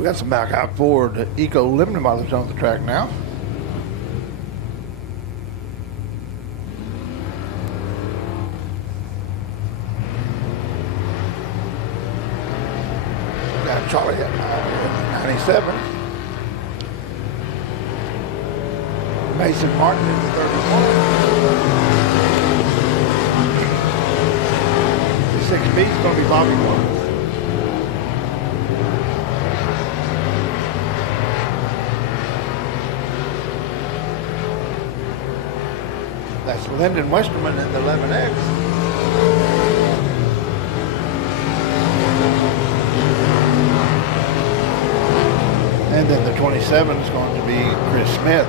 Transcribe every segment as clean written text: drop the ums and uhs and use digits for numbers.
We got some back out Ford Eco Limited models on the track now. Got Charlie at 97. Mason Martin in the 34. The 6B is going to be Bobby Moore. That's Lyndon Westerman in the 11X. And then the 27 is going to be Chris Smith.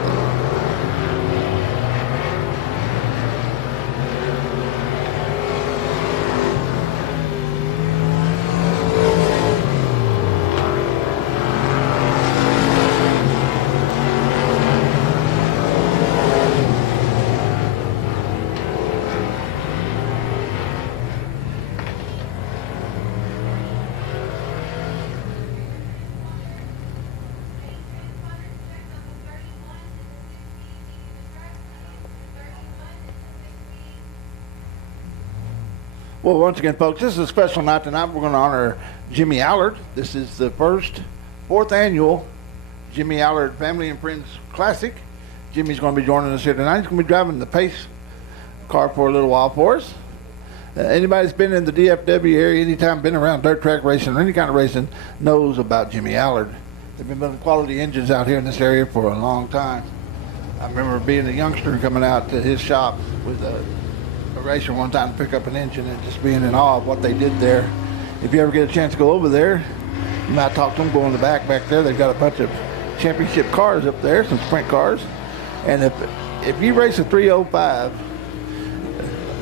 Well, once again, folks, this is a special night tonight. We're going to honor Jimmy Allard. This is the fourth annual Jimmy Allard Family and Friends Classic. Jimmy's going to be joining us here tonight. He's going to be driving the pace car for a little while for us. Anybody that's been in the DFW area, anytime been around dirt track racing or any kind of racing, knows about Jimmy Allard. They've been building quality engines out here in this area for a long time. I remember being a youngster coming out to his shop with a racer one time to pick up an engine and just being in awe of what they did there. If you ever get a chance to go over there, you might talk to them, go in the back there. They've got a bunch of championship cars up there, some sprint cars. And if you race a 305,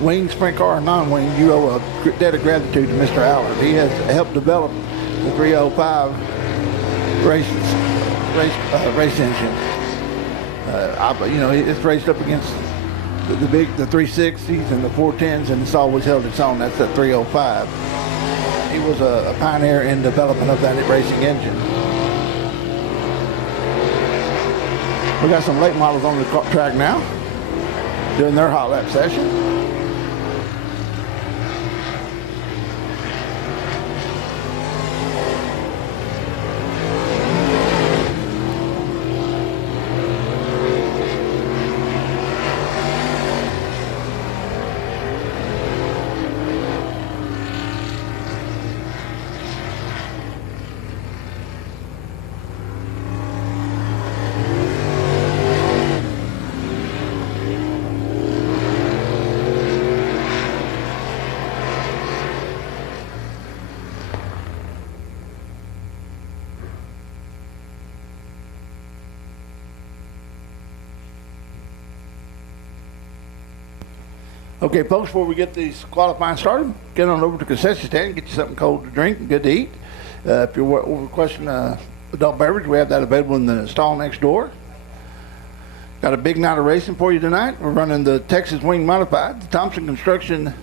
wing sprint car or non-wing, you owe a debt of gratitude to Mr. Allard. He has helped develop the 305 race engine. It's raced up against the 360s and the 410s, and it's always held its own. That's that 305. He was a pioneer in development of that racing engine. We got some late models on the track now, doing their hot lap session. Okay, folks, before we get these qualifying started, get on over to the concession stand and get you something cold to drink and good to eat. If you're requesting adult beverage, we have that available in the stall next door. Got a big night of racing for you tonight. We're running the Texas Wing Modified, the Thompson Construction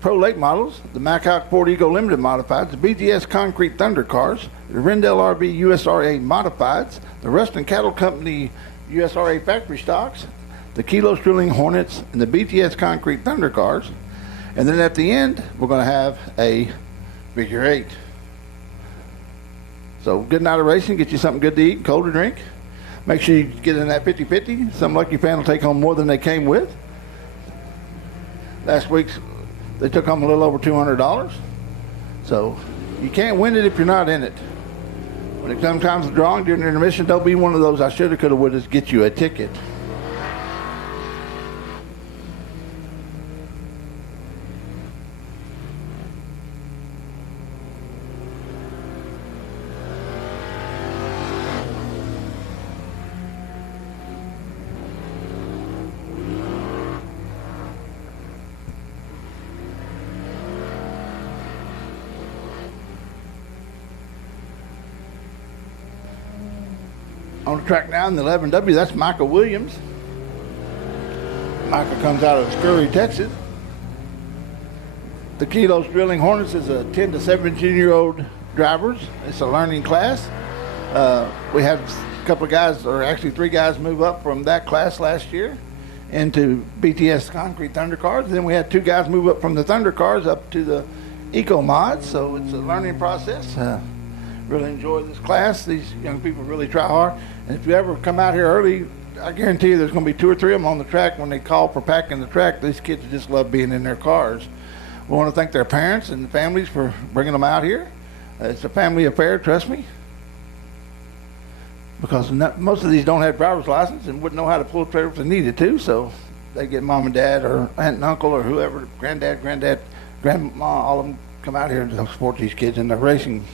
Pro Late models, the Macaque Ford Eco Limited Modifieds, the BGS Concrete Thunder cars, the Rendell RV USRA Modifieds, the Ruston Cattle Company USRA Factory Stocks, the Kilo Drilling Hornets, and the BTS Concrete Thunder cars. And then at the end, we're going to have a figure 8. So good night of racing. Get you something good to eat, cold to drink. Make sure you get in that 50-50. Some lucky fan will take home more than they came with. Last week, they took home a little over $200. So you can't win it if you're not in it. When it comes time to drawing during the intermission, don't be one of those I shoulda, coulda, woulda, get you a ticket. On the track now in the 11W, that's Michael Williams. Michael comes out of Scurry, Texas. The Kilos Drilling Hornets is a 10 to 17-year-old drivers. It's a learning class. We had a couple of guys, or actually 3 guys, move up from that class last year into BTS Concrete Thunder Cars. Then we had 2 guys move up from the Thunder Cars up to the Eco Mods. So it's a learning process. Really enjoy this class. These young people really try hard. And if you ever come out here early, I guarantee you there's going to be 2 or 3 of them on the track. When they call for packing the track, these kids just love being in their cars. We want to thank their parents and families for bringing them out here. It's a family affair, trust me. Because most of these don't have driver's license and wouldn't know how to pull a trailer if they needed to, so they get mom and dad or aunt and uncle or whoever, granddad, grandma, all of them come out here to support these kids in their racing.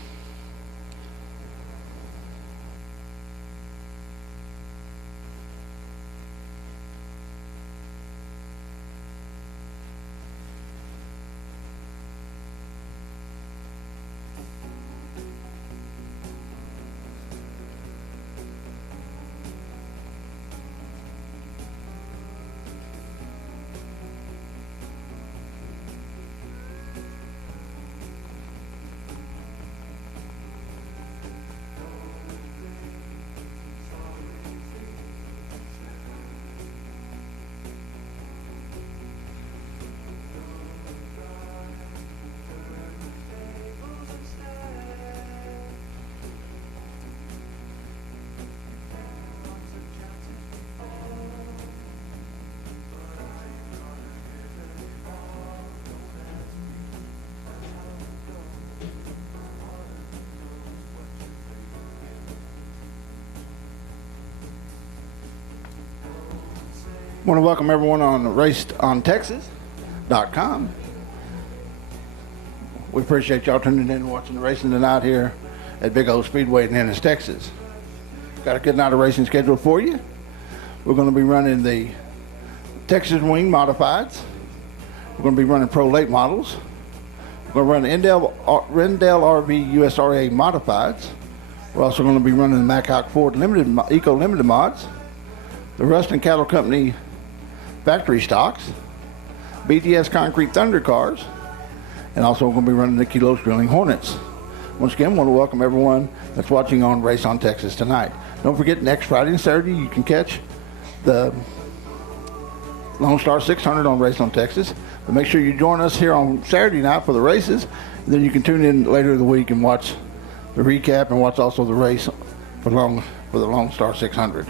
I want to welcome everyone on raceontexas.com. We appreciate y'all tuning in and watching the racing tonight here at Big O Speedway in Ennis, Texas. Got a good night of racing scheduled for you. We're going to be running the Texas Wing Modifieds. We're going to be running Pro Late models. We're going to run the Rendell RV USRA Modifieds. We're also going to be running the Mack Hawk Ford Eco Limited mods, the Rustin Cattle Company factory stocks, BTS Concrete Thunder cars, and also we're going to be running the Kilos Drilling Hornets. Once again, I want to welcome everyone that's watching on Race on Texas tonight. Don't forget, next Friday and Saturday, you can catch the Lone Star 600 on Race on Texas. But make sure you join us here on Saturday night for the races. And then you can tune in later in the week and watch the recap and watch also the race for the Lone Star 600.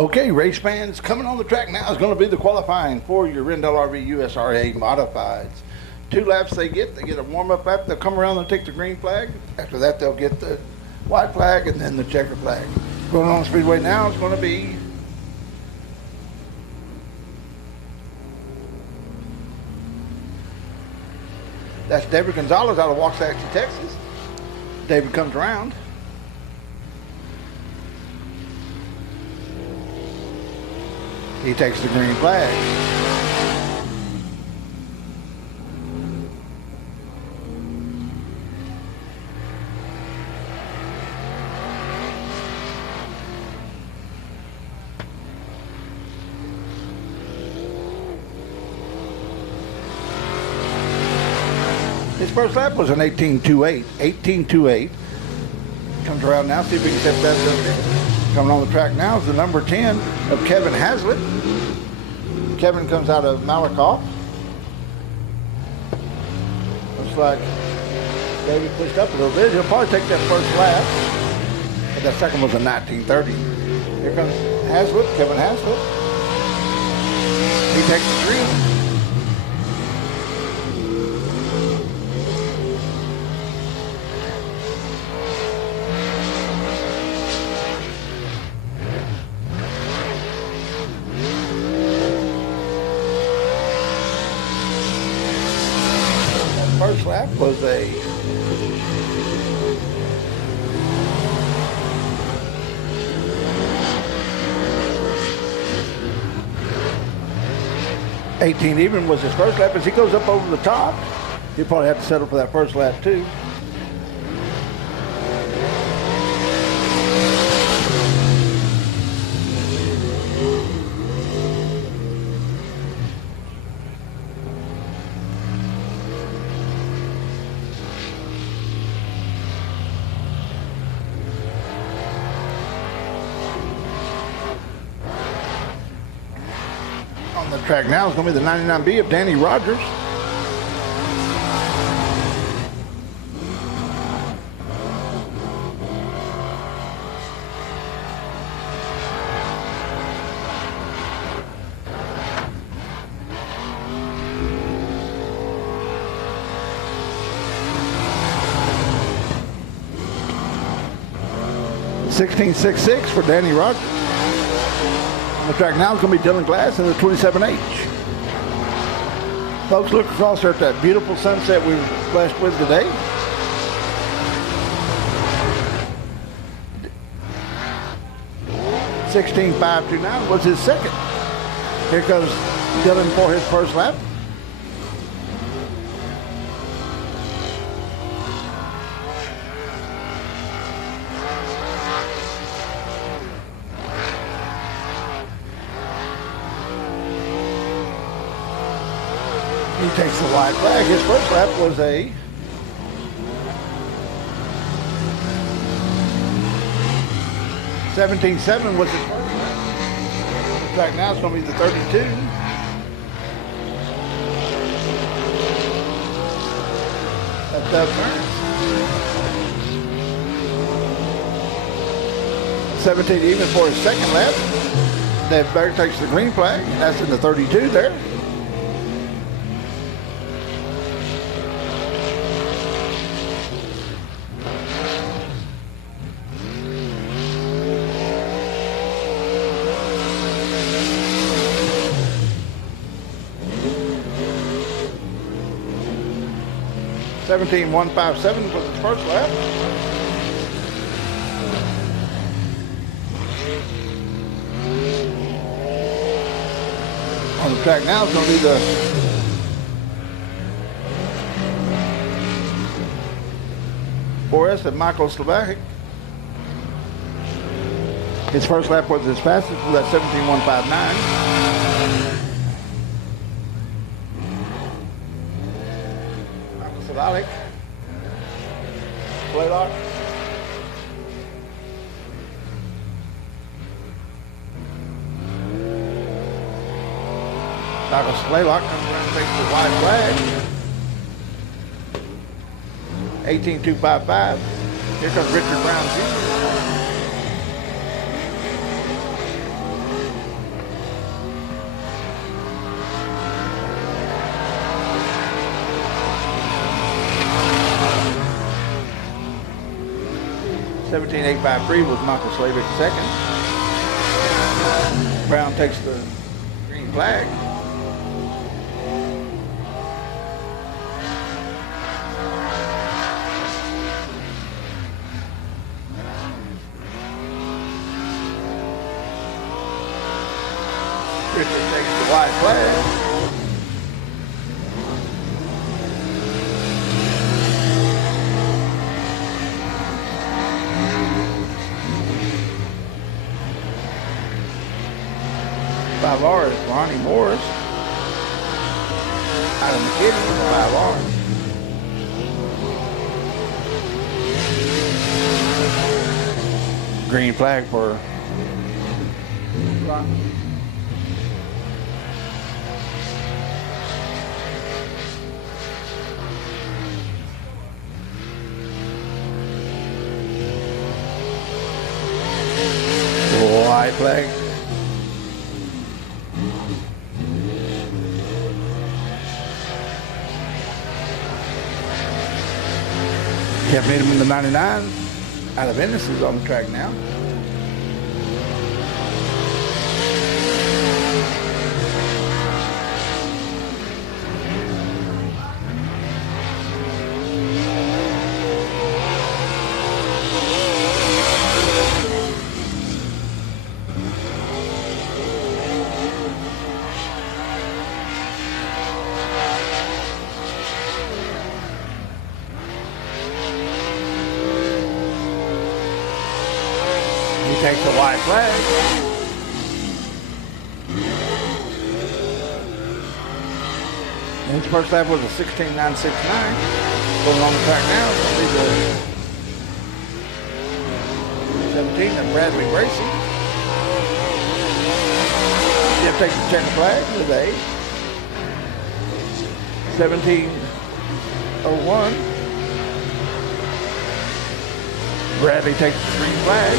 Okay, race fans, coming on the track now is going to be the qualifying for your Rendell RV USRA Modifieds. 2 laps they get a warm-up lap, they'll come around and take the green flag. After that, they'll get the white flag and then the checker flag. Going on Speedway now is going to be that's David Gonzalez out of Waxahachie, Texas. David comes around. He takes the green flag. His first lap was an 18.28. 18.28. Comes around now, see if we can step that up. Coming on the track now is the number 10 of Kevin Hazlitt. Kevin comes out of Malakoff. Looks like David pushed up a little bit. He'll probably take that first lap. But that second was a 19.30. Here comes Hazlitt, Kevin Hazlitt. He takes the green. First lap was a 18 even was his first lap. As he goes up over the top, he'll probably have to settle for that first lap too. On the track now is going to be the 99B of Danny Rogers. $16.66 for Danny Rogers. The track now is going to be Dylan Glass in the 27H. Folks, look across there at that beautiful sunset we were blessed with today. $16.529 was his second. Here comes Dylan for his first lap. He takes the white flag. His first lap was a 17.7 was his first lap. The track now is going to be the 32. That's that turn. 17 even for his second lap. Dave Baird takes the green flag. That's in the 32 there. $17.157 was his first lap. On the track now is going to be the Forest of Michael Slovakic. His first lap was his fastest with that 17.159. Alec, Blaylock. Douglas Blaylock comes around and takes the white flag. 18.255. Here comes Richard Brown Jr. 17853 was Michael Slavic second. Brown takes the green flag. Richard takes the white flag. Allard is Ronnie Morris. Adam McKinney is Allard. Green flag for Ron. White flag. Can't beat him in the 99. Out of Ennis is on the track now. He takes the white flag. And his first lap was a 16.969. Going on the track now, it's going to be the 17 of Bradley Racing. Jeff takes the checker flag with a 17.01. Bradley takes the green flag.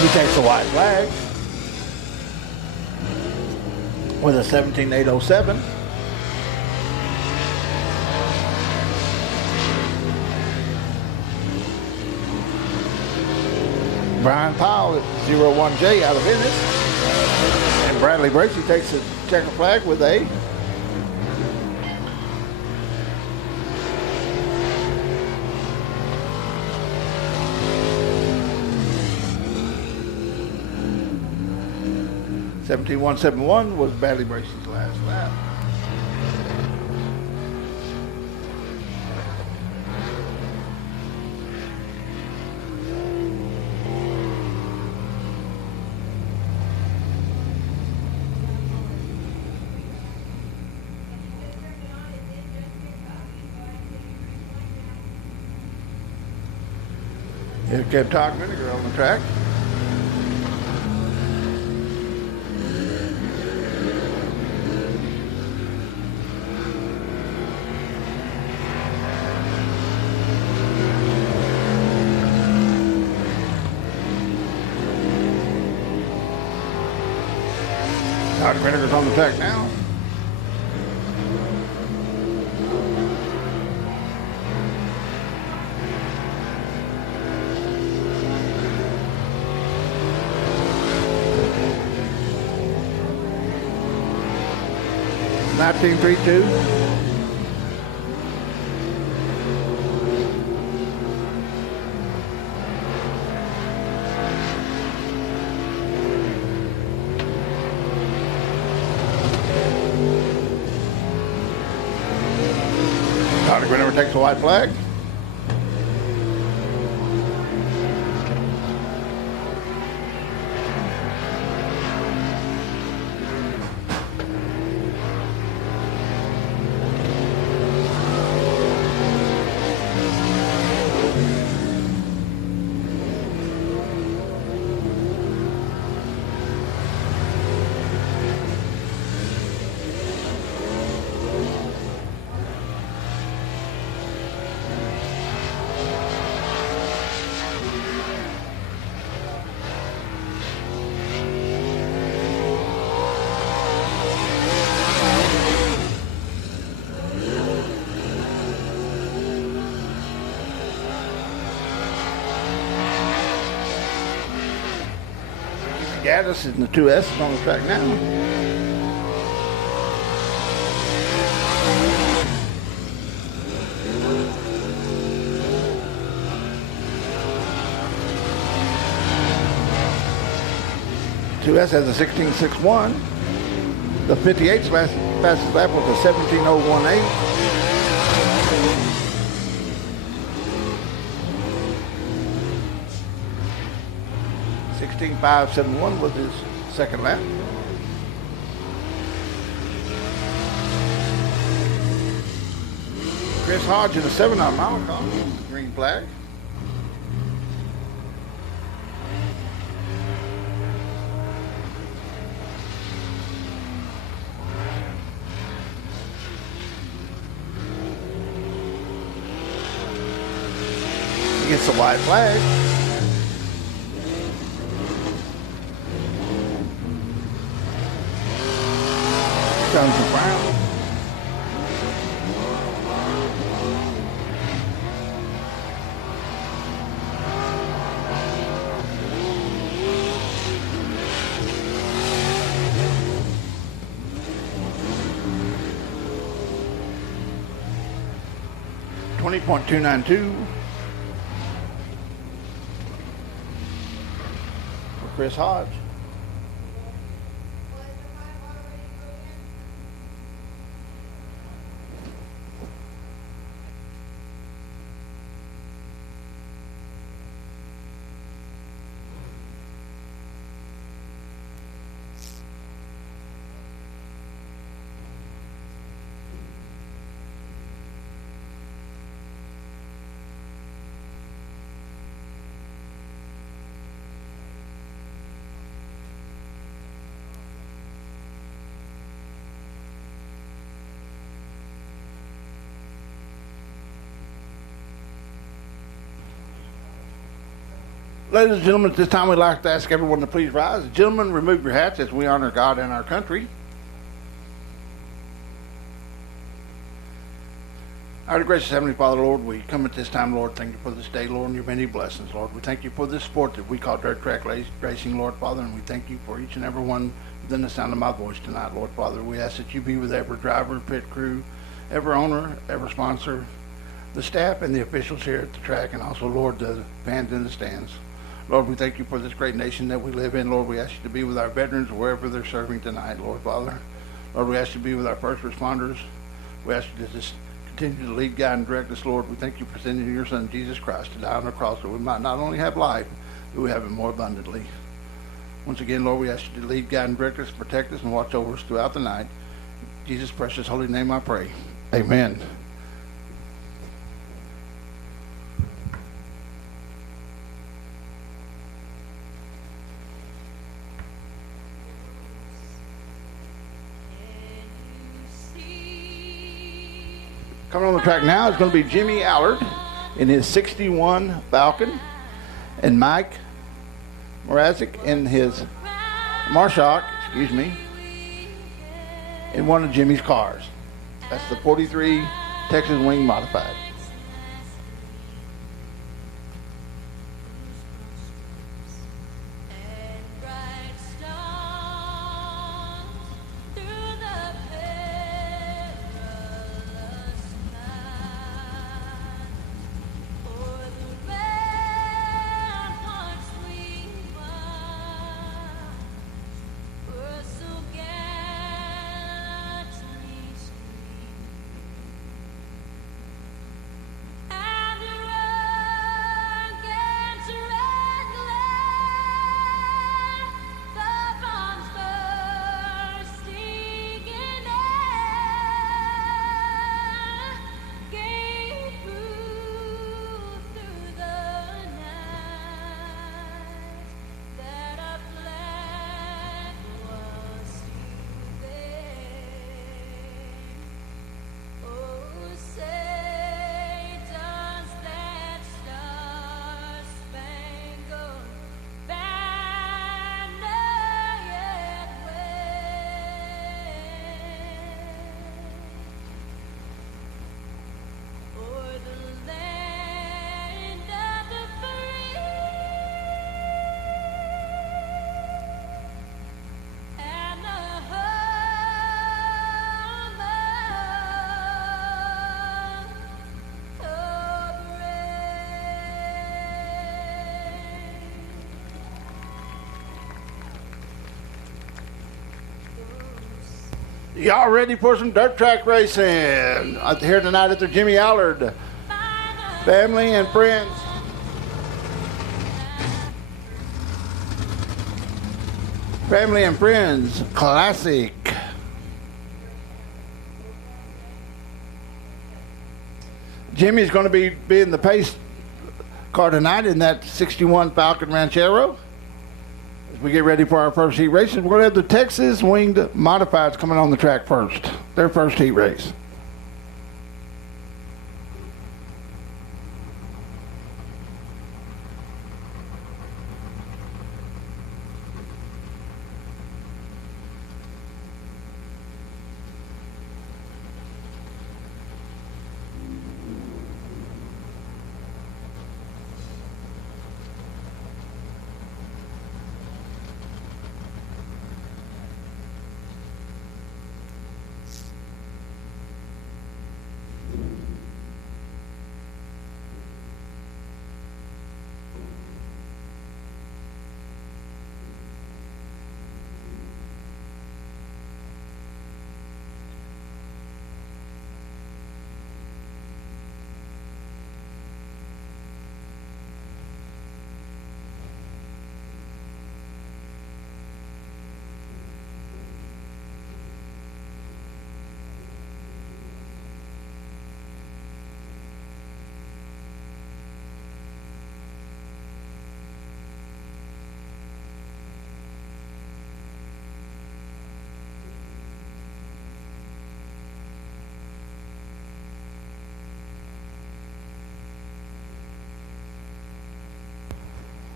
He takes the white flag with a 17.807. Brian Powell at 01J out of Ennis. And Bradley Bracey takes the checker flag with a 17.171 was Bradley Bracey's last lap. Here kept Todd Vinegar on the track. Todd Vinegar's on the track now. Team 3-2. Todd Vinegar takes a white flag. Gaddis in the 2S is on the track now. S has a 16.61. The 58's fastest lap was a 17.018. 16.571 was his second lap. Chris Hodge in a 7-mile car, green flag. Gets the white flag. Comes the brown. .292. Chris Hodge. Ladies and gentlemen, at this time we'd like to ask everyone to please rise. Gentlemen, remove your hats as we honor God and our country. Our gracious Heavenly Father, Lord, we come at this time, Lord, thank you for this day, Lord, and your many blessings, Lord. We thank you for this sport that we call dirt track racing, Lord, Father, and we thank you for each and every one within the sound of my voice tonight, Lord, Father. We ask that you be with every driver, pit crew, every owner, every sponsor, the staff, and the officials here at the track, and also, Lord, the fans in the stands. Lord, we thank you for this great nation that we live in. Lord, we ask you to be with our veterans wherever they're serving tonight, Lord, Father. Lord, we ask you to be with our first responders. We ask you to just continue to lead, guide, and direct us, Lord. We thank you for sending your Son, Jesus Christ, to die on the cross so we might not only have life, but we have it more abundantly. Once again, Lord, we ask you to lead, guide, and direct us, protect us, and watch over us throughout the night. In Jesus' precious holy name I pray. Amen. Coming on the track now is going to be Jimmy Allard in his 61 Falcon, and Mike Mrazek in his Marshak, in one of Jimmy's cars. That's the 43 Texas Wing Modified. Y'all ready for some dirt track racing? Here tonight at the Jimmy Allard Family and Friends. Family and Friends Classic. Jimmy's going to be in the pace car tonight in that 61 Falcon Ranchero. As we get ready for our first heat races, we're going to have the Texas Winged Modifieds coming on the track first. Their first heat race.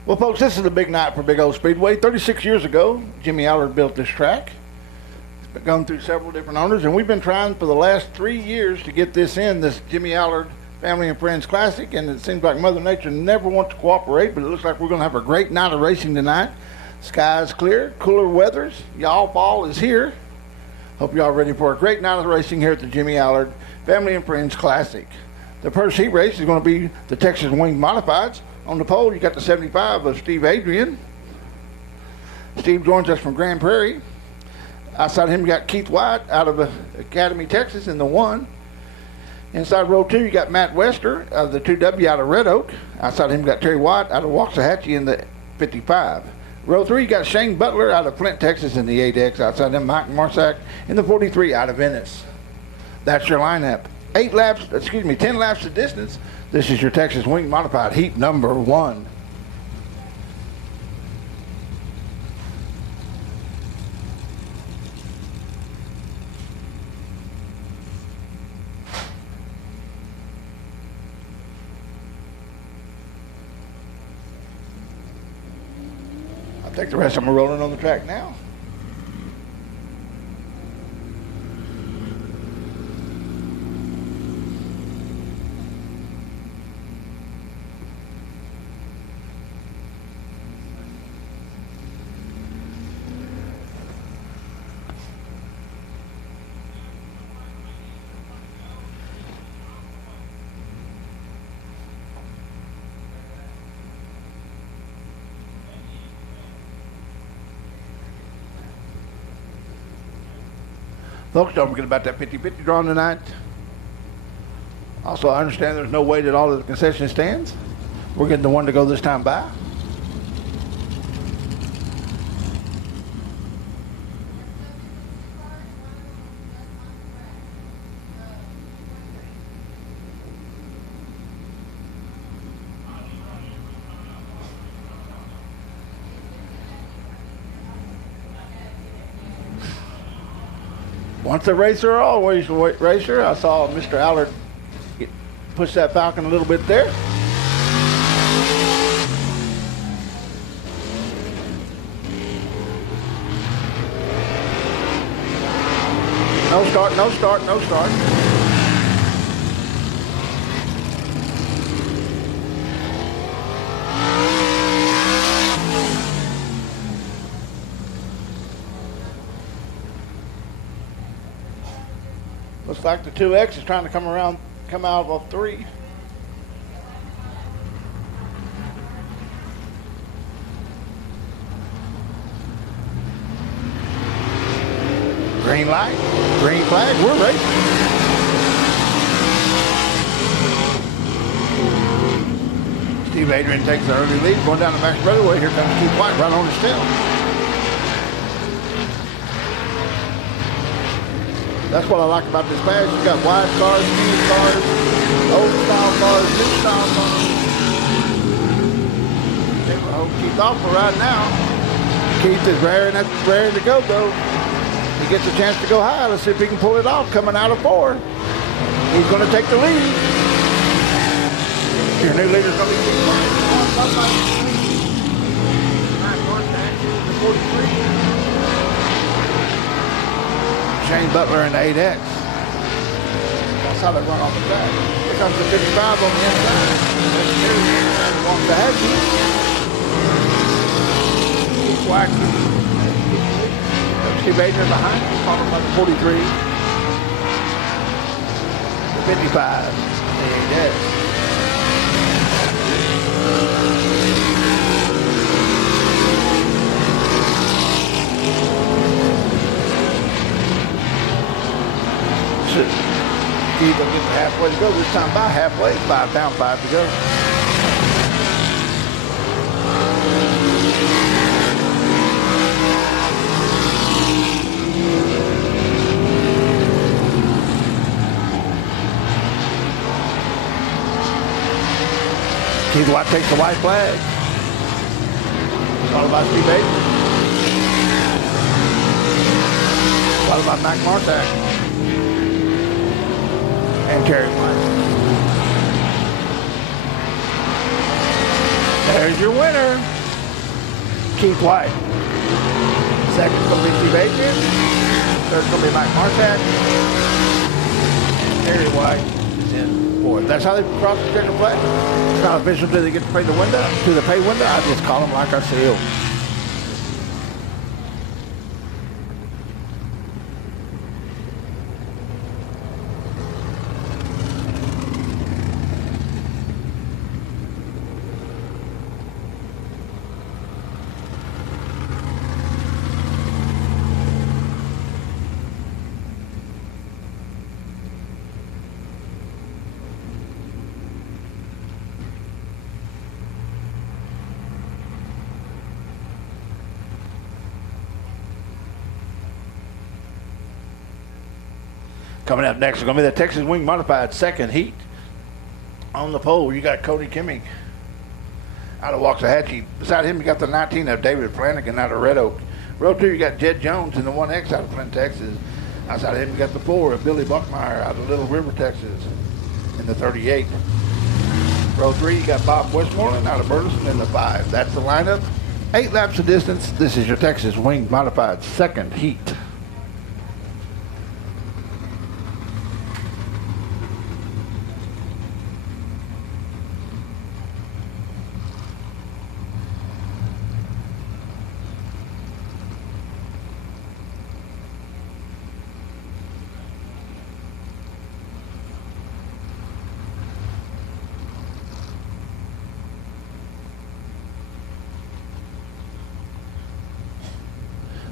Well, folks, this is a big night for Big Old Speedway. 36 years ago, Jimmy Allard built this track. It's been gone through several different owners, and we've been trying for the last 3 years to get this Jimmy Allard Family and Friends Classic, and it seems like Mother Nature never wants to cooperate, but it looks like we're going to have a great night of racing tonight. Sky's clear, cooler weathers, y'all fall is here. Hope y'all ready for a great night of racing here at the Jimmy Allard Family and Friends Classic. The first heat race is going to be the Texas Winged Modifieds. On the pole, you got the 75 of Steve Adrian. Steve joins us from Grand Prairie. Outside of him, you got Keith White out of Academy, Texas in the 1. Inside row 2, you got Matt Wester of the 2W out of Red Oak. Outside of him, you got Terry White out of Waxahachie in the 55. Row 3, you got Shane Butler out of Flint, Texas in the 8X. Outside of him, Mike Marsack in the 43 out of Ennis. That's your lineup. 10 laps to distance. This is your Texas Wing Modified heat number 1. I'll take the rest of them rolling on the track now. Folks, don't forget about that 50-50 drawing tonight. Also, I understand there's no wait at all of the concession stands. We're getting the one to go this time by. Once a racer, always a racer. I saw Mr. Allard push that Falcon a little bit there. No start, no start, no start. Looks like the 2X is trying to come out of 3. Green light, green flag, we're racing. Steve Adrian takes the early lead, going down the back straightaway. Here comes Keith White right on his tail. That's what I like about this badge. You got wide cars, new cars, old style cars, new style cars. I hope Keith off for right now. Keith is raring to go though. He gets a chance to go high. Let's see if he can pull it off coming out of 4. He's going to take the lead. Your new leader's going to be Keith White. 43. Shane Butler in the 8X. That's how they run on the track. Here comes the 55 on the inside. That's walks the Hatchie. Keith White. Steve Adrian behind him, followed by the 43. The 55. The 8X. Keith will get halfway to go. This time by halfway, 5 down, 5 to go. Keith White takes the white flag. Followed by Steve Adrian. Followed by Mac Martak. And Terry White. There's your winner, Keith White. Second's going to be Steve Adrian. Third's going to be Mac Martak. And Terry White is in fourth. That's how they cross the checker flag. It's not official until they get to pay the window. To the pay window, I just call them like I seal. Coming up next is going to be the Texas Wing Modified second heat. On the pole, you got Cody Kimming out of Waxahachie. Beside him, you got the 19 of David Flanagan out of Red Oak. Row 2, you got Jed Jones in the 1X out of Flint, Texas. Outside of him, you got the 4 of Billy Buckmeyer out of Little River, Texas in the 38. Row 3, you got Bob Westmoreland out of Burleson in the 5. That's the lineup. 8 laps of distance. This is your Texas Wing Modified second heat.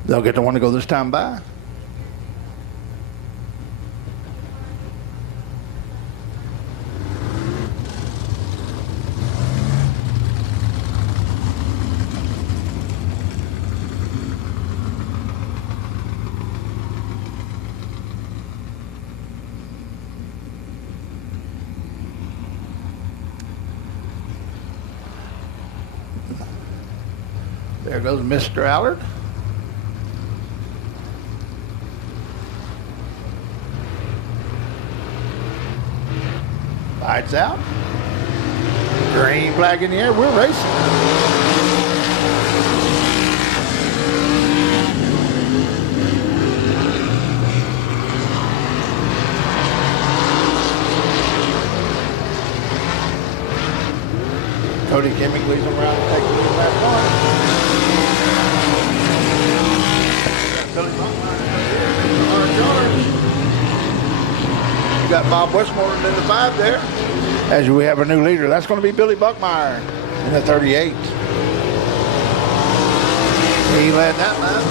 They'll get the one to go this time by. There goes Mr. Allard. Lights out. Green flag in the air. We're racing. Cody Kimming leads them around to take the lead last one. Billy Buckmeyer. You got Bob Westmoreland in the 5 there. As we have a new leader, that's going to be Billy Buckmeyer in the 38. He led that lap.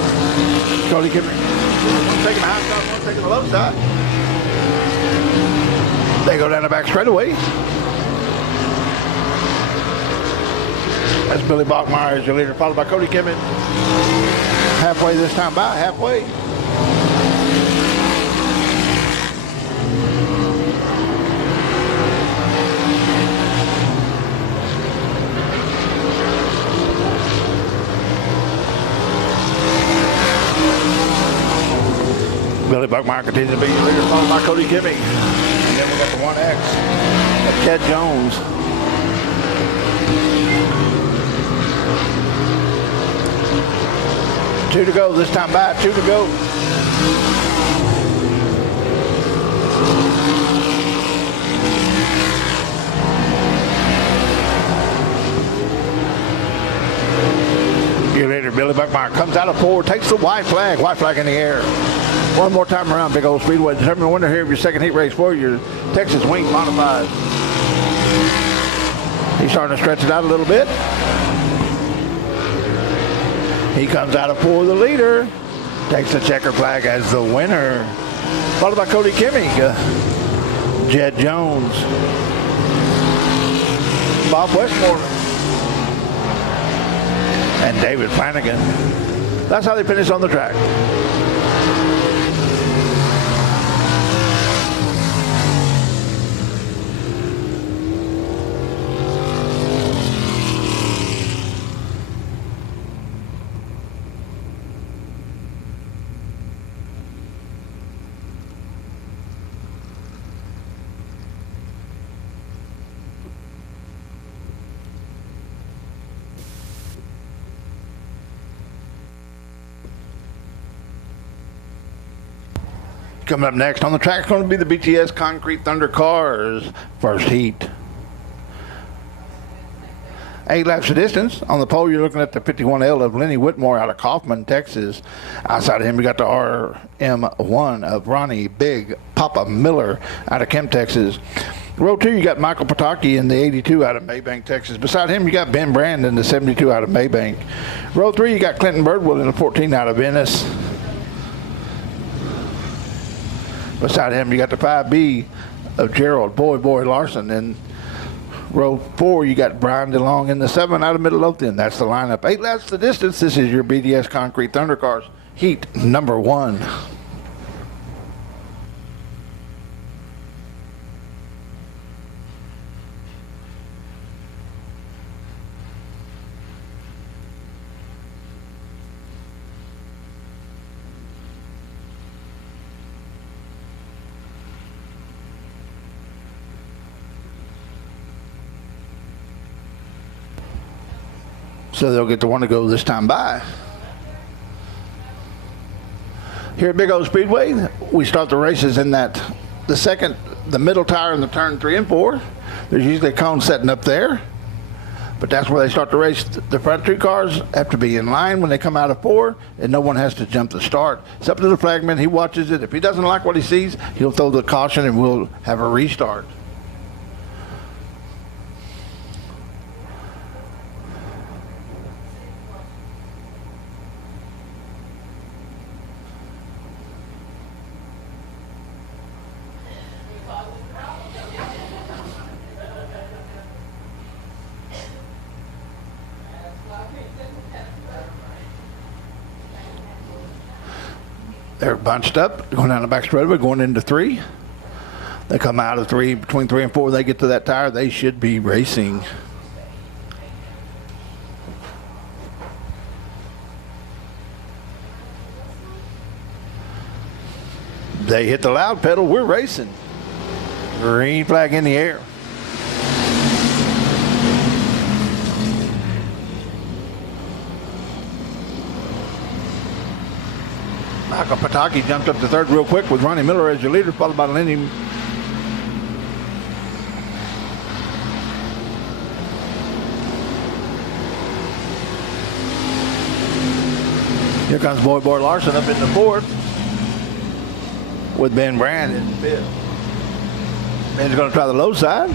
Cody Kimming. One's taking the high side, one's taking the low side. They go down the back straightaway. That's Billy Bachmeyer as your leader, followed by Cody Kimmett. Halfway this time by, halfway. Billy Bachmeyer continues to be your leader, followed by Cody Kimmett. And then we got the 1X of Ted Jones. Two to go this time by, 2 to go. Your leader, Billy Bachmeyer, comes out of 4, takes the white flag in the air. One more time around Big Old Speedway. Determine the winner here of your second heat race for your Texas Wing Modified. He's starting to stretch it out a little bit. He comes out of 4, the leader. Takes the checker flag as the winner. Followed by Cody Kimmett, Jed Jones, Bob Westmoreland, and David Flanagan. That's how they finish on the track. Coming up next on the track is going to be the BTS Concrete Thunder Cars first heat. 8 laps of distance. On the pole, you're looking at the 51L of Lenny Whitmore out of Kaufman, Texas. Outside of him, we got the RM1 of Ronnie Big Papa Miller out of Kemp, Texas. Row 2, you got Michael Pataki in the 82 out of Maybank, Texas. Beside him, you got Ben Brand in the 72 out of Maybank. Row 3, you got Clinton Birdwell in the 14 out of Ennis. Beside him, you got the 5B of Gerald Boy Larson. And row 4, you got Brian DeLong in the 7 out of Middle Lothian. That's the lineup. 8 laps the distance. This is your BDS Concrete Thunder Cars heat number 1. So they'll get the one to go this time by. Here at Big O Speedway, we start the races in the middle tire in the turn 3 and 4. There's usually a cone setting up there, but that's where they start the race. The front 2 cars have to be in line when they come out of 4, and no one has to jump the start. It's up to the flagman. He watches it. If he doesn't like what he sees, he'll throw the caution and we'll have a restart. They're bunched up, going down the back straightaway, going into 3. They come out of 3, between 3 and 4, they get to that tire, they should be racing. They hit the loud pedal, we're racing. Green flag in the air. Michael Pataki jumped up to 3rd real quick with Ronnie Miller as your leader, followed by Lenny. Here comes Boy Larson up in the 4th with Ben Brand in the 5th. Ben's going to try the low side.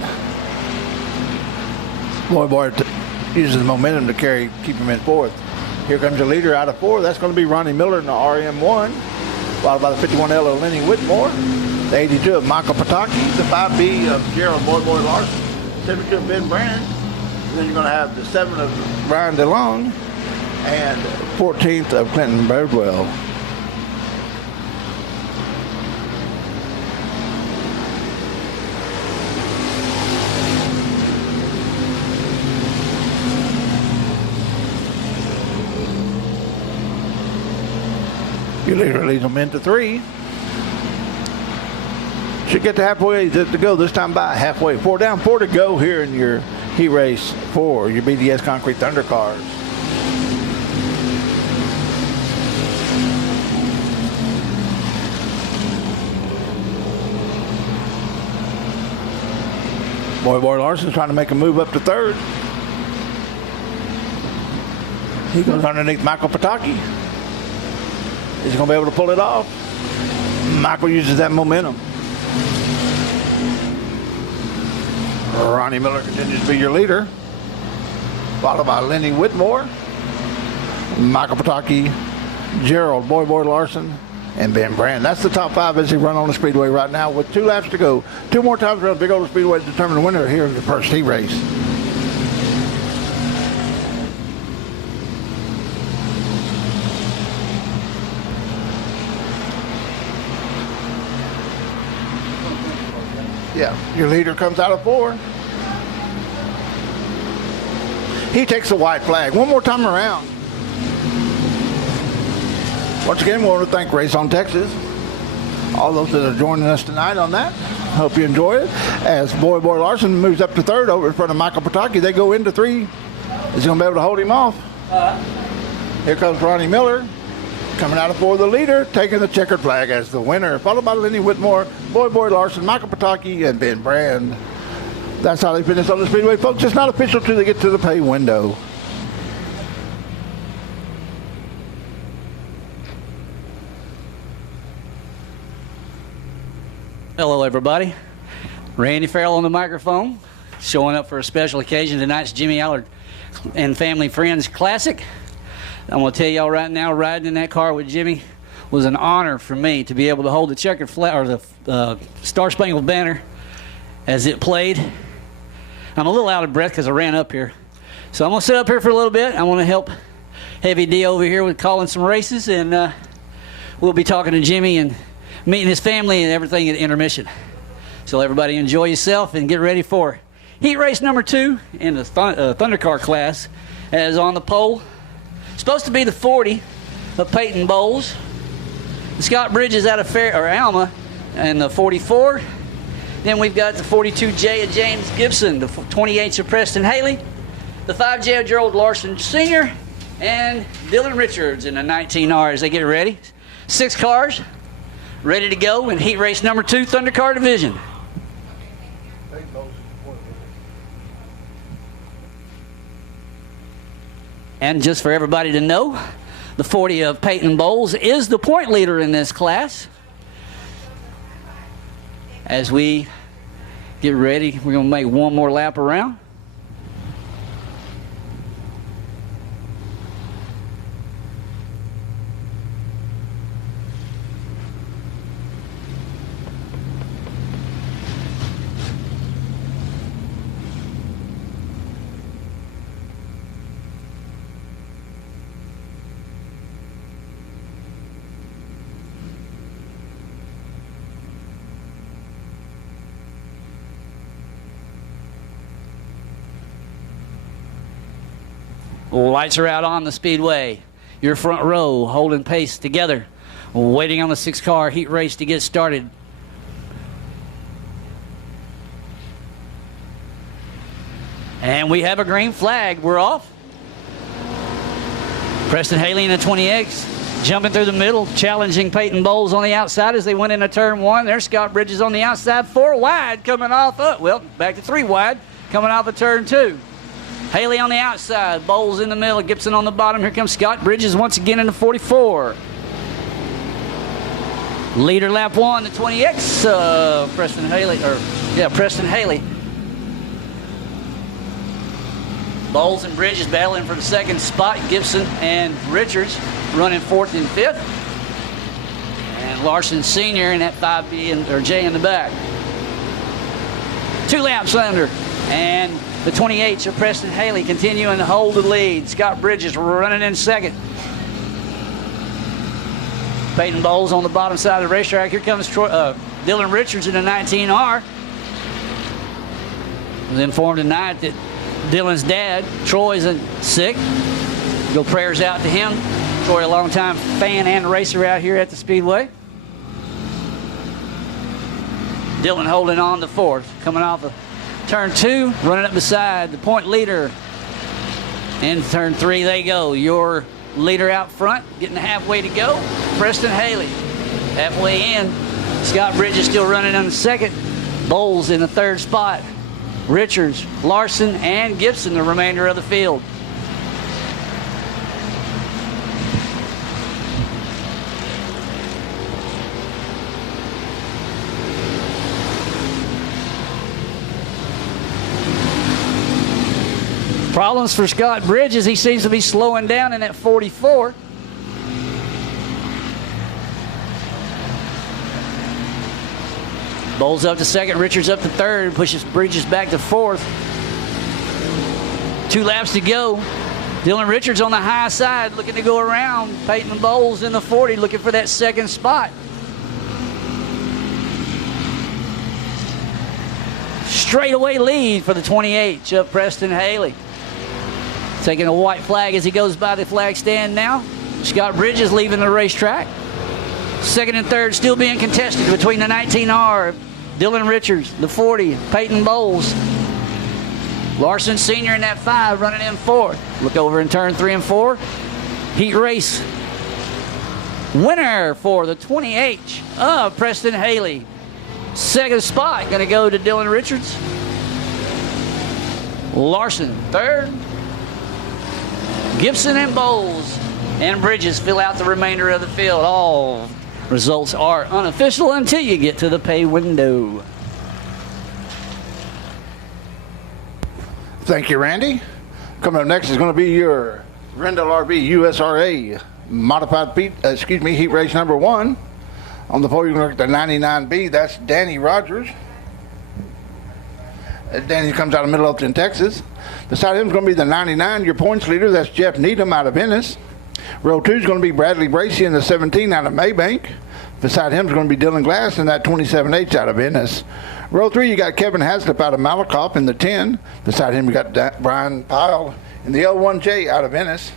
Boy uses the momentum to keep him in 4th. Here comes your leader out of 4. That's going to be Ronnie Miller in the RM1. followed by the 51L of Lenny Whitmore, the 82 of Michael Pataki, the 5B of Gerald Boy Larson, 72 of Ben Brand, and then you're going to have the 7 of Brian DeLong, and 14th of Clinton Birdwell. Your leader leads them into 3. Should get to halfway to go this time by halfway. 4 down, 4 to go here in your heat race 4, your BDS Concrete Thunder cars. Boy Larson's trying to make a move up to 3rd. He goes underneath Michael Pataki. Is he going to be able to pull it off? Michael uses that momentum. Ronnie Miller continues to be your leader, followed by Lenny Whitmore, Michael Pataki, Gerald Boy Larson, and Ben Brand. That's the top 5 as they run on the Speedway right now with 2 laps to go. 2 more times around the big old Speedway to determine the winner here in the first heat race. Yeah, your leader comes out of 4. He takes the white flag. One more time around. Once again, we want to thank Race on Texas. All those that are joining us tonight on that. Hope you enjoy it. As Boy Larson moves up to 3rd over in front of Michael Pataki, they go into 3. Is he going to be able to hold him off? Here comes Ronnie Miller. Coming out of 4, the leader, taking the checkered flag as the winner, followed by Lenny Whitmore, Boy Larson, Michael Pataki, and Ben Brand. That's how they finish on the Speedway, folks. It's not official till they get to the pay window. Hello, everybody. Randy Farrell on the microphone, showing up for a special occasion. Tonight's Jimmy Allard and Family Friends Classic. I'm going to tell y'all right now, riding in that car with Jimmy was an honor for me to be able to hold the checkered flag, or the Star Spangled Banner, as it played. I'm a little out of breath because I ran up here. So I'm going to sit up here for a little bit. I want to help Heavy D over here with calling some races, and we'll be talking to Jimmy and meeting his family and everything at intermission. So everybody enjoy yourself and get ready for heat race number 2 in the Thunder Car class, as on the pole. Supposed to be the 40 of Peyton Bowles. Scott Bridges out of Alma, and the 44. Then we've got the 42J of James Gibson, the 28 of Preston Haley, the 5J of Gerald Larson Sr., and Dylan Richards in the 19R as they get ready. 6 cars ready to go in heat race number 2, Thunder Car Division. And just for everybody to know, the 40 of Peyton Bowles is the point leader in this class. As we get ready, we're going to make one more lap around. Lights are out on the Speedway. Your front row holding pace together, waiting on the 6-car heat race to get started. And we have a green flag. We're off. Preston Haley in the 20X jumping through the middle, challenging Peyton Bowles on the outside as they went into turn 1. There's Scott Bridges on the outside, 4 wide coming off. Well, back to 3 wide coming off of turn 2. Haley on the outside, Bowles in the middle, Gibson on the bottom. Here comes Scott Bridges once again in the 44. Leader lap 1, the 20X, Preston Haley. Bowles and Bridges battling for the 2nd spot. Gibson and Richards running 4th and 5th. And Larson Sr. and that 5B or J in the back. 2 laps under, and the 28s of Preston Haley continuing to hold the lead. Scott Bridges running in second. Peyton Bowles on the bottom side of the racetrack. Here comes Dylan Richards in the 19R. I was informed tonight that Dylan's dad, Troy's sick. Go prayers out to him. Troy, a longtime fan and racer out here at the Speedway. Dylan holding on to 4th. Coming off of turn 2, running up the side. The point leader. In turn 3 they go. Your leader out front, getting halfway to go. Preston Haley. Halfway in. Scott Bridges still running on the 2nd. Bowles in the 3rd spot. Richards, Larson, and Gibson the remainder of the field. Problems for Scott Bridges. He seems to be slowing down in that 44. Bowles up to 2nd, Richards up to 3rd, pushes Bridges back to 4th. 2 laps to go. Dylan Richards on the high side looking to go around. Peyton Bowles in the 40 looking for that 2nd spot. Straightaway lead for the 28, Chuck Preston Haley. Taking a white flag as he goes by the flag stand now. Scott Bridges leaving the racetrack. 2nd and 3rd still being contested between the 19R, Dylan Richards, the 40, Peyton Bowles. Larson Sr. in that 5 running in 4th. Look over in turn 3 and 4. Heat race winner for the 28 of Preston Haley. 2nd spot going to go to Dylan Richards. Larson 3rd. Gibson and Bowles and Bridges fill out the remainder of the field. All results are unofficial until you get to the pay window. Thank you, Randy. Coming up next is going to be your Rendell RB USRA modified heat race number 1. On the podium, look at the 99B. That's Danny Rogers. Danny comes out of Middle Upton, Texas. Beside him is going to be the 99, your points leader. That's Jeff Needham out of Ennis. Row 2 is going to be Bradley Bracey in the 17 out of Maybank. Beside him is going to be Dylan Glass in that 27H out of Ennis. Row 3, you got Kevin Haslip out of Malakoff in the 10. Beside him, you got Brian Pyle in the L1J out of Ennis.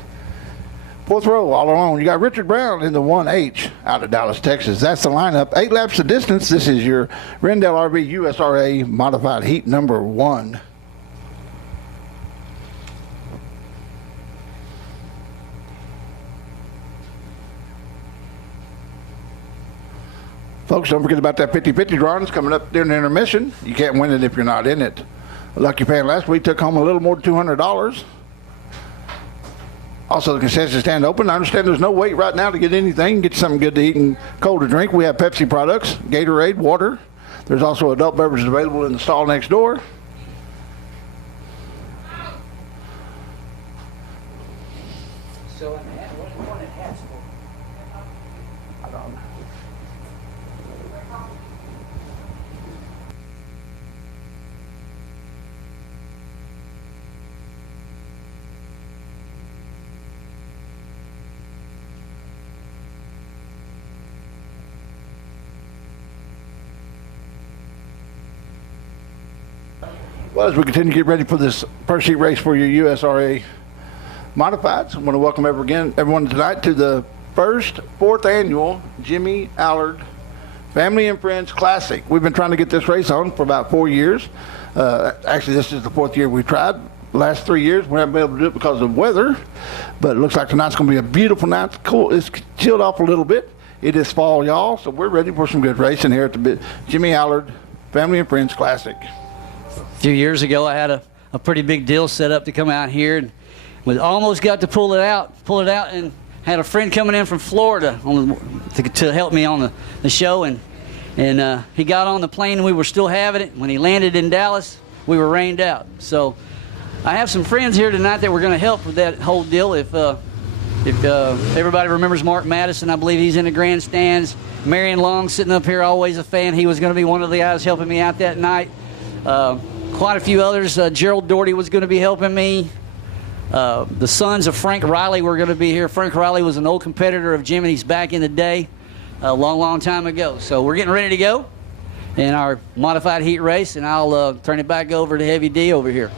4th row, all alone, you got Richard Brown in the 1H out of Dallas, Texas. That's the lineup. 8 laps of distance. This is your Rendell RB USRA modified heat number 1. Folks, don't forget about that 50-50 drawing. It's coming up during the intermission. You can't win it if you're not in it. A lucky fan last week took home a little more than $200. Also, the concession stand open. I understand there's no wait right now to get anything. Get something good to eat and cold to drink. We have Pepsi products, Gatorade, water. There's also adult beverages available in the stall next door. So, what do you want it hats for? I don't know. Well, as we continue to get ready for this first heat race for your USRA Modifieds, I want to welcome everyone tonight to the fourth annual Jimmy Allard Family and Friends Classic. We've been trying to get this race on for about 4 years. Actually, this is the 4th year we tried. The last 3 years, we haven't been able to do it because of weather, but it looks like tonight's going to be a beautiful night. It's cool. It's chilled off a little bit. It is fall, y'all, so we're ready for some good racing here at the Jimmy Allard Family and Friends Classic. A few years ago, I had a pretty big deal set up to come out here, and we almost got to pull it out, and had a friend coming in from Florida to help me on the show, and he got on the plane, and we were still having it. When he landed in Dallas, we were rained out. So I have some friends here tonight that were going to help with that whole deal. If If everybody remembers Mark Madison, I believe he's in the grandstands. Marion Long sitting up here, always a fan. He was going to be one of the guys helping me out that night. Quite a few others. Gerald Doherty was going to be helping me. The sons of Frank Riley were going to be here. Frank Riley was an old competitor of Jiminy's back in the day, a long, long time ago. So we're getting ready to go in our modified heat race, and I'll turn it back over to Heavy D over here.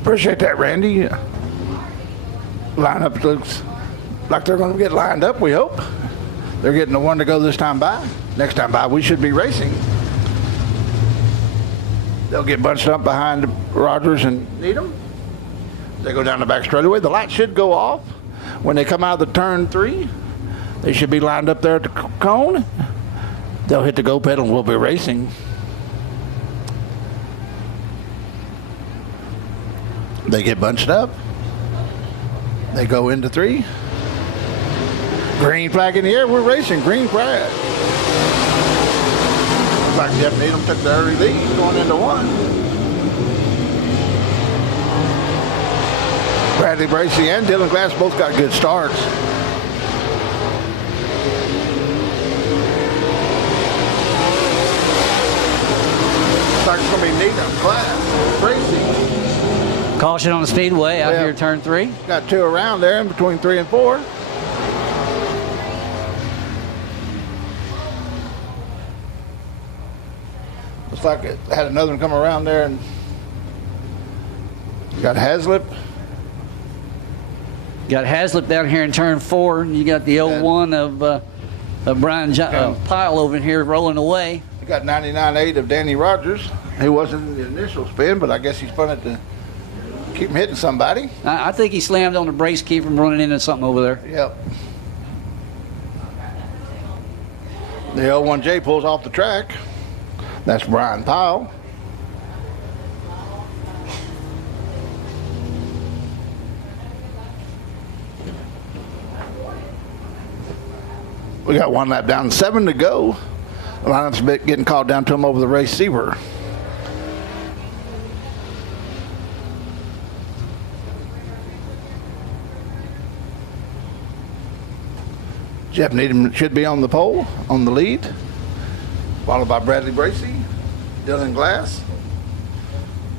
Appreciate that, Randy. Lineup looks like they're going to get lined up, we hope. They're getting the one to go this time by. Next time by, we should be racing. They'll get bunched up behind Rogers and Needham. They go down the back straightaway. The light should go off. When they come out of the turn 3, they should be lined up there at the cone. They'll hit the go pedal and we'll be racing. They get bunched up. They go into 3. Green flag in the air. We're racing. Green flag. Looks like Jeff Needham took the early lead going into 1. Bradley Bracey and Dylan Glass both got good starts. Looks like it's going to be Needham, Glass, Bracey. Caution on the Speedway out here, turn 3. Got 2 around there in between 3 and 4. Looks like it had another one come around there, and you got Haslip. Got Haslip down here in turn 4. You got the 01 of Brian Pyle over here rolling away. You got 99.8 of Danny Rogers. He wasn't in the initial spin, but I guess he's fun to keep him hitting somebody. I think he slammed on the brakes, keep him running into something over there. Yep. The 01J pulls off the track. That's Brian Pyle. We got 1 lap down, 7 to go. The lineup's getting called down to him over the receiver. Jeff Needham should be on the pole, on the lead, followed by Bradley Bracey, Dylan Glass,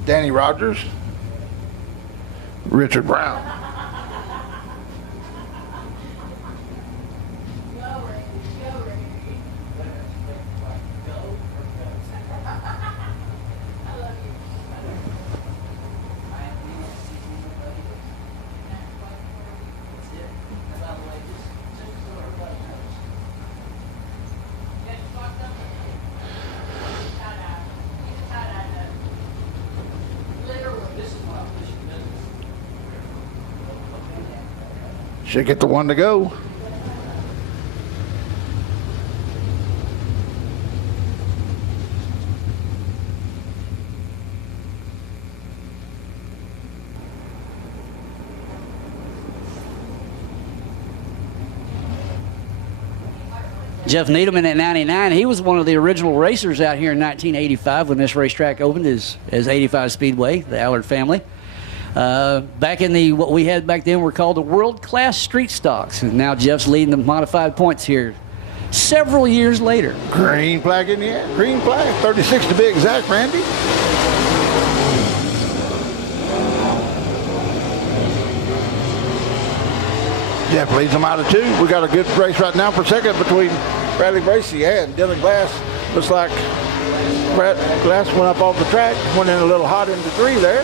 Danny Rogers, Richard Brown. Should get the 1 to go. Jeff Needham in at 99, he was one of the original racers out here in 1985 when this racetrack opened as 85 Speedway, the Allard family. Back in what we had back then were called the world-class street stocks. And now Jeff's leading the modified points here several years later. Green flag in the air. Green flag. 36 to be exact, Randy. Jeff leads them out of 2. We got a good race right now for second between Bradley Bracey and Dylan Glass. Looks like Brad Glass went up off the track, went in a little hot into 3 there.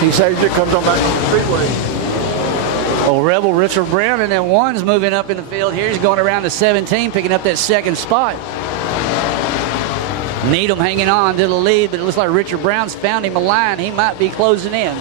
He saves it, comes on back to the Speedway. Old Rebel Richard Brown, and then 1's moving up in the field here. He's going around to 17, picking up that second spot. Needham hanging on to the lead, but it looks like Richard Brown's found him a line. He might be closing in.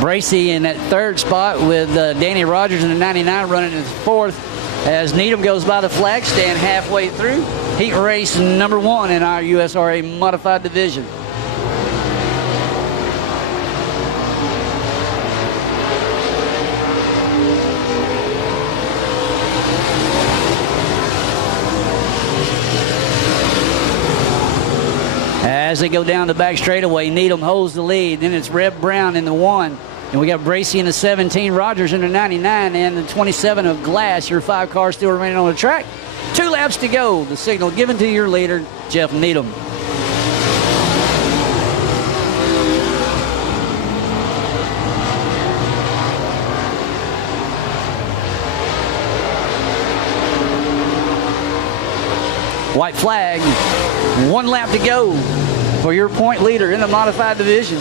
Bracey in that 3rd spot with Danny Rogers in the 99 running in 4th as Needham goes by the flag stand halfway through. Heat race number 1 in our USRA modified division. As they go down the back straightaway, Needham holds the lead. Then it's Reb Brown in the 1. And we got Bracey in the 17, Rogers in the 99, and the 27 of Glass. Your 5 cars still remaining on the track. 2 laps to go. The signal given to your leader, Jeff Needham. White flag. 1 lap to go for your point leader in the modified division.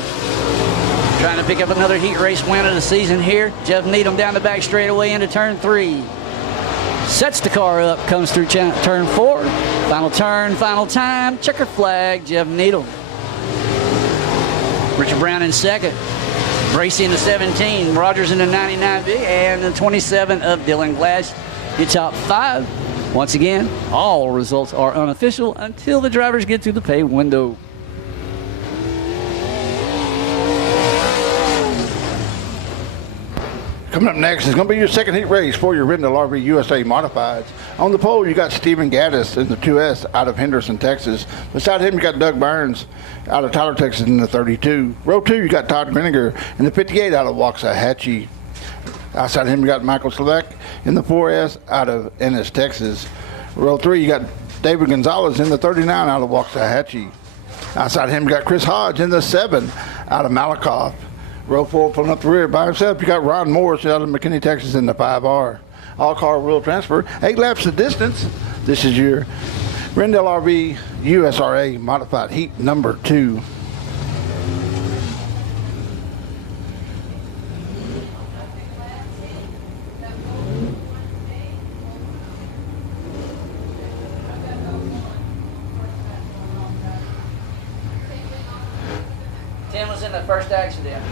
Trying to pick up another heat race win of the season here. Jeff Needham down the back straightaway into turn 3. Sets the car up, comes through turn 4. Final turn, final time. Checker flag, Jeff Needham. Richard Brown in second. Bracey in the 17. Rogers in the 99B. And the 27 of Dylan Glass. Your top 5. Once again, all results are unofficial until the drivers get to the pay window. Coming up next is going to be your second heat race for your Rendell RV USA Modifieds. On the pole, you got Stephen Gaddis in the 2S out of Henderson, Texas. Beside him, you got Doug Burns out of Tyler, Texas in the 32. Row 2, you got Todd Greniger in the 58 out of Waxahachie. Outside him, you got Michael Selleck in the 4S out of Ennis, Texas. Row 3, you got David Gonzalez in the 39 out of Waxahachie. Outside him, you got Chris Hodge in the 7 out of Malakoff. Row 4 pulling up the rear by himself, you got Ron Morris out of McKinney, Texas in the 5R. All-car wheel transfer, 8 laps of distance. This is your Rendell RV USRA Modified Heat number 2. Tim was in the first accident.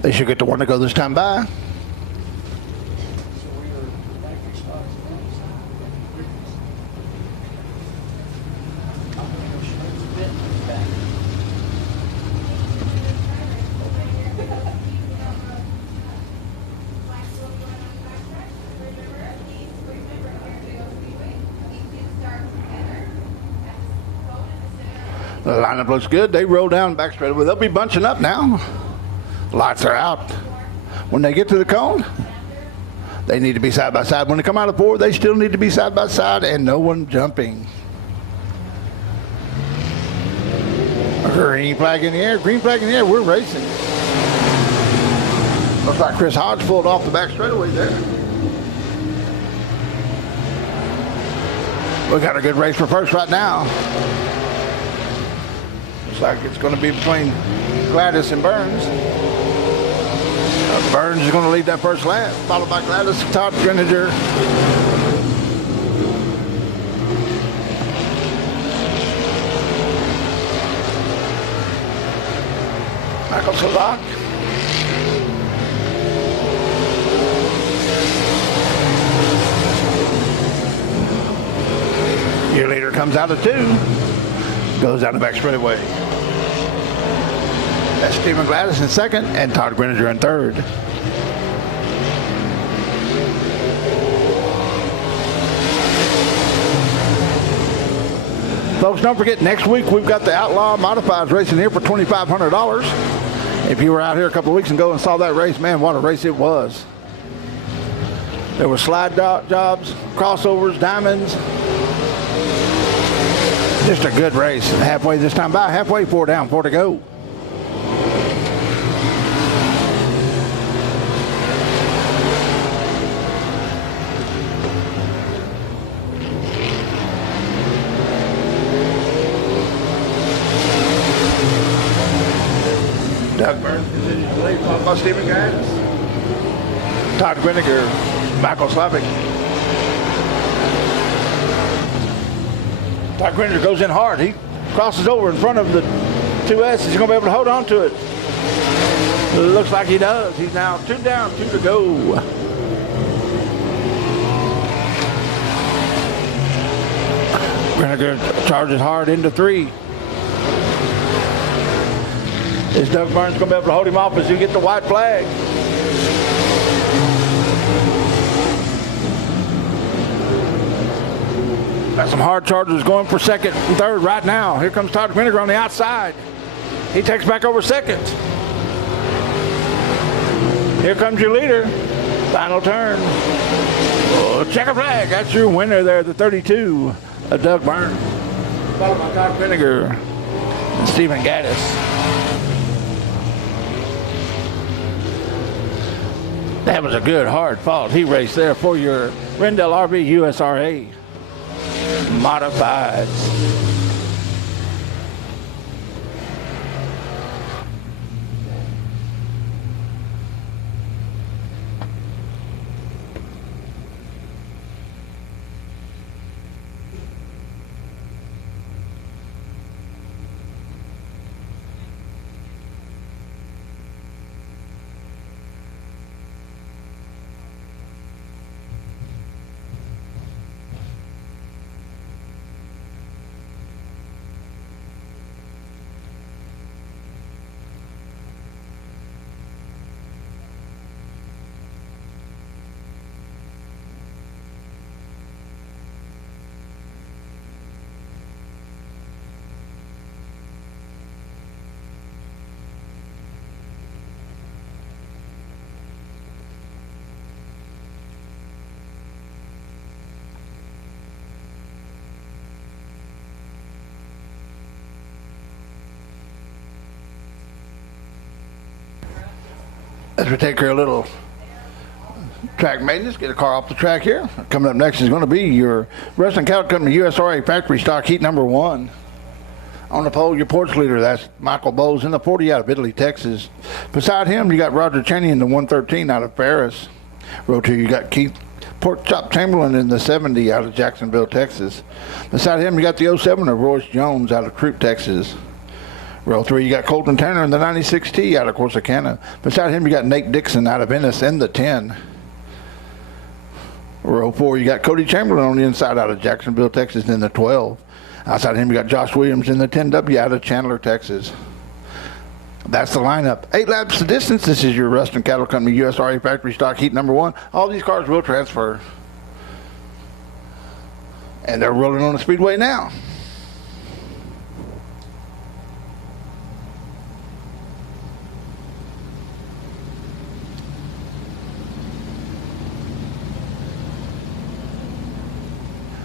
They should get the one to go this time by. The lineup looks good. They roll down back straight away. They'll be bunching up now. Lights are out. When they get to the cone, they need to be side by side. When they come out of 4, they still need to be side by side and no one jumping. Green flag in the air. Green flag in the air. We're racing. Looks like Chris Hodge pulled off the back straightaway there. We got a good race for first right now. Looks like it's going to be between Gladys and Burns. Burns is going to lead that first lap, followed by Gladys, Todd Greniger. Michael Salak. Your leader comes out of 2, goes down the back straightaway. That's Stephen Gladys in second and Todd Greniger in third. Folks, don't forget, next week we've got the Outlaw Modifieds racing here for $2,500. If you were out here a couple of weeks ago and saw that race, man, what a race it was. There were slide jobs, crossovers, diamonds. Just a good race. Halfway this time by, halfway, 4 down, 4 to go. Doug Burns continues to lead, followed by Stephen Gaddis. Todd Greniger, Michael Slavic. Todd Greniger goes in hard. He crosses over in front of the 2S. He's going to be able to hold on to it. Looks like he does. He's now 2 down, 2 to go. Greniger charges hard into 3. Is Doug Burns going to be able to hold him off as you get the white flag? some hard chargers going for second and third right now. Here comes Todd Vinegar on the outside. He takes back over second. Here comes your leader. Final turn. Oh, checker flag. That's your winner there, the 32, Doug Byrne. Followed by Todd Vinegar and Stephen Gaddis. That was a good, hard fault. He raced there for your Rendell RV USRA Modifieds. As we take care of a little track maintenance, get a car off the track here. Coming up next is going to be your Wrestling Cattle Company USRA Factory Stock Heat number 1. On the pole, your porch leader, that's Michael Bowes in the 40 out of Italy, Texas. Beside him, you got Roger Cheney in the 113 out of Paris. Row 2, you got Keith Pork Chop Chamberlain in the 70 out of Jacksonville, Texas. Beside him, you got the 07 of Royce Jones out of Troop, Texas. Row 3, you got Colton Tanner in the 96T out of Corsicana. Beside him, you got Nate Dixon out of Ennis in the 10. Row 4, you got Cody Chamberlain on the inside out of Jacksonville, Texas in the 12. Outside him, you got Josh Williams in the 10W out of Chandler, Texas. That's the lineup. 8 laps the distance. This is your Ruston Cattle Company USRA Factory Stock Heat number 1. All these cars will transfer. And they're rolling on the Speedway now.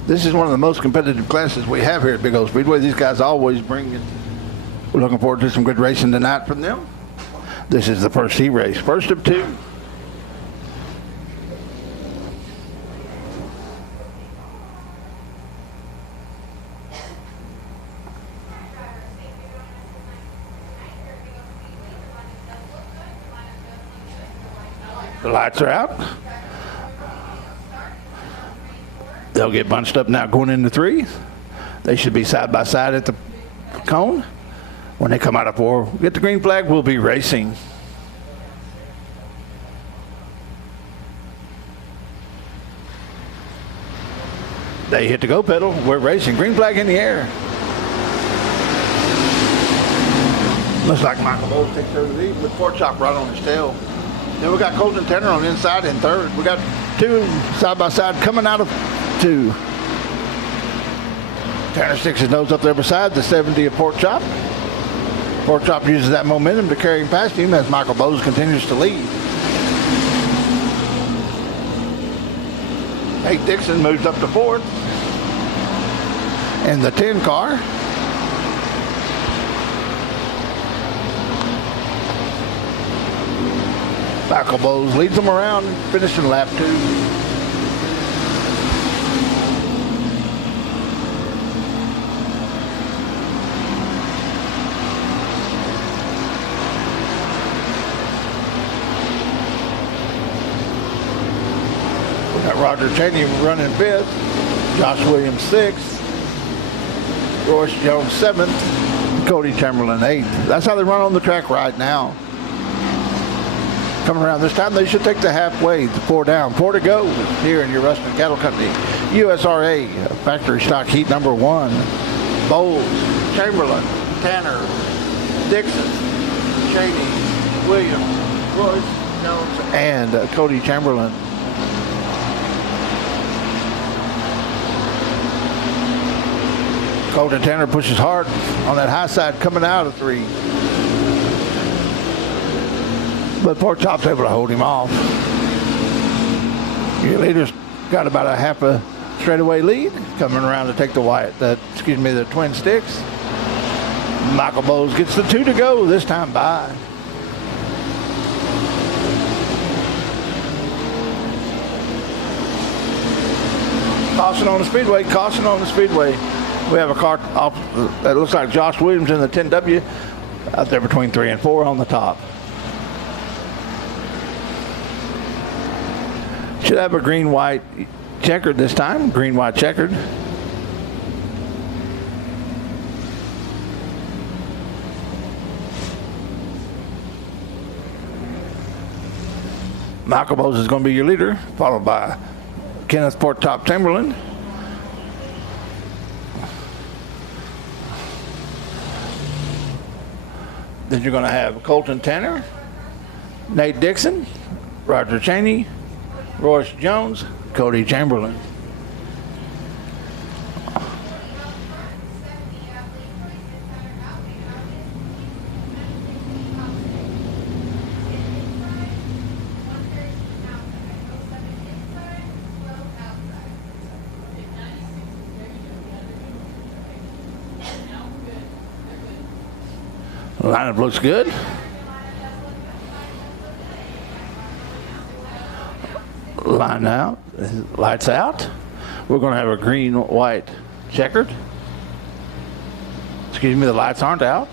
This is one of the most competitive classes we have here at Big O Speedway. These guys always bring it. We're looking forward to some good racing tonight from them. This is the first heat race, first of 2. The lights are out. They'll get bunched up now going into 3. They should be side by side at the cone. When they come out of 4, get the green flag, we'll be racing. They hit the go pedal, we're racing. Green flag in the air. Looks like Michael Bowles takes over the lead with Pork Chop right on his tail. Then we got Colton Tanner on the inside in 3rd. We got 2 side by side coming out of 2. Tanner sticks his nose up there beside the 70 of Pork Chop. Pork Chop uses that momentum to carry him past him as Michael Bowes continues to lead. Nate Dixon moves up to 4th in the 10 car. Michael Bowes leads them around, finishing lap 2. Roger Cheney running 5th, Josh Williams 6th, Royce Jones 7th, Cody Chamberlain 8th. That's how they run on the track right now. Coming around this time, they should take the halfway, the 4 down, 4 to go here in your Ruston Cattle Company USRA Factory Stock Heat number 1. Bowles, Chamberlain, Tanner, Dixon, Cheney, Williams, Royce Jones, and Cody Chamberlain. Colton Tanner pushes hard on that high side coming out of 3. But Pork Chop's able to hold him off. Your leader's got about a half a straightaway lead coming around to take the twin sticks. Michael Bowles gets the 2 to go, this time by. Caution on the Speedway, caution on the Speedway. We have a car off, that looks like Josh Williams in the 10W out there between 3 and 4 on the top. Should have a green-white checkered this time, green-white checkered. Michael Bowles is going to be your leader, followed by Kenneth Porktop Chamberlain. Then you're going to have Colton Tanner, Nate Dixon, Roger Cheney, Royce Jones, Cody Chamberlain. The lineup looks good. Line out, lights out. We're going to have a green-white checkered. Excuse me, the lights aren't out.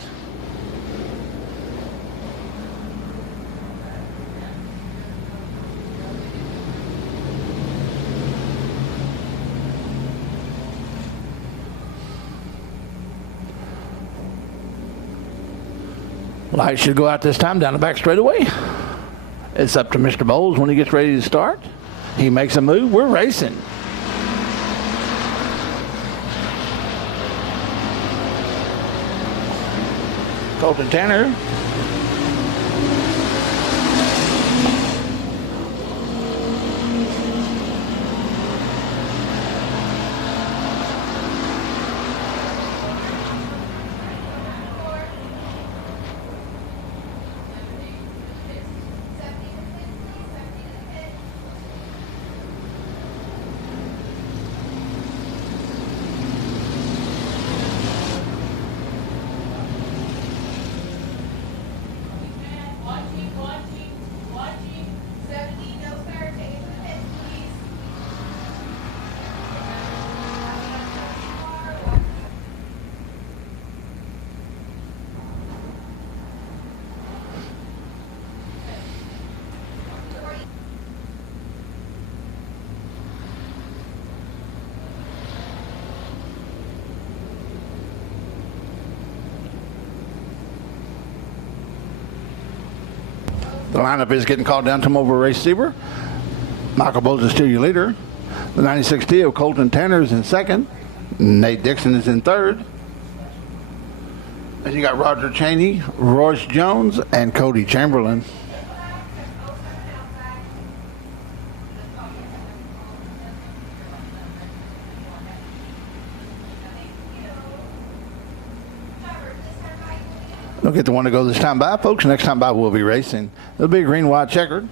Light should go out this time down the back straightaway. It's up to Mr. Bowles when he gets ready to start. He makes a move. We're racing. Colton Tanner. The lineup is getting called down to him over race Seaver. Michael Bowles is still your leader. The 96T of Colton Tanner is in second. Nate Dixon is in third. And you got Roger Cheney, Royce Jones, and Cody Chamberlain. Don't get the one to go this time by, folks. Next time by, we'll be racing. It'll be a green-white checkered.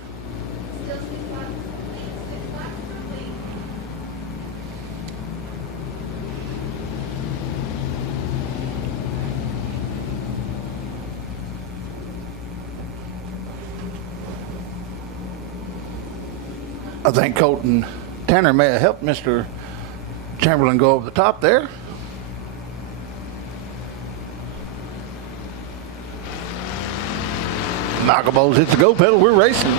I think Colton Tanner may have helped Mr. Chamberlain go over the top there. Michael Bowles hits the go pedal. We're racing.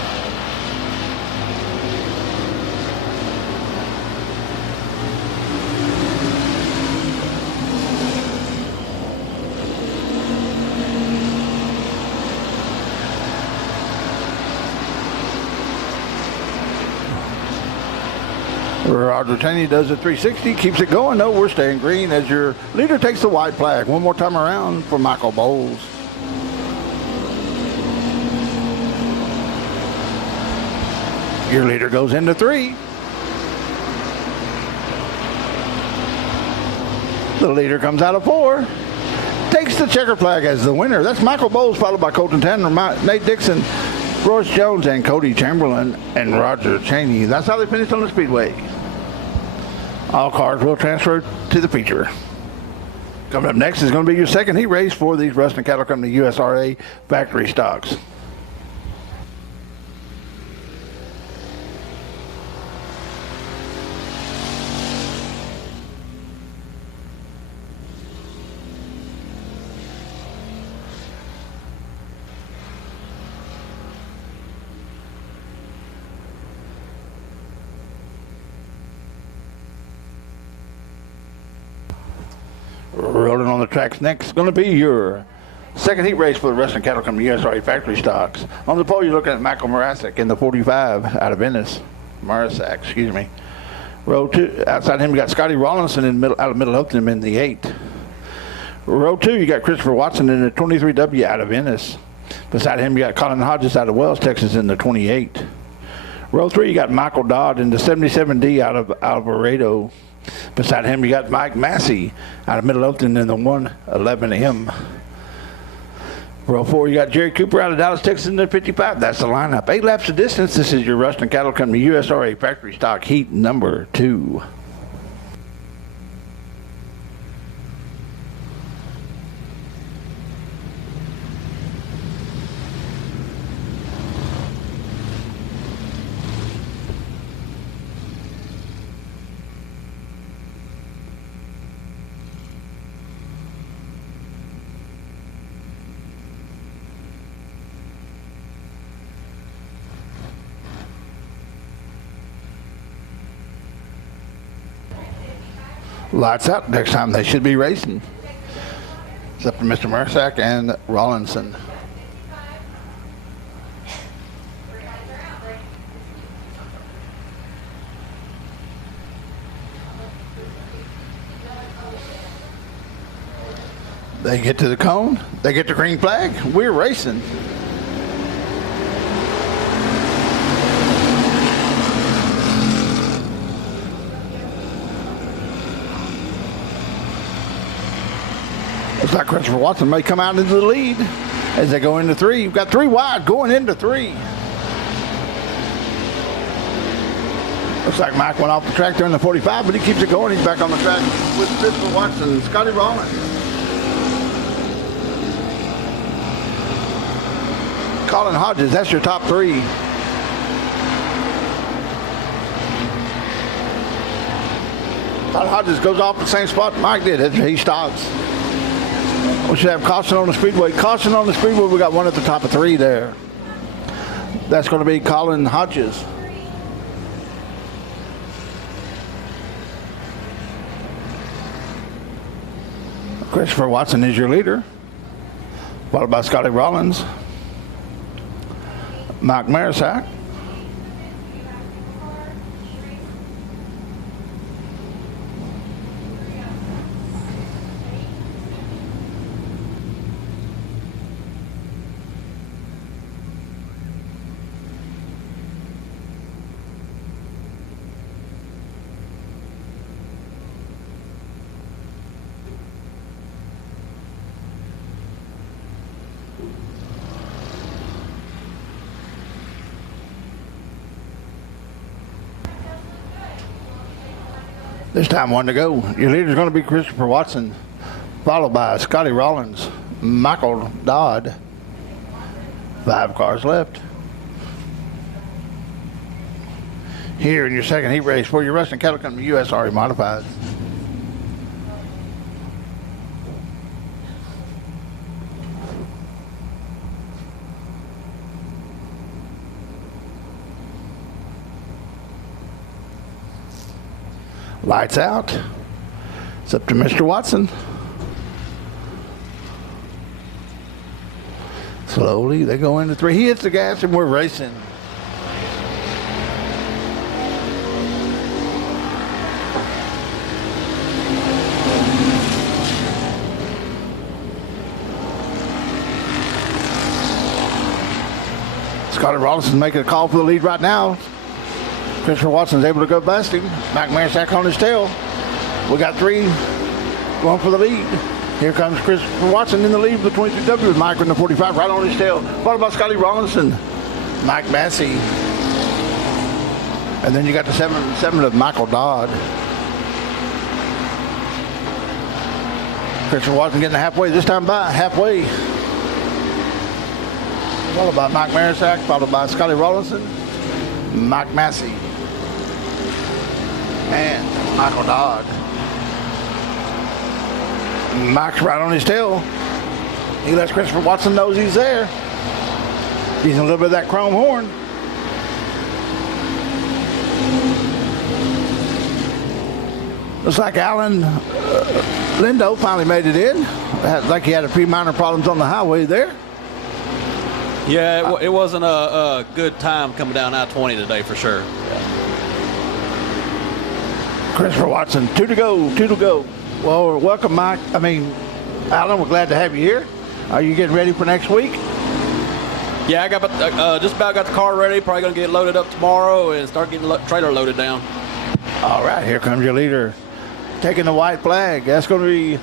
Roger Cheney does a 360, keeps it going. No, we're staying green as your leader takes the white flag. One more time around for Michael Bowles. Your leader goes into 3. The leader comes out of 4. Takes the checker flag as the winner. That's Michael Bowles, followed by Colton Tanner, Nate Dixon, Royce Jones, and Cody Chamberlain, and Roger Cheney. That's how they finished on the Speedway. All cars will transfer to the feature. Coming up next is going to be your second heat race for these Ruston Cattle Company USRA factory stocks. Rolling on the tracks next is going to be your second heat race for the Ruston Cattle Company USRA factory stocks. On the pole, you're looking at Michael Marasak in the 45 out of Ennis. Marasak, excuse me. Row 2, outside him, you got Scotty Rawlinson out of Midlothian in the 8. Row 2, you got Christopher Watson in the 23W out of Ennis. Beside him, you got Colin Hodges out of Wells, Texas in the 28. Row 3, you got Michael Dodd in the 77D out of Alvarado. Beside him, you got Mike Massey out of Midlothian in the 111M. Row 4, you got Jerry Cooper out of Dallas, Texas in the 55. That's the lineup. 8 laps of distance. This is your Ruston Cattle Company USRA factory stock heat number 2. Lights out. Next time they should be racing. Except for Mr. Marasak and Rawlinson. They get to the cone. They get the green flag. We're racing. Looks like Christopher Watson may come out into the lead as they go into 3. You've got 3 wide going into 3. Looks like Mike went off the track there in the 45, but he keeps it going. He's back on the track with Christopher Watson and Scotty Rollins. Colin Hodges, that's your top 3. Colin Hodges goes off the same spot Mike did. He stops. We should have caution on the Speedway. Caution on the Speedway. We got one at the top of 3 there. That's going to be Colin Hodges. Christopher Watson is your leader, followed by Scotty Rollins, Mike Marasak, this time 1 to go. Your leader is going to be Christopher Watson, followed by Scotty Rollins, Michael Dodd. 5 cars left. Here in your second heat race for your Ruston Cattle Company USRA Modified. Lights out. It's up to Mr. Watson. Slowly, they go into 3. He hits the gas and we're racing. Scotty Rawlinson making a call for the lead right now. Christopher Watson's able to go busting. Mike Marasak on his tail. We got 3 going for the lead. Here comes Christopher Watson in the lead with the 22W with Mike in the 45 right on his tail. Followed by Scotty Rollinson, Mike Massey. And then you got the 7 of Michael Dodd. Christopher Watson getting halfway, this time by halfway. Followed by Mike Marisak, followed by Scotty Rollinson, Mike Massey, and Michael Dodd. Mike's right on his tail. He lets Christopher Watson know he's there. He's a little bit of that chrome horn. Looks like Alan Lindo finally made it in. Like he had a few minor problems on the highway there. Yeah, it wasn't a good time coming down I-20 today for sure. Christopher Watson, 2 to go. Well, welcome, Mike. Alan, we're glad to have you here. Are you getting ready for next week? Yeah, I got just about got the car ready. Probably going to get loaded up tomorrow and start getting the trailer loaded down. All right, here comes your leader. Taking the white flag. That's going to be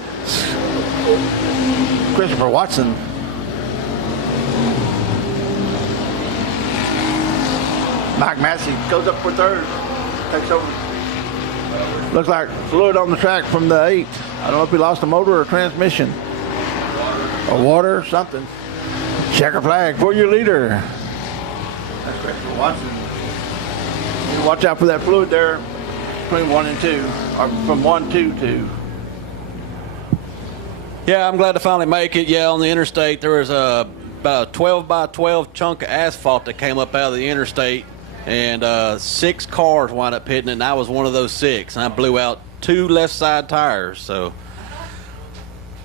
Christopher Watson. Mike Massey goes up for third. Takes over. Looks like fluid on the track from the 8. I don't know if he lost a motor or transmission. Or water or something. Checker flag for your leader. That's Christopher Watson. Watch out for that fluid there between 1 and 2. Or from 1 to 2. Yeah, I'm glad to finally make it. Yeah, on the interstate, there was about a 12 by 12 chunk of asphalt that came up out of the interstate. And 6 cars wound up hitting it, and I was one of those 6. And I blew out 2 left side tires. So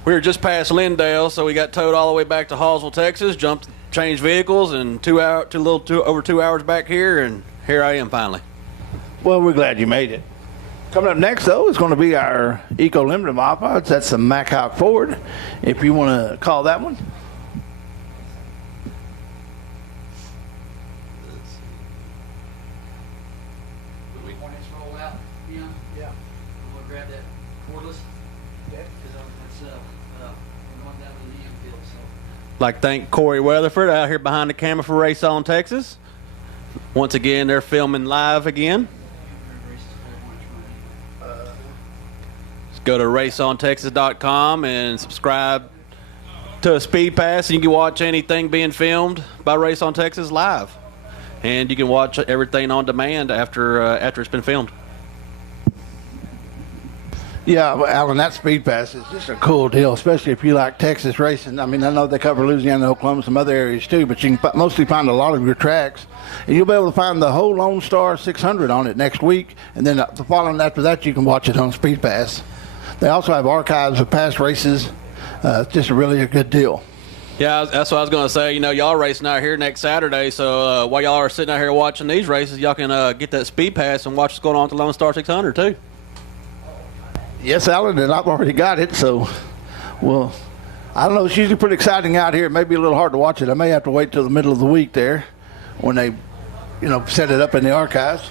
we were just past Lindale, so we got towed all the way back to Hallsville, Texas, changed vehicles, and over 2 hours back here, and here I am finally. Well, we're glad you made it. Coming up next, though, is going to be our Eco Limited modifieds. That's the Mack Hawk Ford, if you want to call that one. Like thank Corey Weatherford out here behind the camera for Race On Texas. Once again, they're filming live again. Just go to raceontexas.com and subscribe to a Speed Pass, and you can watch anything being filmed by Race On Texas live. And you can watch everything on demand after it's been filmed. Yeah, well, Alan, that Speed Pass is just a cool deal, especially if you like Texas racing. I know they cover Louisiana, Oklahoma, some other areas too, but you can mostly find a lot of your tracks. And you'll be able to find the whole Lone Star 600 on it next week, and then the following after that, you can watch it on Speed Pass. They also have archives of past races. It's just really a good deal. Yeah, that's what I was going to say. Y'all are racing out here next Saturday, so while y'all are sitting out here watching these races, y'all can get that Speed Pass and watch what's going on at the Lone Star 600 too. Yes, Alan, and I've already got it, so, well, I don't know. It's usually pretty exciting out here. It may be a little hard to watch it. I may have to wait till the middle of the week there when they, set it up in the archives.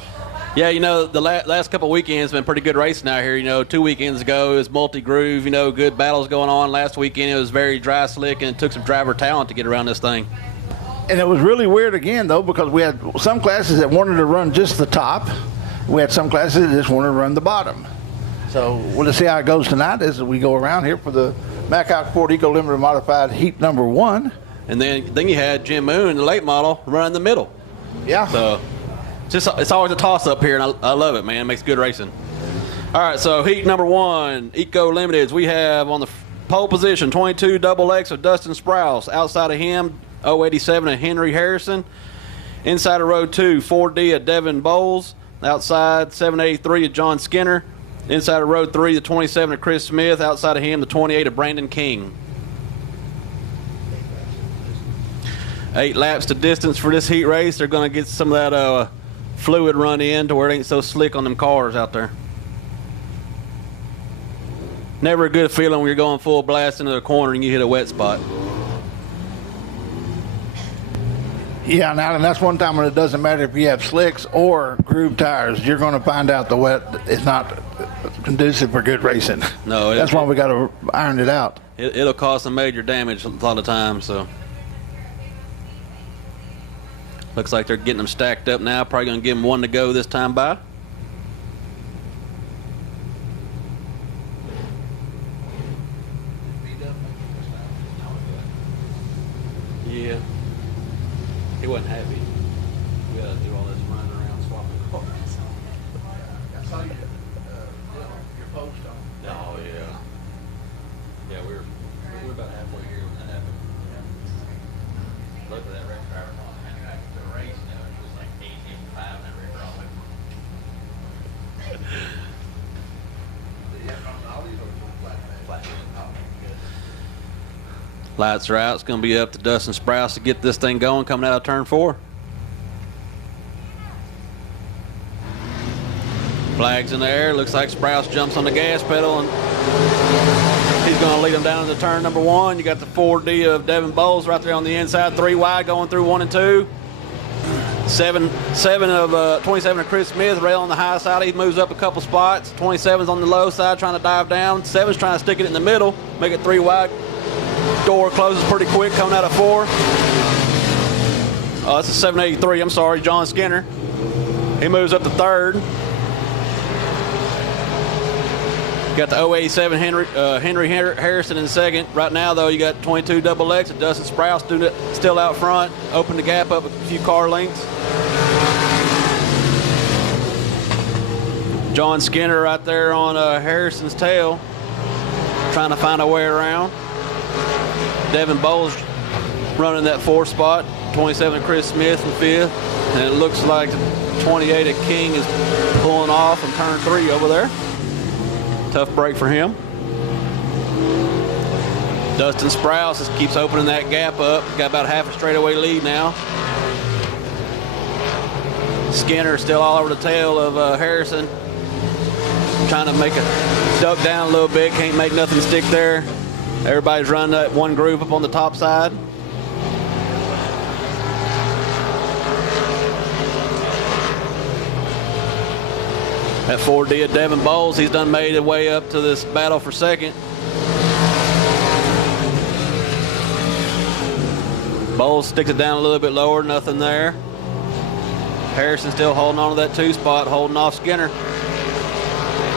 Yeah, the last couple of weekends been pretty good racing out here. 2 weekends ago it was multi-groove, good battles going on. Last weekend it was very dry, slick, and it took some driver talent to get around this thing. And it was really weird again, though, because we had some classes that wanted to run just the top. We had some classes that just wanted to run the bottom. So we'll see how it goes tonight as we go around here for the Mack Hawk Ford Eco Limited Modified Heat number 1. And then you had Jim Moon, the late model, running the middle. Yeah. So it's always a toss-up here, and I love it, man. It makes good racing. All right, so heat number 1, Eco Limiteds. We have on the pole position 22 Double X of Dustin Sprouse. Outside of him, 087 of Henry Harrison. Inside of row 2, 4D of Devin Bowles. Outside, 783 of John Skinner. Inside of row 3, the 27 of Chris Smith. Outside of him, the 28 of Brandon King. 8 laps to distance for this heat race. They're going to get some of that fluid run in to where it ain't so slick on them cars out there. Never a good feeling when you're going full blast into the corner and you hit a wet spot. Yeah, now and that's one time when it doesn't matter if you have slicks or groove tires. You're going to find out the wet is not conducive for good racing. No, that's why we got to iron it out. It'll cause some major damage a lot of times. So looks like they're getting them stacked up now. Probably going to give them one to go this time by. Yeah. He wasn't happy. We got to do all this running around swapping cars. I saw your post on. Oh, yeah. Yeah, we're about halfway here when that happened. Look at that wreck driver coming back to the race now. It was like 885 that wreck all the way. Lights are out. It's going to be up to Dustin Sprouse to get this thing going coming out of turn 4. Flags in the air. Looks like Sprouse jumps on the gas pedal and he's going to lead them down into turn number 1. You got the 4D of Devin Bowles right there on the inside, 3 wide going through 1 and 2. 27 of Chris Smith, rail on the high side. He moves up a couple spots. 27's on the low side trying to dive down. 7's trying to stick it in the middle, make it 3 wide. Door closes pretty quick coming out of 4. Oh, that's a 783. I'm sorry, John Skinner. He moves up to 3rd. Got the 087 Henry Harrison in 2nd. Right now, though, you got 22 double X and Dustin Sprouse still out front. Open the gap up a few car lengths. John Skinner right there on Harrison's tail, trying to find a way around. Devin Bowles running that 4th spot. 27 Chris Smith in 5th. And it looks like 28 of King is pulling off in turn 3 over there. Tough break for him. Dustin Sprouse just keeps opening that gap up. Got about half a straightaway lead now. Skinner still all over the tail of Harrison. Trying to make it duck down a little bit. Can't make nothing stick there. Everybody's running that one groove up on the top side. That 4D of Devin Bowles, he's done made his way up to this battle for 2nd. Bowles sticks it down a little bit lower, nothing there. Harrison still holding on to that 2 spot, holding off Skinner.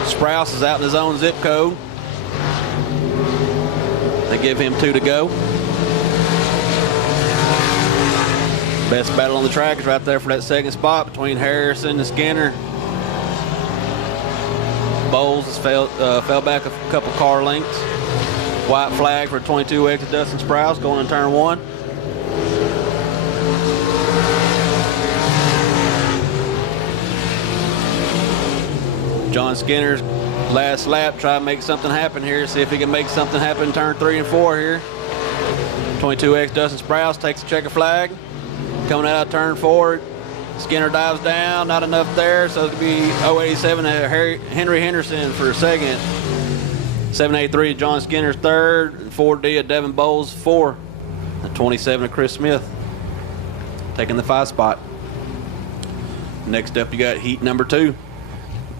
Sprouse is out in his own zip code. They give him 2 to go. Best battle on the track is right there for that 2nd spot between Harrison and Skinner. Bowles has fell back a couple car lengths. White flag for 22X of Dustin Sprouse going in turn 1. John Skinner's last lap, try to make something happen here. See if he can make something happen in turn 3 and 4 here. 22X Dustin Sprouse takes the checker flag. Coming out of turn 4, Skinner dives down, not enough there, so it's going to be 087 Henry Henderson for 2nd. 783 John Skinner's 3rd, and 4D of Devin Bowles 4. The 27 of Chris Smith taking the 5 spot. Next up, you got heat number 2.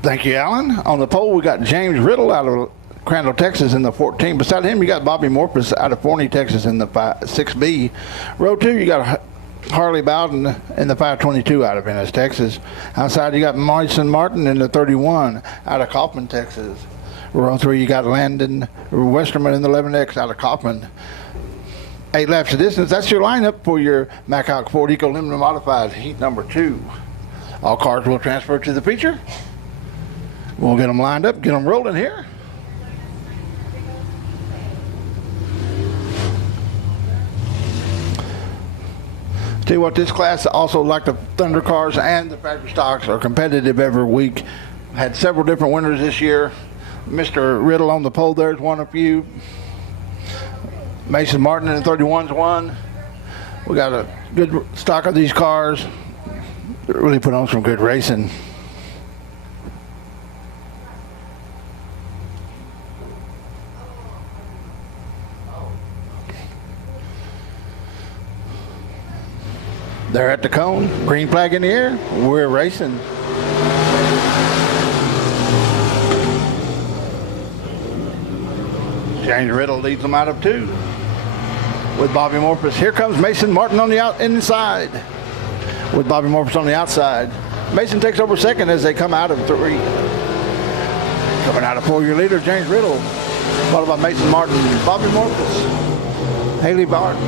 Thank you, Alan. On the pole, we got James Riddle out of Crandall, Texas in the 14. Beside him, you got Bobby Morpus out of Forney, Texas in the 6B. Row 2, you got Harley Bowden in the 522 out of Ennis, Texas. Outside, you got Mason Martin in the 31 out of Kaufman, Texas. Row 3, you got Landon Westerman in the 11X out of Kaufman. 8 laps of distance. That's your lineup for your Mack Ford Eco Limited Modified heat number 2. All cars will transfer to the feature. We'll get them lined up, get them rolling here. Tell you what, this class also, like the Thunder cars and the factory stocks, are competitive every week. Had several different winners this year. Mr. Riddle on the pole there's won a few. Mason Martin in the 31's won. We got a good stock of these cars. Really put on some good racing. They're at the cone. Green flag in the air. We're racing. James Riddle leads them out of 2 with Bobby Morpus. Here comes Mason Martin on the inside with Bobby Morpus on the outside. Mason takes over second as they come out of 3. Coming out of 4, your leader, James Riddle. Followed by Mason Martin, Bobby Morpus, Haley Bowden,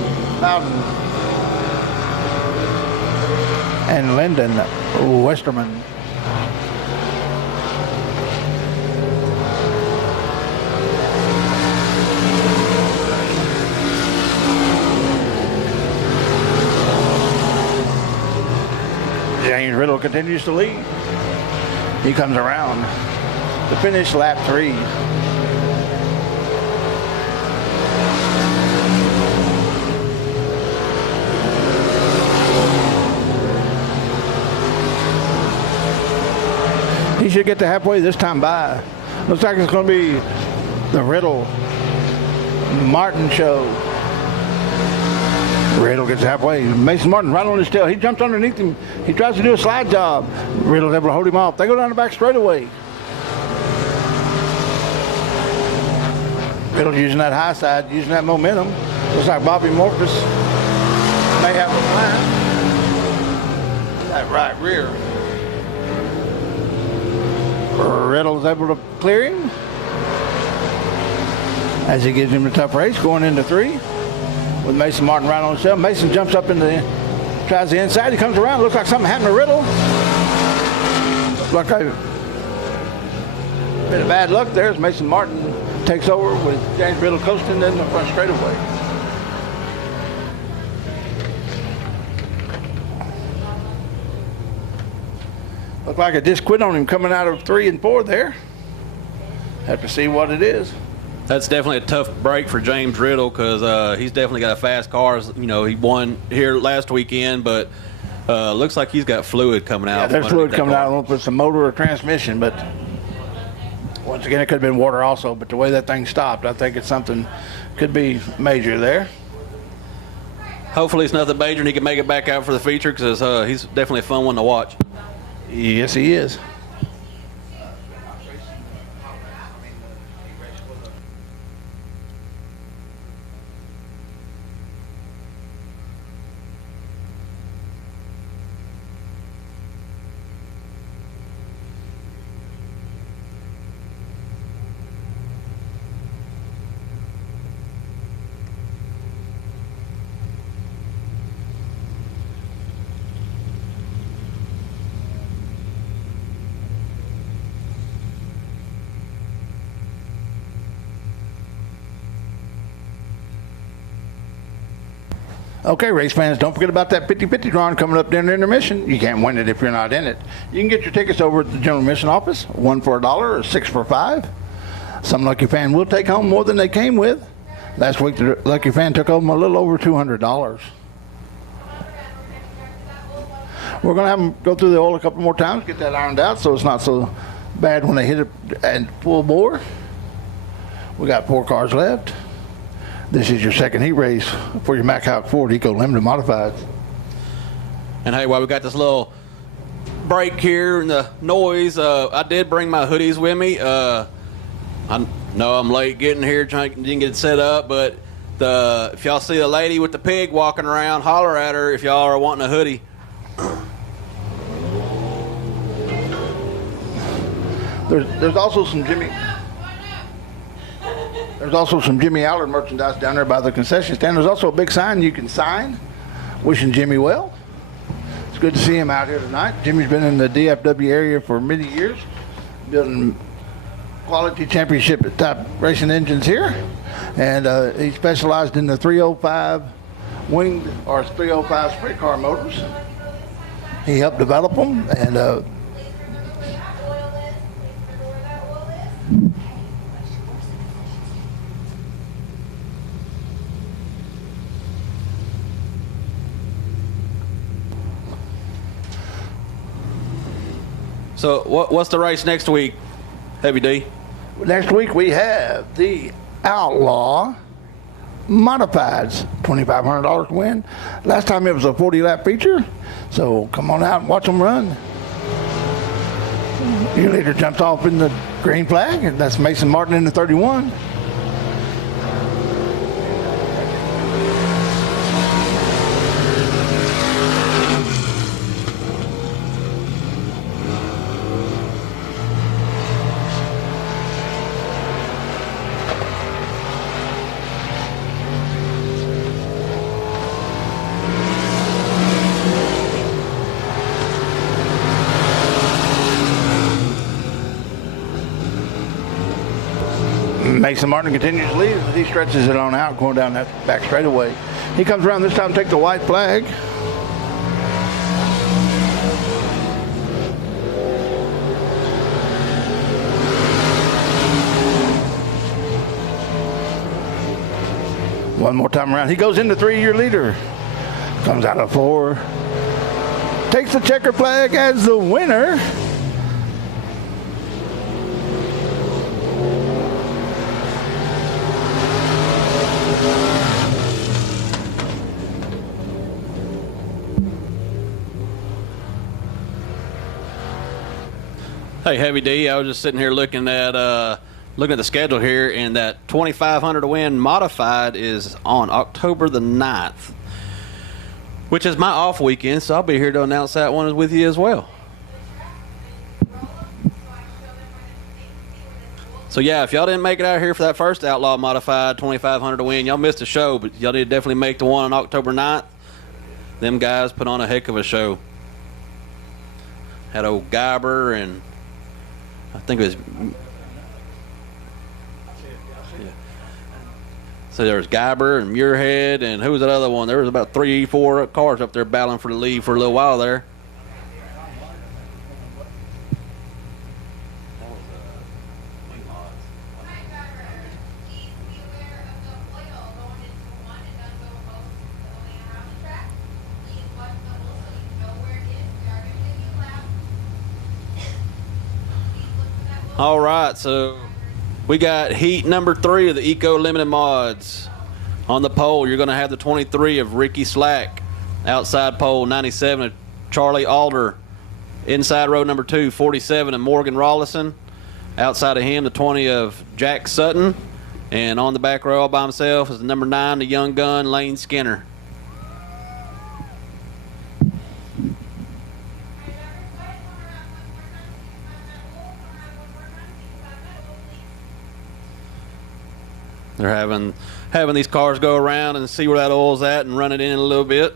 and Lyndon Westerman. James Riddle continues to lead. He comes around to finish lap 3. He should get to halfway this time by. Looks like it's going to be the Riddle Martin show. Riddle gets halfway. Mason Martin right on his tail. He jumps underneath him. He tries to do a slide job. Riddle's able to hold him off. They go down the back straightaway. Riddle's using that high side, using that momentum. Looks like Bobby Morpus may have a line. That right rear. Riddle's able to clear him as he gives him a tough race going into 3 with Mason Martin right on his tail. Mason jumps up tries the inside. He comes around. Looks like something happened to Riddle. Looks like a bit of bad luck there as Mason Martin takes over with James Riddle coasting in the front straightaway. Looked like it just quit on him coming out of 3 and 4 there. Have to see what it is. That's definitely a tough break for James Riddle because he's definitely got a fast car. You know, he won here last weekend, but looks like he's got fluid coming out. Yeah, there's fluid coming out with some motor or transmission, but once again, it could have been water also. But the way that thing stopped, I think it's something could be major there. Hopefully it's nothing major and he can make it back out for the feature because he's definitely a fun one to watch. Yes, he is. Okay, race fans, don't forget about that 50-50 drawing coming up during the intermission. You can't win it if you're not in it. You can get your tickets over at the general admission office, 1 for $1 or 6 for $5. Some lucky fan will take home more than they came with. Last week, the lucky fan took home a little over $200. We're going to have them go through the oil a couple more times, get that ironed out so it's not so bad when they hit it at full bore. We got 4 cars left. This is your second heat race for your Mack Hawk Ford Eco Limited Modifieds. And hey, while we got this little break here and the noise, I did bring my hoodies with me. I know I'm late getting here, didn't get it set up, but if y'all see the lady with the pig walking around, holler at her if y'all are wanting a hoodie. There's also some Jimmy Allard merchandise down there by the concession stand. There's also a big sign you can sign, wishing Jimmy well. It's good to see him out here tonight. Jimmy's been in the DFW area for many years, building quality championship type racing engines here, and he specialized in the 305 winged or 305 sprint car motors. He helped develop them, and So what's the race next week, Heavy D? next week we have the Outlaw Modifieds, $2,500 to win. Last time it was a 40-lap feature, so come on out and watch them run. Your leader jumps off in the green flag, and that's Mason Martin in the 31. Mason Martin continues to lead as he stretches it on out, going down that back straightaway. He comes around this time to take the white flag. One more time around. He goes into 3-year leader. Comes out of 4. Takes the checker flag as the winner. Hey, Heavy D, I was just sitting here looking at the schedule here, and that 2,500 to win modified is on October the 9th, which is my off weekend, so I'll be here to announce that one with you as well. So yeah, if y'all didn't make it out here for that first Outlaw Modified 2,500 to win, y'all missed a show, but y'all did definitely make the one on October 9th. Them guys put on a heck of a show. Had old Guyber and I think it was. Yeah. So there was Guyber and Muirhead, and who was that other one? There was about 3-4 cars up there battling for the lead for a little while there. All right, so we got heat number 3 of the Eco Limited Mods. On the pole, you're going to have the 23 of Ricky Slack. Outside pole, 97 of Charlie Allard. Inside row number 2, 47 of Morgan Rollison. Outside of him, the 20 of Jack Sutton. And on the back row all by himself is the number 9, the young gun, Lane Skinner. They're having these cars go around and see where that oil's at and run it in a little bit.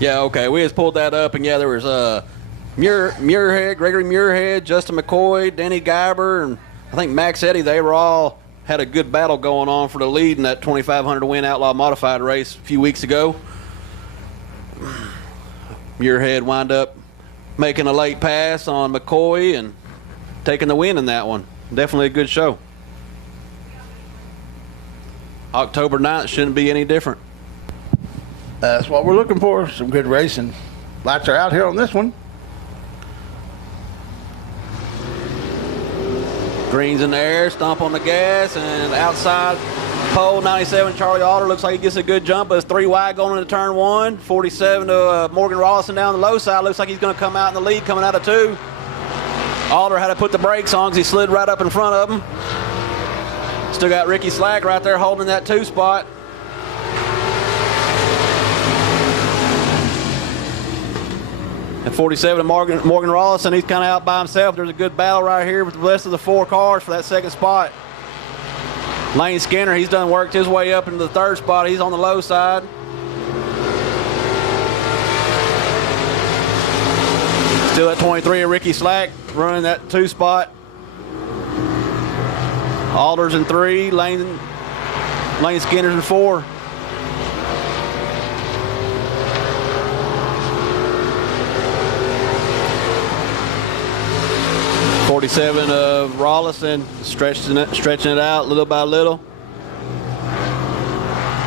Yeah, okay. We just pulled that up, and yeah, there was Muirhead, Gregory Muirhead, Justin McCoy, Danny Guyber, and I think Max Eddy. They were all had a good battle going on for the lead in that 2,500 to win Outlaw Modified race a few weeks ago. Muirhead wound up making a late pass on McCoy and taking the win in that one. Definitely a good show. October 9th shouldn't be any different. That's what we're looking for, some good racing. Lights are out here on this one. Green's in the air, stomp on the gas, and outside pole 97, Charlie Allard looks like he gets a good jump, but it's 3 wide going into turn 1. 47 to Morgan Rollison down the low side. Looks like he's going to come out in the lead coming out of 2. Allard had to put the brakes on because he slid right up in front of him. Still got Ricky Slack right there holding that 2 spot. And 47 to Morgan Rollison, he's kind of out by himself. There's a good battle right here with the rest of the 4 cars for that 2nd spot. Lane Skinner, he's done worked his way up into the 3rd spot. He's on the low side. Still at 23 of Ricky Slack running that 2 spot. Alder's in 3, Lane Skinner's in 4. 47 of Rollison, stretching it out little by little.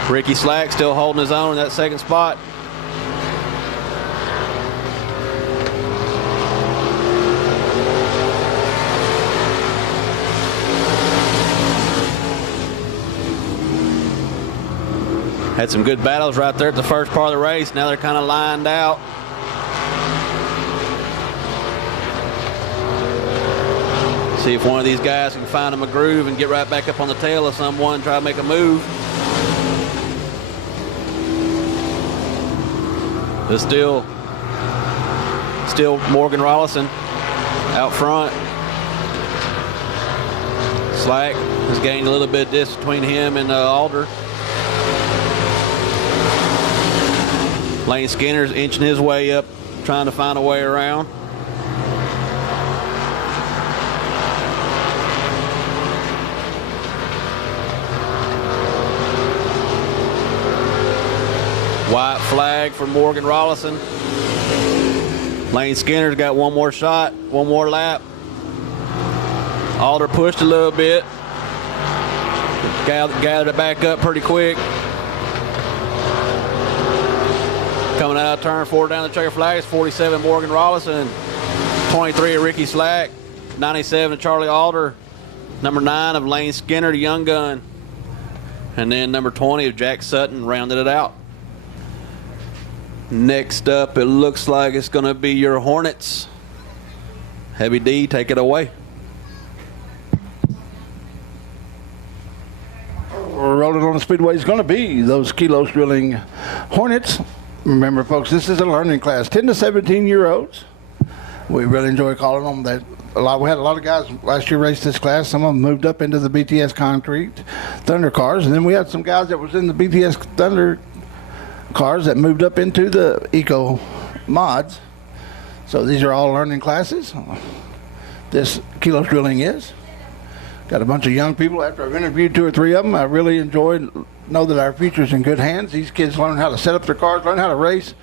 Ricky Slack still holding his own in that second spot. Had some good battles right there at the first part of the race. Now they're kind of lined out. See if one of these guys can find him a groove and get right back up on the tail of someone, try to make a move. But still Morgan Rollison out front. Slack has gained a little bit of distance between him and Allard. Lane Skinner's inching his way up, trying to find a way around. White flag for Morgan Rollison. Lane Skinner's got one more shot, one more lap. Allard pushed a little bit. Gathered it back up pretty quick. Coming out of turn 4 down the checker flag is 47 Morgan Rollison, 23 of Ricky Slack, 97 of Charlie Allard, number 9 of Lane Skinner, the young gun, and then number 20 of Jack Sutton rounded it out. Next up, it looks like it's going to be your Hornets. Heavy D, take it away. We're rolling on the Speedway is going to be those Kilos Drilling Hornets. Remember, folks, this is a learning class, 10 to 17-year-olds. We really enjoy calling them that. We had a lot of guys last year race this class. Some of them moved up into the BTS Concrete Thunder cars, and then we had some guys that was in the BTS Thunder cars that moved up into the Eco mods. So these are all learning classes. This Kilos Drilling is. Got a bunch of young people. After I've interviewed 2 or 3 of them, I really know that our future's in good hands. These kids learn how to set up their cars, learn how to race,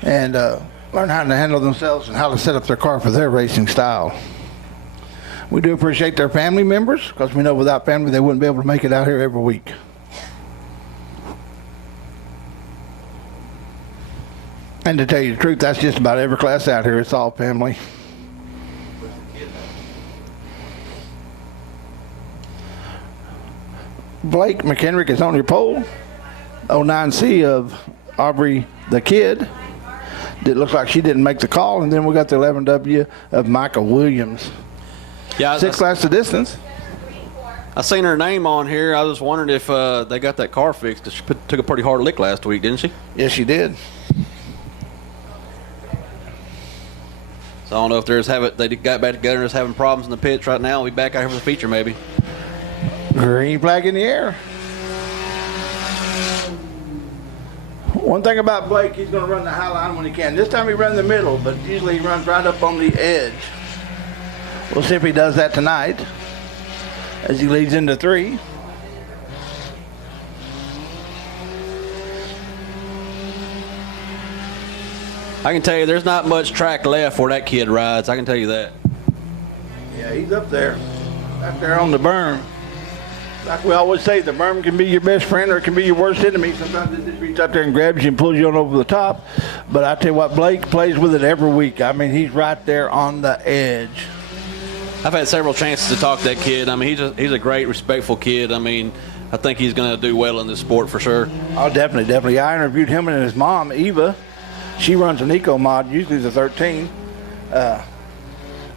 and learn how to handle themselves and how to set up their car for their racing style. We do appreciate their family members, because we know without family they wouldn't be able to make it out here every week. And to tell you the truth, that's just about every class out here. It's all family. Blake McHenrick is on your pole. 09C of Aubrey the Kid. It looks like she didn't make the call. And then we got the 11W of Michael Williams. Yeah, 6 laps of distance. I seen her name on here. I was wondering if they got that car fixed. She took a pretty hard lick last week, didn't she? Yes, she did. So I don't know if they got back together and is having problems in the pits right now. We'll be back out here for the feature maybe. Green flag in the air. One thing about Blake, he's going to run the high line when he can. This time he ran the middle, but usually he runs right up on the edge. We'll see if he does that tonight as he leads into 3. I can tell you there's not much track left where that kid rides. I can tell you that. Yeah, he's up there on the berm. Like we always say, the berm can be your best friend or it can be your worst enemy. Sometimes it just reaches up there and grabs you and pulls you on over the top. But I tell you what, Blake plays with it every week. I mean, he's right there on the edge. I've had several chances to talk to that kid. I mean, he's a great, respectful kid. I mean, I think he's going to do well in this sport for sure. Oh, definitely. I interviewed him and his mom, Eva. She runs an Eco mod, usually the 13.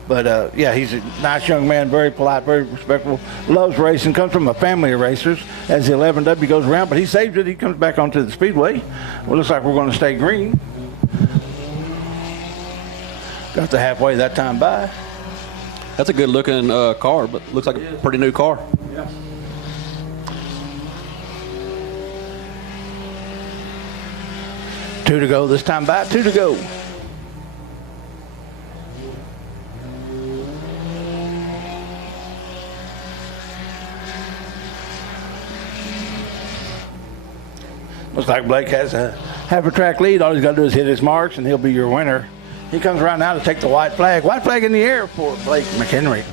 But yeah, he's a nice young man, very polite, very respectful, loves racing, comes from a family of racers as the 11W goes around, but he saves it. He comes back onto the Speedway. Well, looks like we're going to stay green. Got the halfway that time by. That's a good looking car, but looks like a pretty new car. Yeah. Two to go this time by, 2 to go. Looks like Blake has a half a track lead. All he's got to do is hit his marks, and he'll be your winner He comes around now to take the white flag. White flag in the air for Blake McHenry.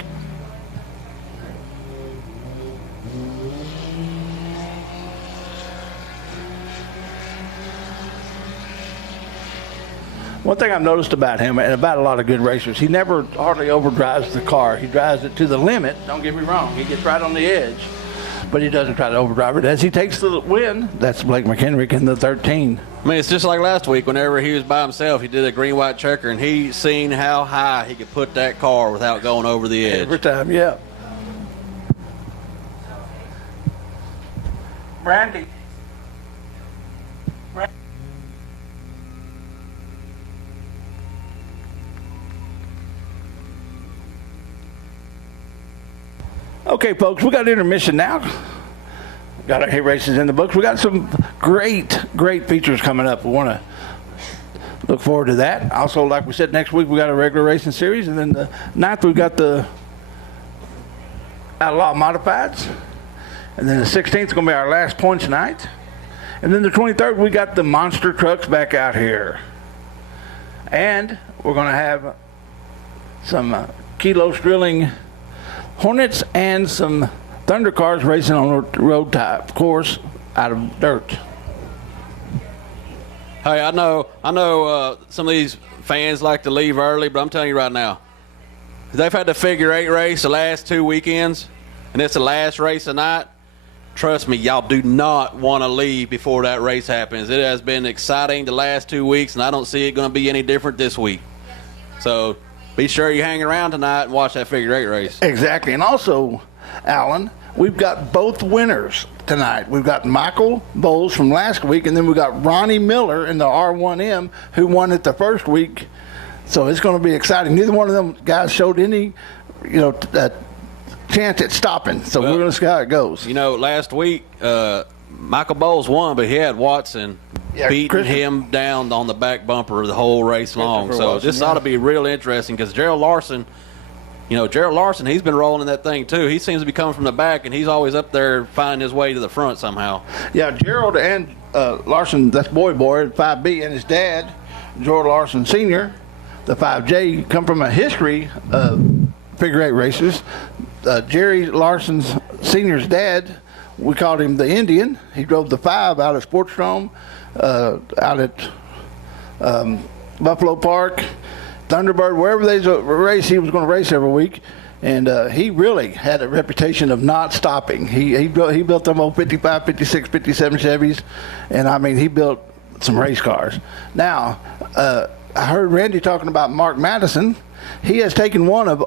One thing I've noticed about him and about a lot of good racers, he never hardly overdrives the car. He drives it to the limit. Don't get me wrong. He gets right on the edge, but he doesn't try to overdrive it. As he takes the win, that's Blake McHenry in the 13. I mean, it's just like last week. Whenever he was by himself, he did a green-white checker, and he seen how high he could put that car without going over the edge. Every time, yeah. Brandy. Okay, folks, we got intermission now. Got our hit races in the books. We got some great features coming up. We want to look forward to that. Also, like we said, next week we got a regular racing series, and then the 9th we've got the Outlaw Modifieds, and then the 16th is going to be our last points night, and then the 23rd we got the monster trucks back out here, and we're going to have some Kilos Drilling Hornets and some Thunder cars racing on a road type course out of dirt. Hey, I know. Some of these fans like to leave early, but I'm telling you right now, they've had the figure 8 race the last 2 weekends, and it's the last race of the night. Trust me, y'all do not want to leave before that race happens. It has been exciting the last 2 weeks, and I don't see it going to be any different this week. So be sure you hang around tonight and watch that figure 8 race. Exactly. And also, Alan, we've got both winners tonight. We've got Michael Bowles from last week, and then we've got Ronnie Miller in the R1M who won it the first week. So it's going to be exciting. Neither one of them guys showed any, chance at stopping. So we're going to see how it goes. Last week, Michael Bowles won, but he had Watson beating him down on the back bumper the whole race long. So this ought to be real interesting because Gerald Larson, he's been rolling that thing too. He seems to be coming from the back, and he's always up there finding his way to the front somehow. Yeah, Gerald and Larson, that's Boy 5B, and his dad, Gerald Larson Sr., the 5J, come from a history of figure 8 races. Jerry Larson Sr.'s dad, we called him the Indian. He drove the 5 out of Sportstrom, out at Buffalo Park, Thunderbird, wherever there's a race, he was going to race every week. And he really had a reputation of not stopping. He built them old 55, 56, 57 Chevys. And, I mean, he built some race cars. Now, I heard Randy talking about Mark Madison. He has taken one of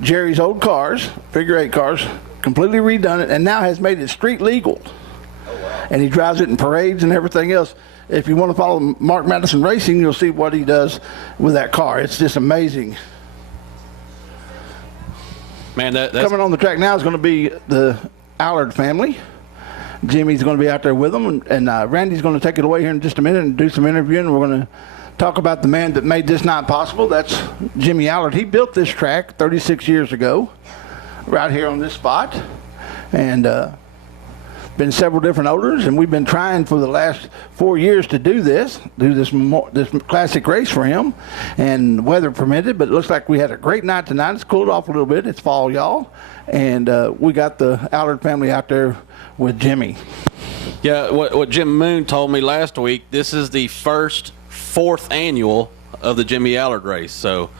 Jerry's old cars, figure 8 cars, completely redone it, and now has made it street legal. Oh, wow. And he drives it in parades and everything else. If you want to follow Mark Madison Racing, you'll see what he does with that car. It's just amazing. Man, that's coming on the track now is going to be the Allard family. Jimmy's going to be out there with them, and Randy's going to take it away here in just a minute and do some interviewing. We're going to talk about the man that made this night possible. That's Jimmy Allard. He built this track 36 years ago, right here on this spot, and been several different owners, and we've been trying for the last 4 years to do this classic race for him, and weather permitted, but it looks like we had a great night tonight. It's cooled off a little bit. It's fall, y'all, and we got the Allard family out there with Jimmy. Yeah, what Jim Moon told me last week, this is the fourth annual of the Jimmy Allard race. So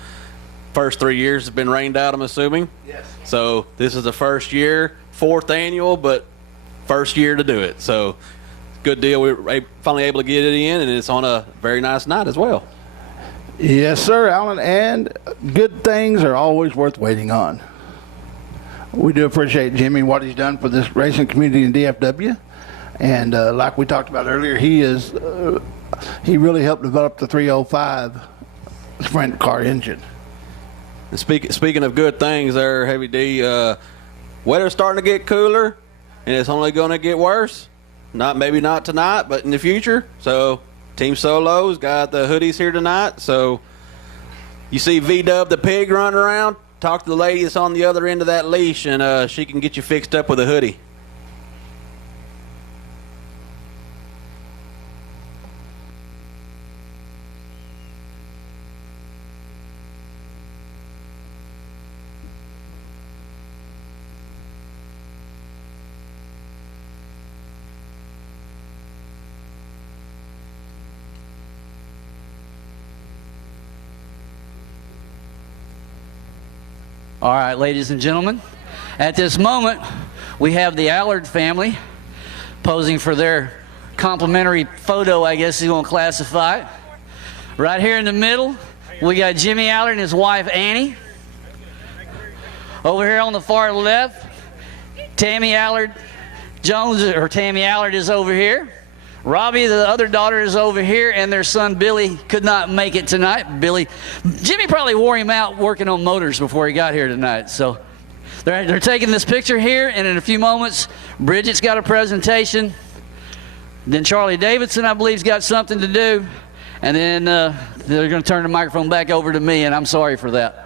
first 3 years has been rained out, I'm assuming. Yes. So this is the first year, 4th annual, but first year to do it. So good deal. We were finally able to get it in, and it's on a very nice night as well. Yes, sir, Alan, and good things are always worth waiting on. We do appreciate Jimmy and what he's done for this racing community in DFW. And like we talked about earlier, he really helped develop the 305 sprint car engine. And speaking of good things there, Heavy D, weather's starting to get cooler, and it's only going to get worse. Maybe not tonight, but in the future. So Team Solo's got the hoodies here tonight. So you see V-Dub the pig running around, talk to the lady that's on the other end of that leash, and she can get you fixed up with a hoodie. All right, ladies and gentlemen, at this moment, we have the Allard family posing for their complimentary photo, I guess you want to classify it. Right here in the middle, we got Jimmy Allard and his wife, Annie. Over here on the far left, Tammy Allard Jones, or Tammy Allard, is over here. Robbie, the other daughter, is over here, and their son Billy could not make it tonight. Jimmy probably wore him out working on motors before he got here tonight. So they're taking this picture here, and in a few moments, Bridget's got a presentation. Then Charlie Davidson, I believe, has got something to do, and then they're going to turn the microphone back over to me, and I'm sorry for that.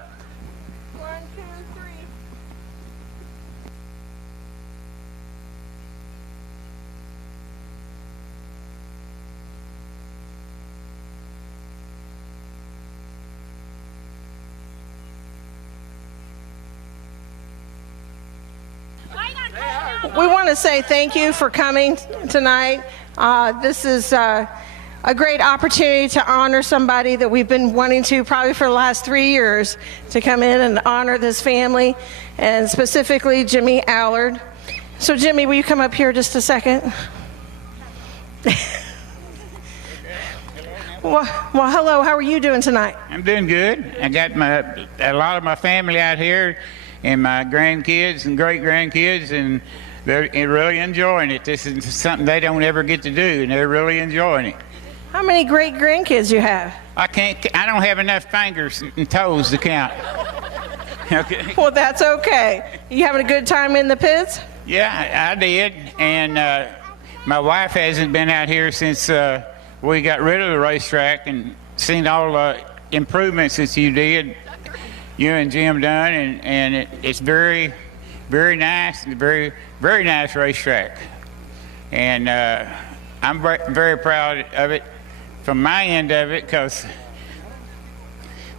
We want to say thank you for coming tonight. This is a great opportunity to honor somebody that we've been wanting to probably for the last 3 years, to come in and honor this family, and specifically Jimmy Allard. So Jimmy, will you come up here just a second? Well, hello. How are you doing tonight? I'm doing good. I got a lot of my family out here, and my grandkids and great-grandkids, and they're really enjoying it. This is something they don't ever get to do, and they're really enjoying it. How many great-grandkids you have? I don't have enough fingers and toes to count. Okay. Well, that's okay. You having a good time in the pits? Yeah, I did, and my wife hasn't been out here since we got rid of the racetrack, and seen all the improvements that you and Jim done, and it's very, very nice, very, very nice racetrack. And I'm very proud of it from my end of it, because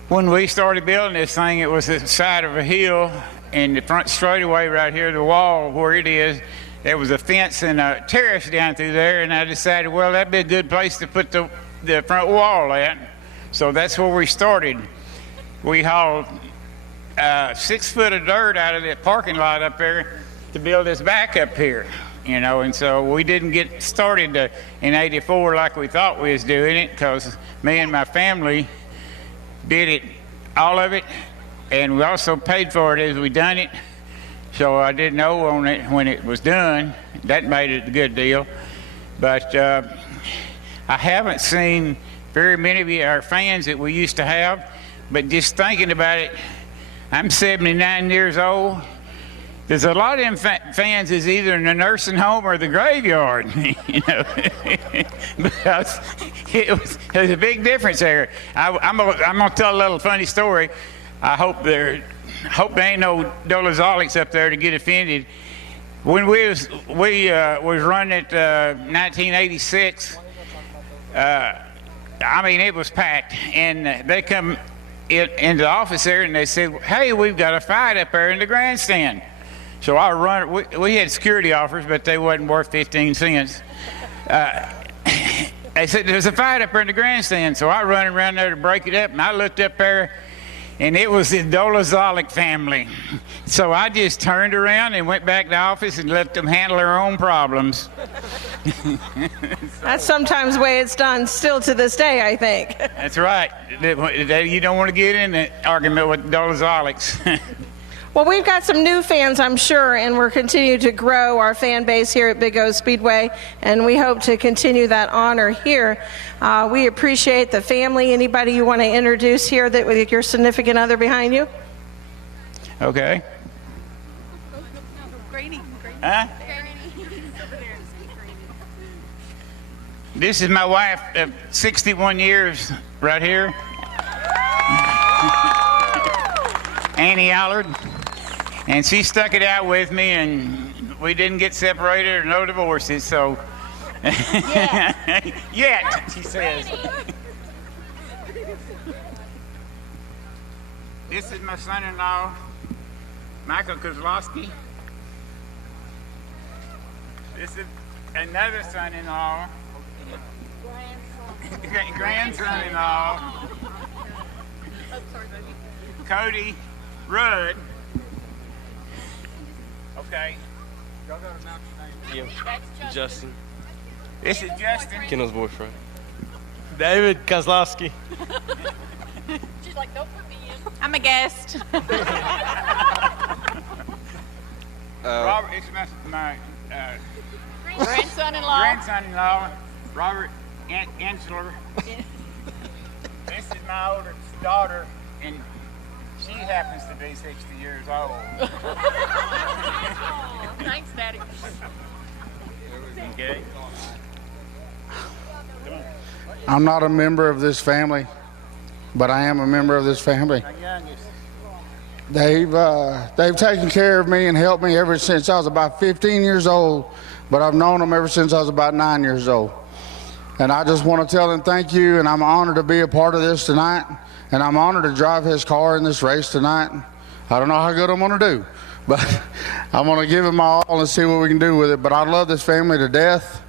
when we started building this thing, it was the side of a hill, and the front straightaway right here, the wall where it is, there was a fence and a terrace down through there, and I decided, well, that'd be a good place to put the front wall at. So that's where we started. We hauled 6 foot of dirt out of that parking lot up there to build this back up here, and so we didn't get started in '84 like we thought we was doing it, because me and my family did it, all of it, and we also paid for it as we done it. So I didn't owe on it when it was done. That made it a good deal. But I haven't seen very many of our fans that we used to have, but just thinking about it, I'm 79 years old. There's a lot of them fans is either in the nursing home or the graveyard, because there's a big difference there. I'm gonna tell a little funny story. I hope there ain't no Dolazolics up there to get offended. When we was running at 1986, it was packed, and they come into the office there, and they said, "Hey, we've got a fight up there in the grandstand." So I run. We had security offers, but they wasn't worth 15 cents. They said, "There's a fight up there in the grandstand." So I run around there to break it up, and I looked up there, and it was the Dolazolic family. So I just turned around and went back to the office and let them handle their own problems. That's sometimes the way it's done still to this day, I think. That's right. You don't want to get in an argument with Dolazolics. Well, we've got some new fans, I'm sure, and we're continuing to grow our fan base here at Big O Speedway, and we hope to continue that honor here. We appreciate the family. Anybody you want to introduce here that with your significant other behind you? Okay. Grady. Huh? This is my wife of 61 years right here. Annie Allard. And she stuck it out with me, and we didn't get separated or no divorces, so. Yet, she says. This is my son-in-law, Michael Kozlowski. This is another son-in-law. Grandson-in-law. Cody Rudd. Okay. Justin. This is Justin. Kendall's boyfriend. David Kozlowski. She's like, don't put me in. I'm a guest. Robert, it's my Grandson-in-law. grandson-in-law, Robert Ensler. This is my oldest daughter, and she happens to be 60 years old. Thanks, Daddy. Okay. I'm not a member of this family, but I am a member of this family. My youngest. They've taken care of me and helped me ever since I was about 15 years old, but I've known them ever since I was about 9 years old. And I just want to tell them thank you, and I'm honored to be a part of this tonight, and I'm honored to drive his car in this race tonight. I don't know how good I'm going to do, but I'm going to give it my all and see what we can do with it. But I love this family to death.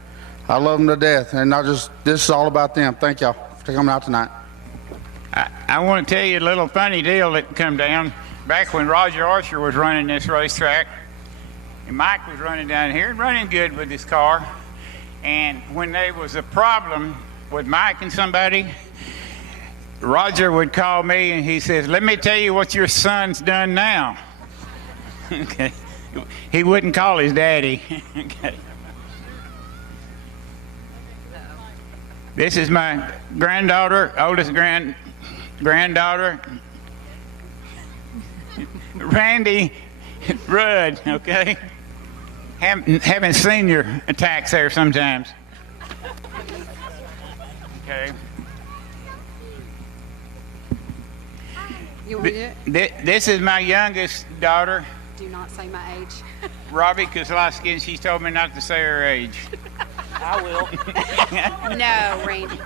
I love them to death, and this is all about them. Thank y'all for coming out tonight. I want to tell you a little funny deal that come down. Back when Roger Archer was running this racetrack, and Mike was running down here and running good with his car. And when there was a problem with Mike and somebody, Roger would call me and he says, "Let me tell you what your son's done now." Okay. He wouldn't call his daddy. Okay. This is my granddaughter, oldest granddaughter, Randy Rudd, okay? Having senior attacks there sometimes. Okay. You want it? This is my youngest daughter, Do not say my age. Robbie Kozlowski, and she's told me not to say her age. I will. No, Randy.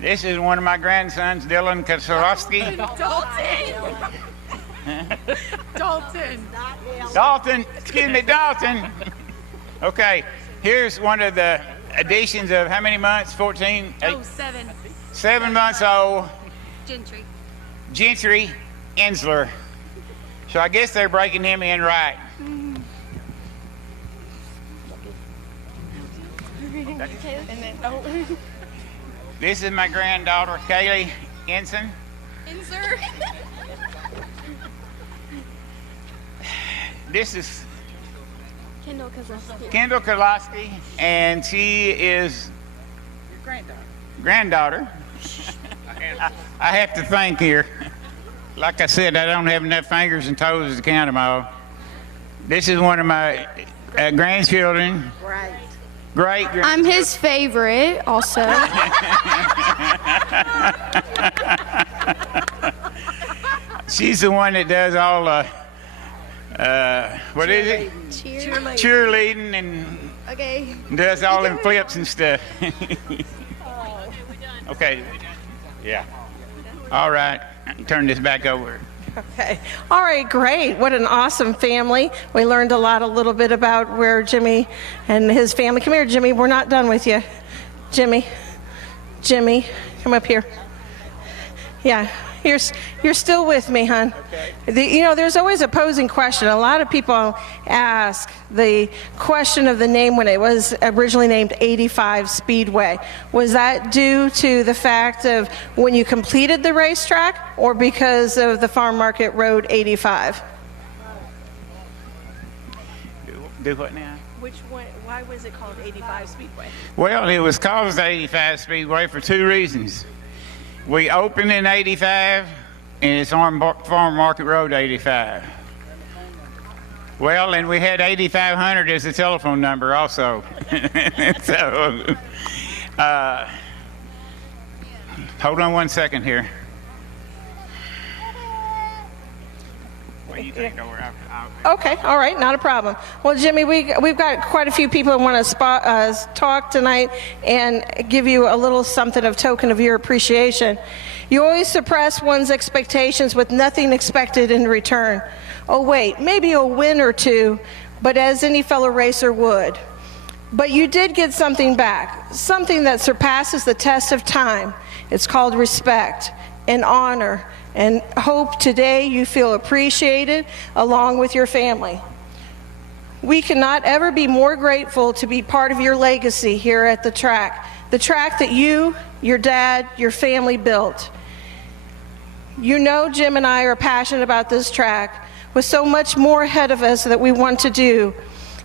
This is one of my grandsons, Dylan Kozlowski. Dalton. Dalton, excuse me, Dalton. Okay, here's one of the additions of how many months? 14? Oh, 7. 7 months old, Gentry. Gentry Ensler. So I guess they're breaking him in right. This is my granddaughter, Kaylee Ensign. Insert. This is Kendall Kozlowski. Kendall Kozlowski, and she is granddaughter. I have to think here. Like I said, I don't have enough fingers and toes to count them all. This is one of my grandchildren. Right. Great grandchildren. I'm his favorite, also. She's the one that does all the, what is it? Cheerleading and Okay. does all them flips and stuff. Okay. Yeah. All right. Turn this back over. Okay. All right, great. What an awesome family. We learned a little bit about where Jimmy and his family. Come here, Jimmy. We're not done with you. Jimmy, come up here. Yeah, you're still with me, hon. Okay. There's always a posing question. A lot of people ask the question of the name when it was originally named 85 Speedway. Was that due to the fact of when you completed the racetrack or because of the Farm Market Road 85? Do what now? Which one? Why was it called 85 Speedway? Well, it was called 85 Speedway for 2 reasons. We opened in 85, and it's on Farm Market Road 85. Well, and we had 8500 as a telephone number also. So, hold on one second here. What do you think over? Okay, all right, not a problem. Well, Jimmy, we've got quite a few people who want to talk tonight and give you a little something of token of your appreciation. You always suppress one's expectations with nothing expected in return. Oh, wait, maybe a win or two, but as any fellow racer would. But you did get something back, something that surpasses the test of time. It's called respect. and honor, and hope today you feel appreciated along with your family. We cannot ever be more grateful to be part of your legacy here at the track that you, your dad, your family built. You know Jim and I are passionate about this track with so much more ahead of us that we want to do.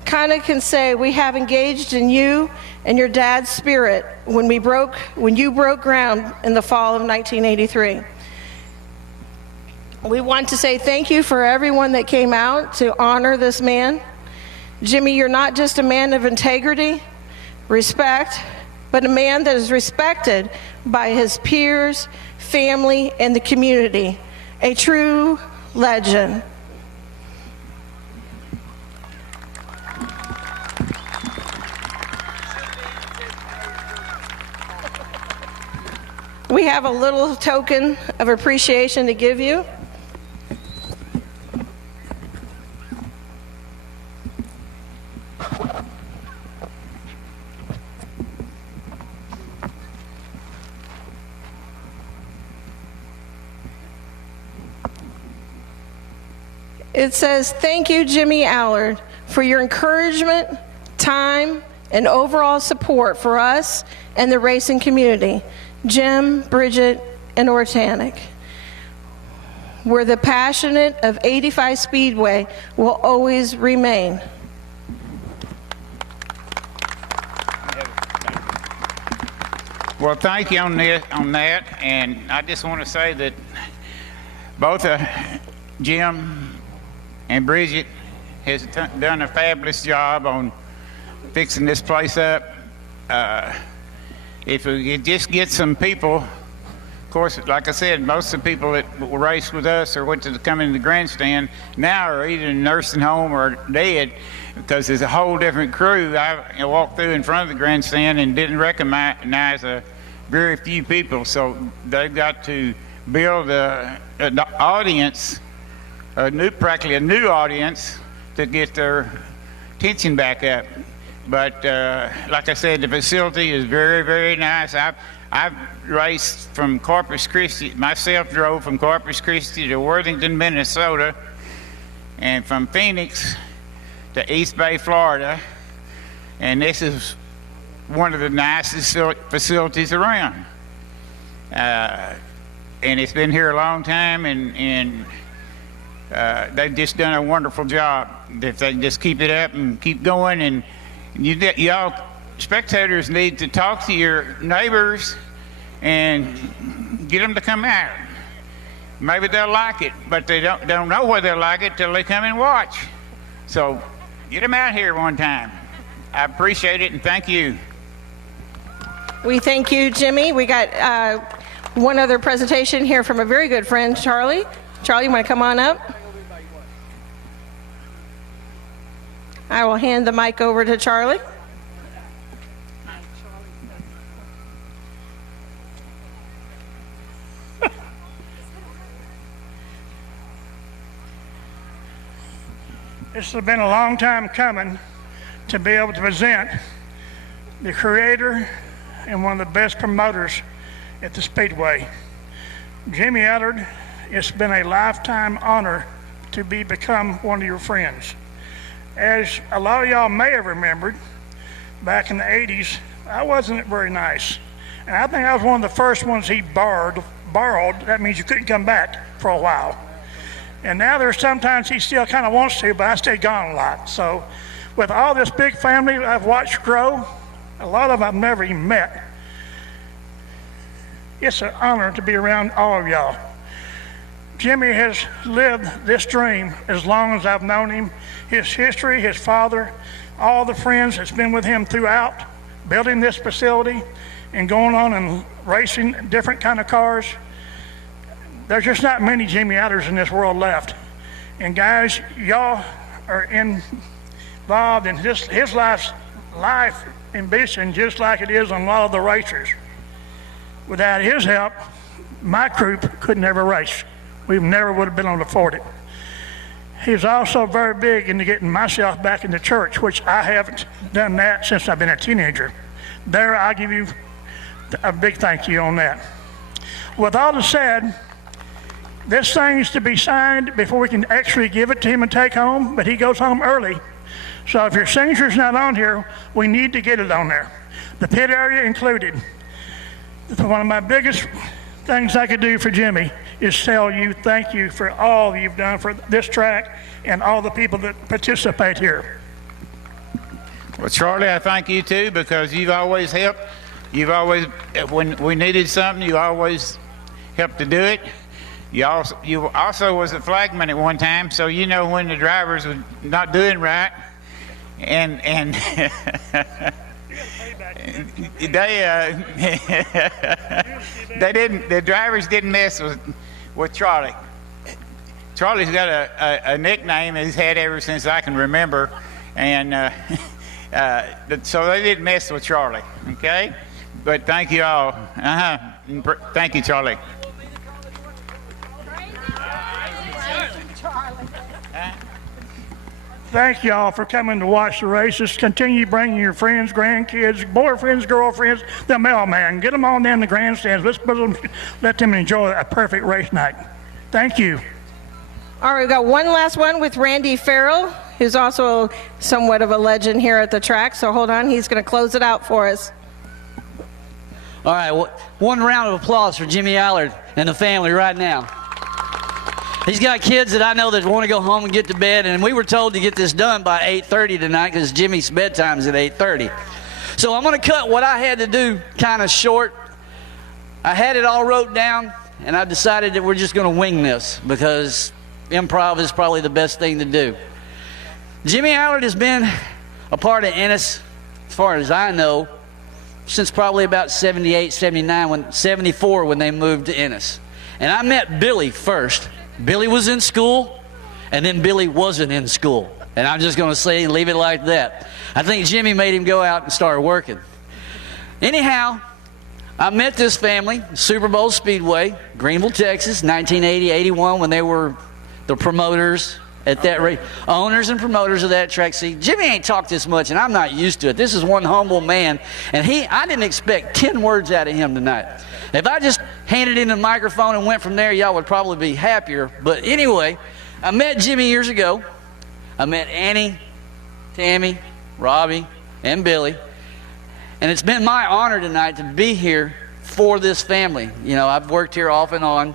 Kind of can say we have engaged in you and your dad's spirit when you broke ground in the fall of 1983. We want to say thank you for everyone that came out to honor this man. Jimmy, you're not just a man of integrity, respect, but a man that is respected by his peers, family, and the community. A true legend. We have a little token of appreciation to give you. It says, "Thank you, Jimmy Allard, for your encouragement, time, and overall support for us and the racing community. Jim, Bridget, and Ortanic. Where the passionate of 85 Speedway will always remain." Well, thank you on that, and I just want to say that both Jim and Bridget has done a fabulous job on fixing this place up. If we could just get some people, of course, like I said, most of the people that raced with us or went to come into the grandstand now are either in a nursing home or dead, because there's a whole different crew. I walked through in front of the grandstand and didn't recognize very few people, so they've got to build an audience, practically a new audience, to get their attention back up. But like I said, the facility is very, very nice. I've raced from Corpus Christi, myself drove from Corpus Christi to Worthington, Minnesota, and from Phoenix to East Bay, Florida, and this is one of the nicest facilities around. And it's been here a long time, and they've just done a wonderful job. If they can just keep it up and keep going, and y'all spectators need to talk to your neighbors and get them to come out. Maybe they'll like it, but they don't know whether they'll like it till they come and watch. So get them out here one time. I appreciate it, and thank you. We thank you, Jimmy. We got one other presentation here from a very good friend, Charlie. Charlie, you want to come on up? I will hand the mic over to Charlie. This has been a long time coming to be able to present the creator and one of the best promoters at the Speedway. Jimmy Allard, it's been a lifetime honor to become one of your friends. As a lot of y'all may have remembered, back in the 80s, I wasn't very nice. And I think I was one of the first ones he borrowed. That means you couldn't come back for a while. And now there's sometimes he still kind of wants to, but I stay gone a lot. So with all this big family I've watched grow, a lot of them I've never even met. It's an honor to be around all of y'all. Jimmy has lived this dream as long as I've known him. His history, his father, all the friends that's been with him throughout, building this facility and going on and racing different kind of cars. There's just not many Jimmy Allards in this world left. And guys, y'all are involved in his life ambition just like it is on a lot of the racers. Without his help, my group could never race. We never would have been able to afford it. He's also very big into getting myself back into church, which I haven't done that since I've been a teenager. There, I'll give you a big thank you on that. with all that said, this thing's to be signed before we can actually give it to him and take home, but he goes home early. So if your signature's not on here, we need to get it on there. The pit area included. One of my biggest things I could do for Jimmy is tell you thank you for all you've done for this track and all the people that participate here. Well, Charlie, I thank you too, because you've always helped. You've always, when we needed something, you always helped to do it. You also was a flagman at one time, so you know when the drivers were not doing right, and the drivers didn't mess with Charlie. Charlie's got a nickname he's had ever since I can remember, and so they didn't mess with Charlie. Okay, but thank you all. Thank you, Charlie. Thank y'all for coming to watch the races. Continue bringing your friends, grandkids, boyfriends, girlfriends, the mailman. Get them on down the grandstands. Let them enjoy a perfect race night. Thank you. All right, we've got one last one with Randy Farrell, who's also somewhat of a legend here at the track. So hold on, he's going to close it out for us. All right, one round of applause for Jimmy Allard and the family right now. He's got kids that I know that want to go home and get to bed, and we were told to get this done by 8:30 tonight because Jimmy's bedtime is at 8:30. So I'm going to cut what I had to do kind of short. I had it all wrote down, and I decided that we're just going to wing this because improv is probably the best thing to do. Jimmy Allard has been a part of Ennis, as far as I know, since probably about 78, 79, 74 when they moved to Ennis. And I met Billy first. Billy was in school, and then Billy wasn't in school. And I'm just going to say, leave it like that. I think Jimmy made him go out and start working. Anyhow, I met this family, Super Bowl Speedway, Greenville, Texas, 1980-81, when they were the promoters at that rate. Owners and promoters of that track. See, Jimmy ain't talked this much, and I'm not used to it. This is one humble man, and I didn't expect 10 words out of him tonight. If I just handed him the microphone and went from there, y'all would probably be happier. But anyway, I met Jimmy years ago. I met Annie, Tammy, Robbie, and Billy. And it's been my honor tonight to be here for this family. You know, I've worked here off and on.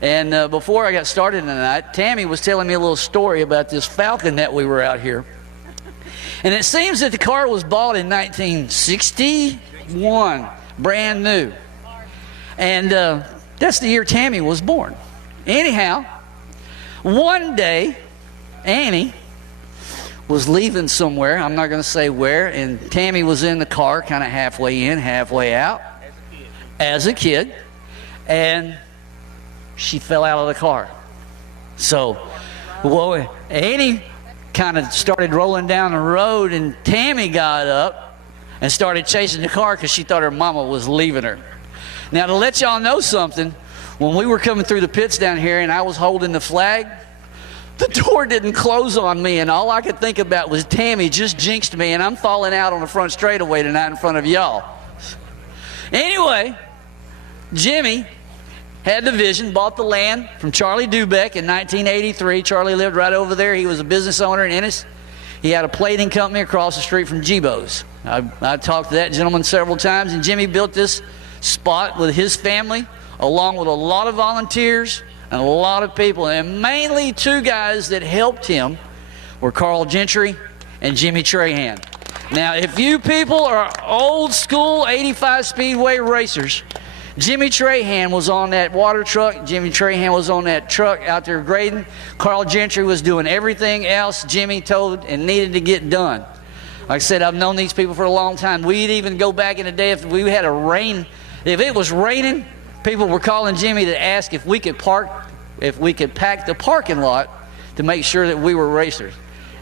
And before I got started tonight, Tammy was telling me a little story about this Falcon that we were out here. And it seems that the car was bought in 1961, brand new. And that's the year Tammy was born. Anyhow, one day, Annie was leaving somewhere. I'm not going to say where. And Tammy was in the car, kind of halfway in, halfway out. As a kid. And she fell out of the car. So, Annie kind of started rolling down the road, and Tammy got up and started chasing the car because she thought her mama was leaving her. Now, to let y'all know something, when we were coming through the pits down here and I was holding the flag, the door didn't close on me, and all I could think about was Tammy just jinxed me, and I'm falling out on the front straightaway tonight in front of y'all. Anyway, Jimmy had the vision, bought the land from Charlie Dubeck in 1983. Charlie lived right over there. He was a business owner in Ennis. He had a plating company across the street from Jibo's. I talked to that gentleman several times, and Jimmy built this spot with his family, along with a lot of volunteers and a lot of people. And mainly two guys that helped him were Carl Gentry and Jimmy Trahan. Now, if you people are old school 85 Speedway racers, Jimmy Trahan was on that water truck. Jimmy Trahan was on that truck out there grading. Carl Gentry was doing everything else Jimmy told and needed to get done. Like I said, I've known these people for a long time. We'd even go back in the day if we had a rain. If it was raining, people were calling Jimmy to ask if we could pack the parking lot to make sure that we were racers.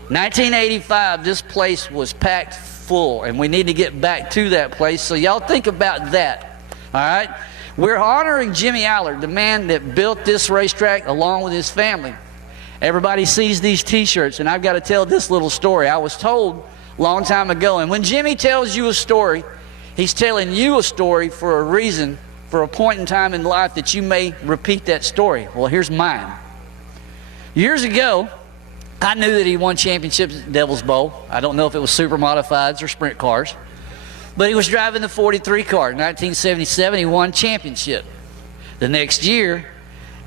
1985, this place was packed full, and we need to get back to that place. So y'all think about that. All right? We're honoring Jimmy Allard, the man that built this racetrack along with his family. Everybody sees these T-shirts, and I've got to tell this little story. I was told a long time ago, and when Jimmy tells you a story, he's telling you a story for a reason for a point in time in life that you may repeat that story. Well, here's mine. Years ago, I knew that he won championships at Devil's Bowl. I don't know if it was super modifieds or sprint cars, but he was driving the 43 car. In 1977, he won championship. The next year,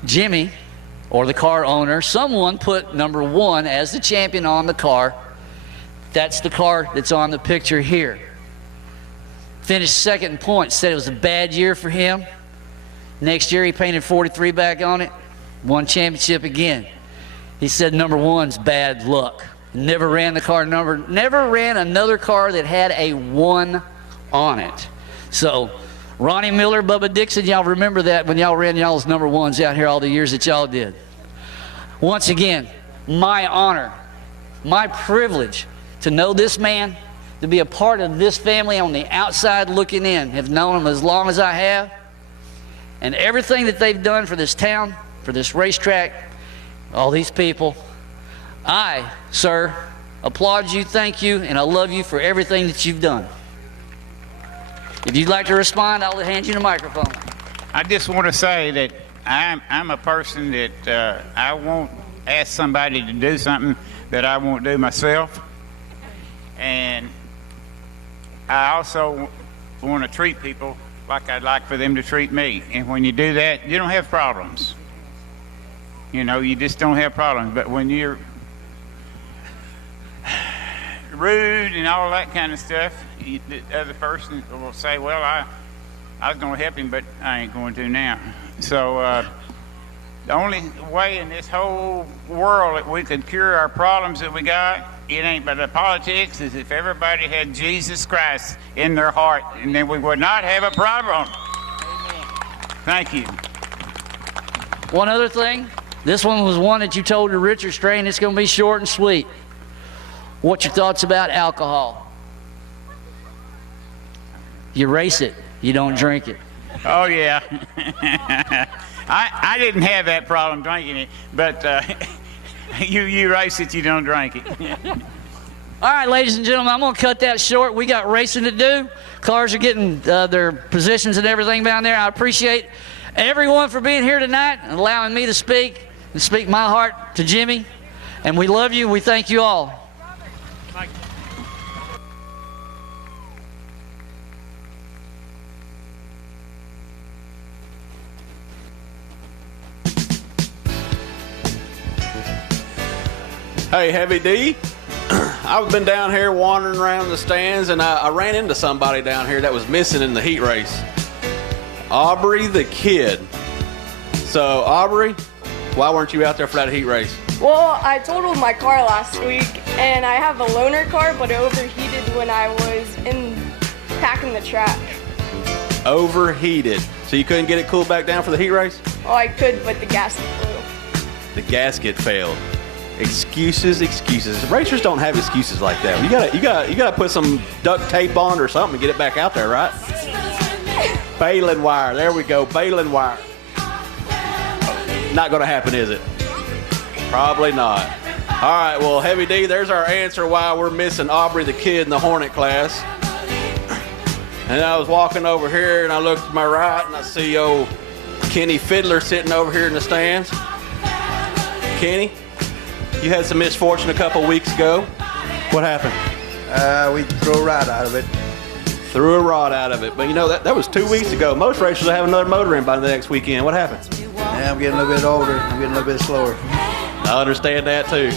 Jimmy, or the car owner, someone put number 1 as the champion on the car. That's the car that's on the picture here. Finished second in points, said it was a bad year for him. Next year, he painted 43 back on it, won championship again. He said number 1's bad luck. Never ran the car never ran another car that had a 1 on it. So Ronnie Miller, Bubba Dixon, y'all remember that when y'all ran y'all's number 1s out here all the years that y'all did. Once again, my honor, my privilege to know this man, to be a part of this family on the outside looking in, have known him as long as I have, and everything that they've done for this town, for this racetrack, all these people. I, sir, applaud you, thank you, and I love you for everything that you've done. If you'd like to respond, I'll hand you the microphone. I just want to say that I'm a person that I won't ask somebody to do something that I won't do myself. And I also want to treat people like I'd like for them to treat me. And when you do that, you don't have problems. You know, you just don't have problems. But when you're rude and all that kind of stuff, the other person will say, well, I was going to help him, but I ain't going to now. So the only way in this whole world that we could cure our problems that we got, it ain't but the politics, is if everybody had Jesus Christ in their heart, and then we would not have a problem. Amen. Thank you. One other thing. This one was one that you told to Richard Stray, and it's going to be short and sweet. What's your thoughts about alcohol? You race it, you don't drink it. Oh, yeah. I didn't have that problem drinking it, but you race it, you don't drink it. All right, ladies and gentlemen, I'm going to cut that short. We got racing to do. Cars are getting their positions and everything down there. I appreciate everyone for being here tonight and allowing me to speak and speak my heart to Jimmy. And we love you. We thank you all. Hey, Heavy D. I've been down here wandering around the stands, and I ran into somebody down here that was missing in the heat race. Aubrey the Kid. So, Aubrey, why weren't you out there for that heat race? Well, I totaled my car last week, and I have a loaner car, but it overheated when I was packing the track. Overheated. So you couldn't get it cooled back down for the heat race? Well, I could, but the gasket blew. The gasket failed. Excuses. Racers don't have excuses like that. You gotta put some duct tape on or something to get it back out there, right? Baling wire. There we go. Baling wire. Not gonna happen, is it? Probably not. All right. Well, Heavy D, there's our answer why we're missing Aubrey the Kid in the Hornet class. And I was walking over here, and I looked to my right, and I see old Kenny Fiddler sitting over here in the stands. Kenny, you had some misfortune a couple weeks ago. What happened? We threw a rod out of it. Threw a rod out of it. But you know, that was 2 weeks ago. Most racers will have another motor in by the next weekend. What happened? Yeah, I'm getting a little bit older. I'm getting a little bit slower. I understand that too.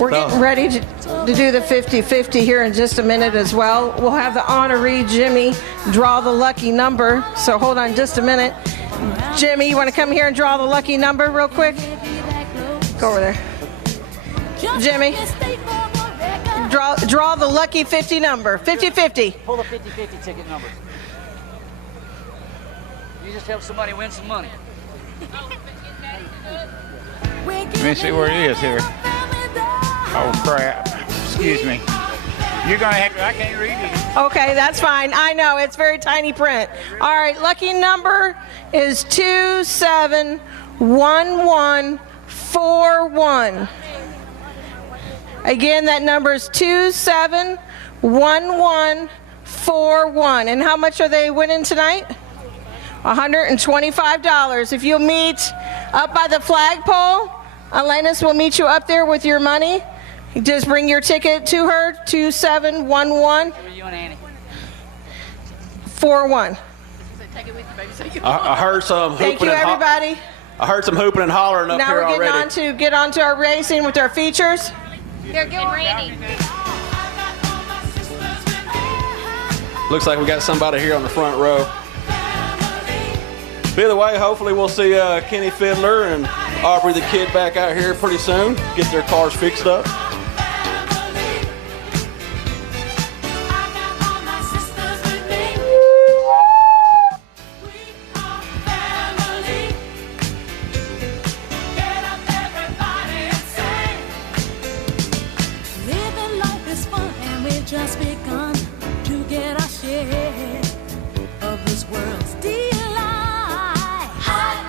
We're getting ready to do the 50-50 here in just a minute as well. We'll have the honoree Jimmy draw the lucky number. So hold on just a minute. Jimmy, you want to come here and draw the lucky number real quick? Go over there. Jimmy, draw the lucky 50 number. 50-50. Pull the 50-50 ticket number. You just help somebody win some money. Let me see where it is here. Oh, crap. Excuse me. You're going to have to, I can't read it. Okay, that's fine. I know, it's very tiny print. All right, lucky number is 271141. Again, that number is 271141. And how much are they winning tonight? $125. If you'll meet up by the flagpole, Alanis will meet you up there with your money. Just bring your ticket to her, 2711 41. I heard some hooping. Thank you, everybody. I heard some hooping and hollering up Now here we're getting already. get on to our racing with our features. Here, get Randy. Looks like we got somebody here on the front row. Either way, hopefully we'll see Kenny Fiddler and Aubrey the Kid back out here pretty soon. Get their cars fixed up. Just begun to get our share of this world's delight. High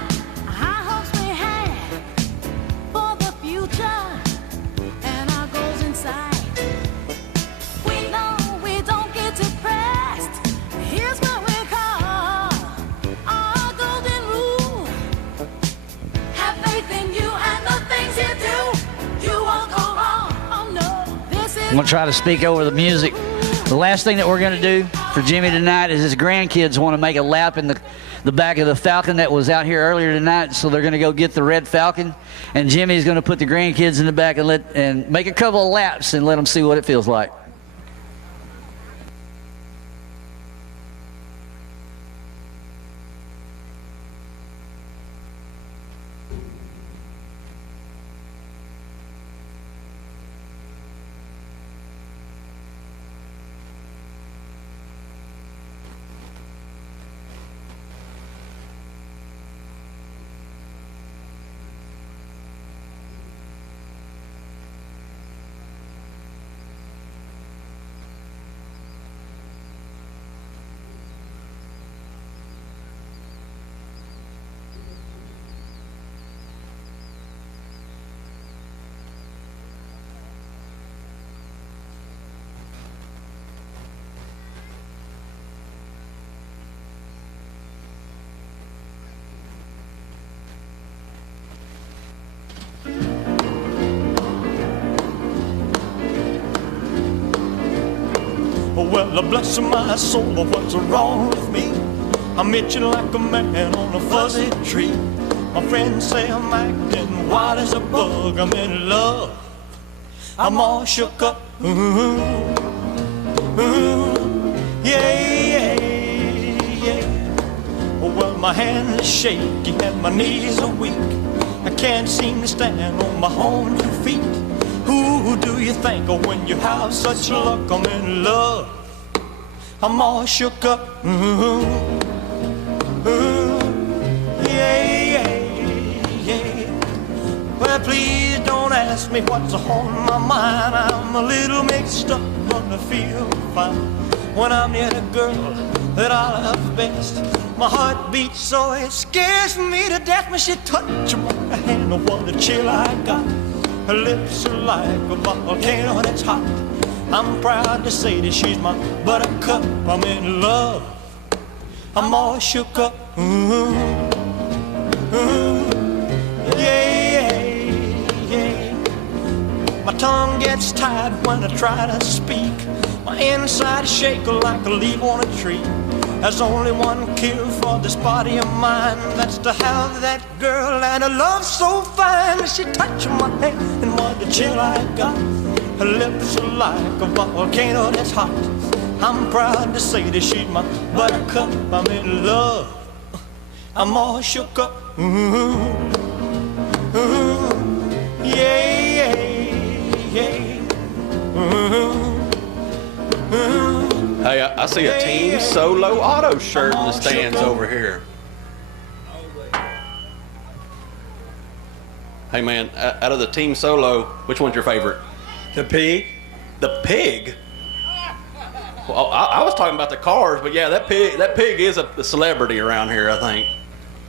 hopes we have for the future and our goals in sight. We know we don't get depressed. Here's what we call our golden rule. Have faith in you and the things you do. You won't go wrong. Oh no, this is. I'm going to try to speak over the music. The last thing that we're going to do for Jimmy tonight is his grandkids want to make a lap in the back of the Falcon that was out here earlier tonight, so they're going to go get the red Falcon, and Jimmy's going to put the grandkids in the back and make a couple of laps and let them see what it feels like. Well, bless my soul, what's wrong with me? I'm itching like a man on a fuzzy tree. My friends say I'm acting wild as a bug. I'm in love. I'm all shook up. Ooh, ooh, yeah, yeah, yeah. Well, my hands are shaky and my knees are weak. I can't seem to stand on my own 2 feet. Who do you think of when you have such luck? I'm in love. I'm all shook up. Ooh, ooh, yeah, yeah, yeah. Well, please don't ask me what's on my mind. I'm a little mixed up, but I feel fine when I'm near the girl that I love best. My heart beats so it scares me to death when she touches my hand. Oh, what a chill I got. Her lips are like a volcano that's hot. I'm proud to say that she's my buttercup. I'm in love. I'm all shook up. Ooh, ooh, yeah, yeah, yeah. My tongue gets tied when I try to speak. My inside shake like a leaf on a tree. There's only one cure for this body of mine. That's to have that girl and a love so fine. She touched my hand and what a chill I got. Her lips are like a volcano that's hot. I'm proud to say that she's my buttercup. I'm in love. I'm all shook up. Ooh, ooh, yeah, yeah, yeah. Ooh, ooh. Hey, I see a Team Solo Auto shirt in the stands over here. Hey man, out of the Team Solo, which one's your favorite? The pig. The pig? Well, I was talking about the cars, but yeah, that pig is a celebrity around here, I think.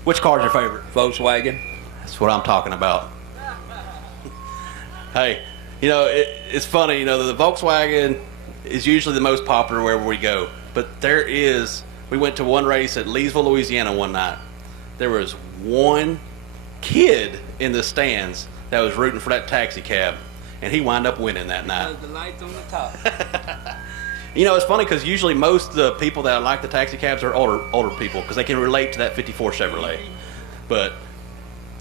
Which car's your favorite? Volkswagen. That's what I'm talking about. Hey, you know, it's funny, you know, the Volkswagen is usually the most popular wherever we go, but there is We went to one race at Leesville, Louisiana one night. There was one kid in the stands that was rooting for that taxi cab, and he wound up winning that night. The lights on the top. You know, it's funny because usually most of the people that like the taxi cabs are older people because they can relate to that 54 Chevrolet. But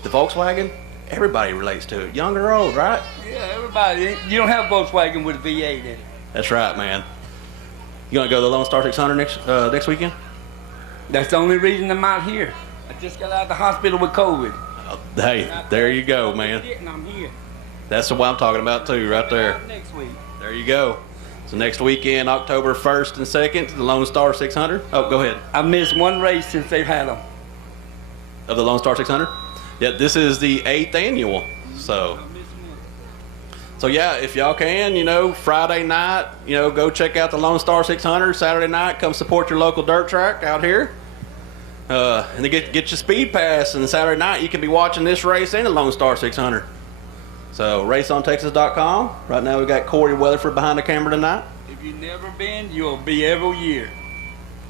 the Volkswagen, everybody relates to it, young or old, right? Yeah, everybody. You don't have a Volkswagen with a V8 in it. That's right, man. You gonna go to the Lone Star 600 next weekend? That's the only reason I'm out here. I just got out of the hospital with COVID. Hey, there you go, man. I'm here. That's what I'm talking about too, right there. Next week. There you go. So next weekend, October 1st and 2nd, the Lone Star 600. Oh, go ahead. I missed one race since they've had them. Of the Lone Star 600? Yeah, this is the 8th annual. So yeah, if y'all can, you know, Friday night, you know, go check out the Lone Star 600. Saturday night, come support your local dirt track out here. And then get your speed pass, and Saturday night you can be watching this race and the Lone Star 600. So raceontexas.com. Right now we got Corey Weatherford behind the camera tonight. If you've never been, you'll be every year.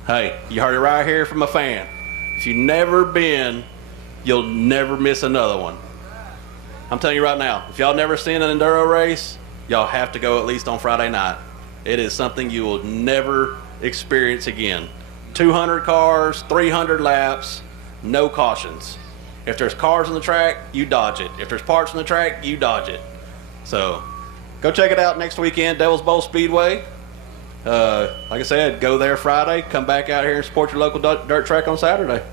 Hey, you heard it right here from a fan. If you've never been, you'll never miss another one. I'm telling you right now, if y'all never seen an enduro race, y'all have to go at least on Friday night. It is something you will never experience again. 200 cars, 300 laps, no cautions. If there's cars on the track, you dodge it. If there's parts on the track, you dodge it. So go check it out next weekend, Devil's Bowl Speedway. Like I said, go there Friday, come back out here and support your local dirt track on Saturday.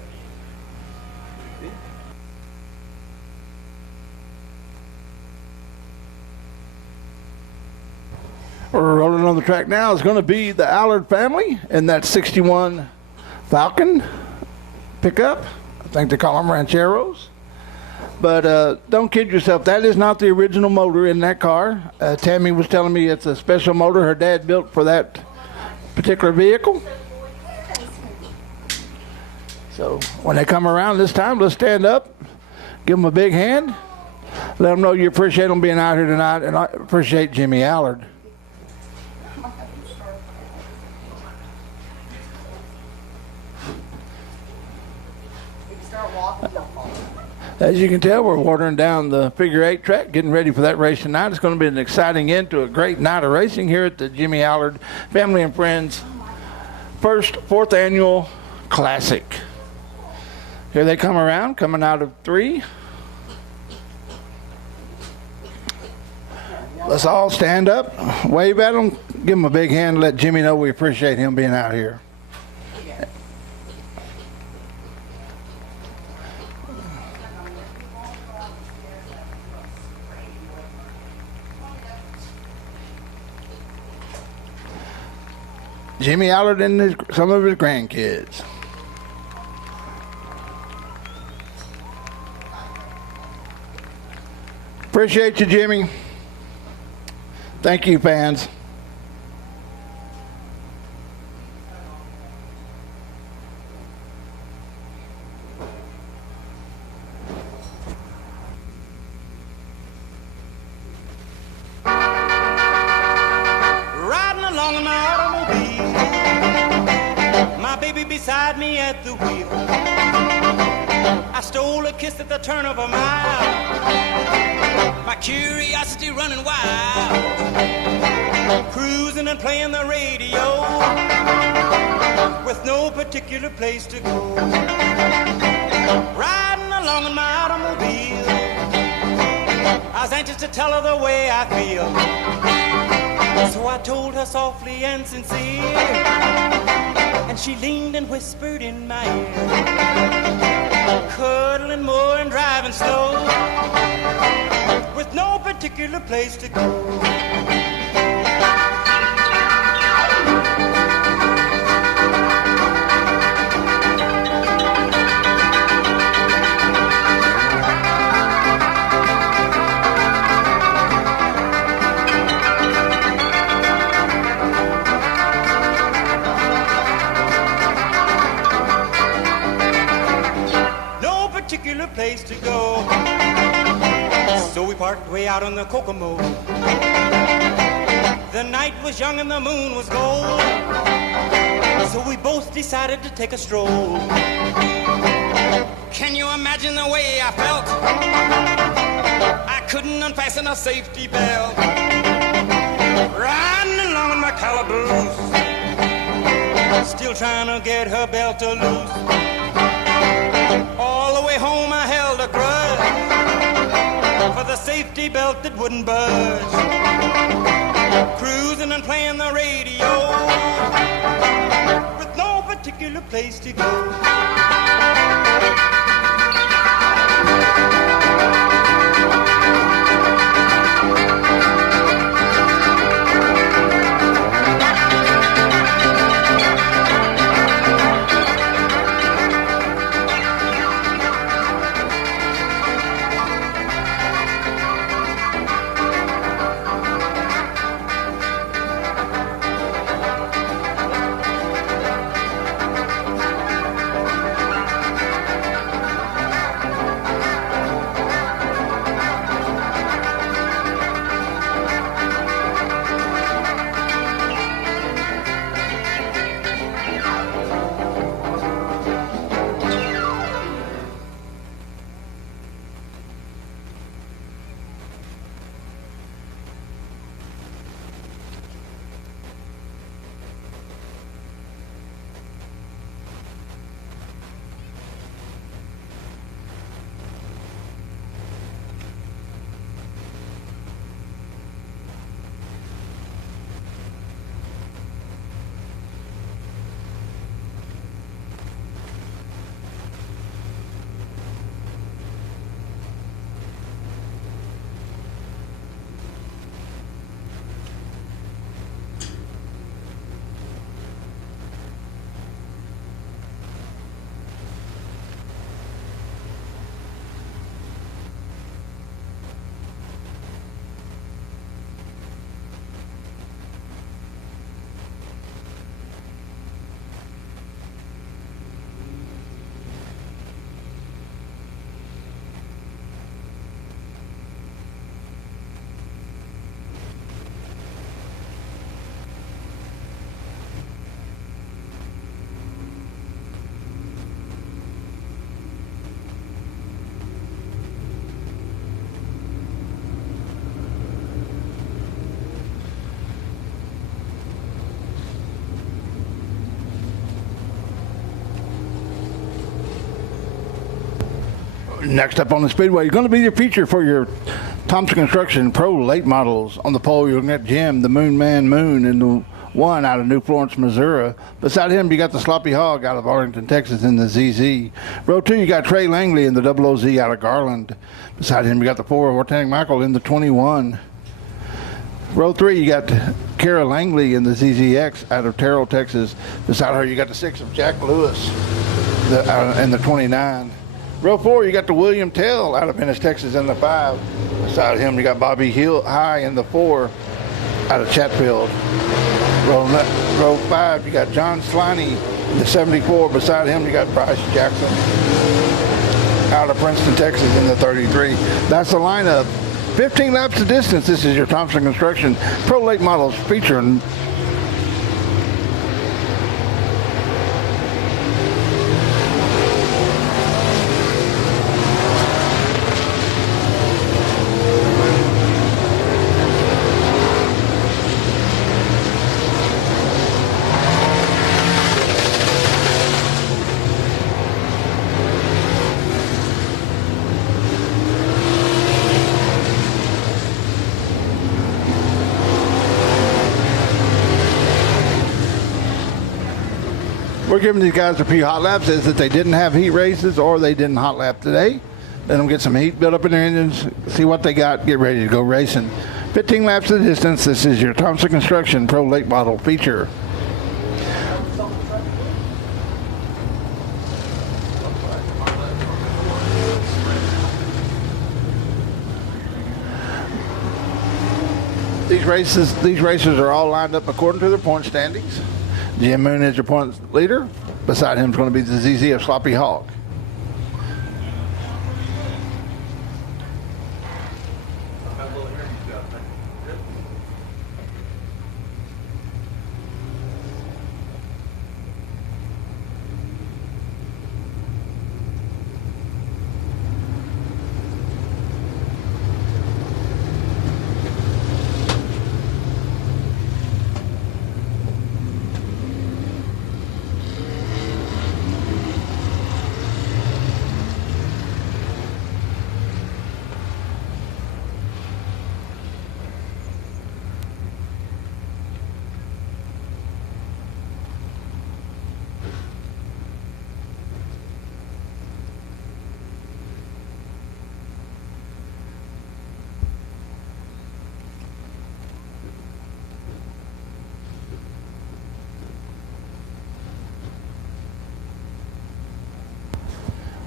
We're rolling on the track now. It's going to be the Allard family in that 61 Falcon pickup. I think they call them Rancheros. But don't kid yourself. That is not the original motor in that car. Tammy was telling me it's a special motor her dad built for that particular vehicle. So when they come around this time, let's stand up, give them a big hand, let them know you appreciate them being out here tonight, and I appreciate Jimmy Allard. As you can tell, we're watering down the figure 8 track, getting ready for that race tonight. It's going to be an exciting end to a great night of racing here at the Jimmy Allard Family and Friends fourth annual classic. Here they come around, coming out of 3. Let's all stand up, wave at them, give them a big hand, let Jimmy know we appreciate him being out here. Jimmy Allard and some of his grandkids. Appreciate you, Jimmy. Thank you, fans. Beside me at the wheel, I stole a kiss at the turn of a mile, my curiosity running wild, cruising and playing the radio, with no particular place to go, riding along in my automobile, I was anxious to tell her the way I feel, so I told her softly and sincere, and she leaned and whispered in my ear, cuddling more and driving slow, with no particular place to go. Place to go, so we parked way out on the Kokomo. The night was young and the moon was gold, so we both decided to take a stroll. Can you imagine the way I felt? I couldn't unfasten a safety belt. Riding along in my calaboose, still trying to get her belt to loose. All the way home I held a grudge for the safety belt that wouldn't budge. Cruising and playing the radio with no particular place to go. Next up on the Speedway, you're going to be your feature for your Thompson Construction Pro late models. On the pole, you're going to get Jim, the Moon Man Moon, in the one out of New Florence, Missouri. Beside him, you got the Sloppy Hog out of Arlington, Texas, in the ZZ. Row 2, you got Trey Langley in the 00Z out of Garland. Beside him, you got the 4 Wartanic Michael in the 21. Row 3, you got Kara Langley in the ZZX out of Terrell, Texas. Beside her, you got the 6 of Jack Lewis in the 29. Row 4, you got the William Tell out of Ennis, Texas in the 5. Beside him, you got Bobby Hill High in the 4 out of Chatfield. Row 5, you got John Sliney in the 74. Beside him, you got Bryce Jackson out of Princeton, Texas in the 33. That's the lineup. 15 laps of distance. This is your Thompson Construction Pro Late Models featuring we're giving these guys a few hot laps. Is that they didn't have heat races or they didn't hot lap today. Let them get some heat built up in their engines, see what they got, get ready to go racing. 15 laps of distance. This is your Thompson Construction Pro Late Model feature. These races are all lined up according to their point standings. Jim Moon is your point leader. Beside him is going to be the ZZ of Sloppy Hog.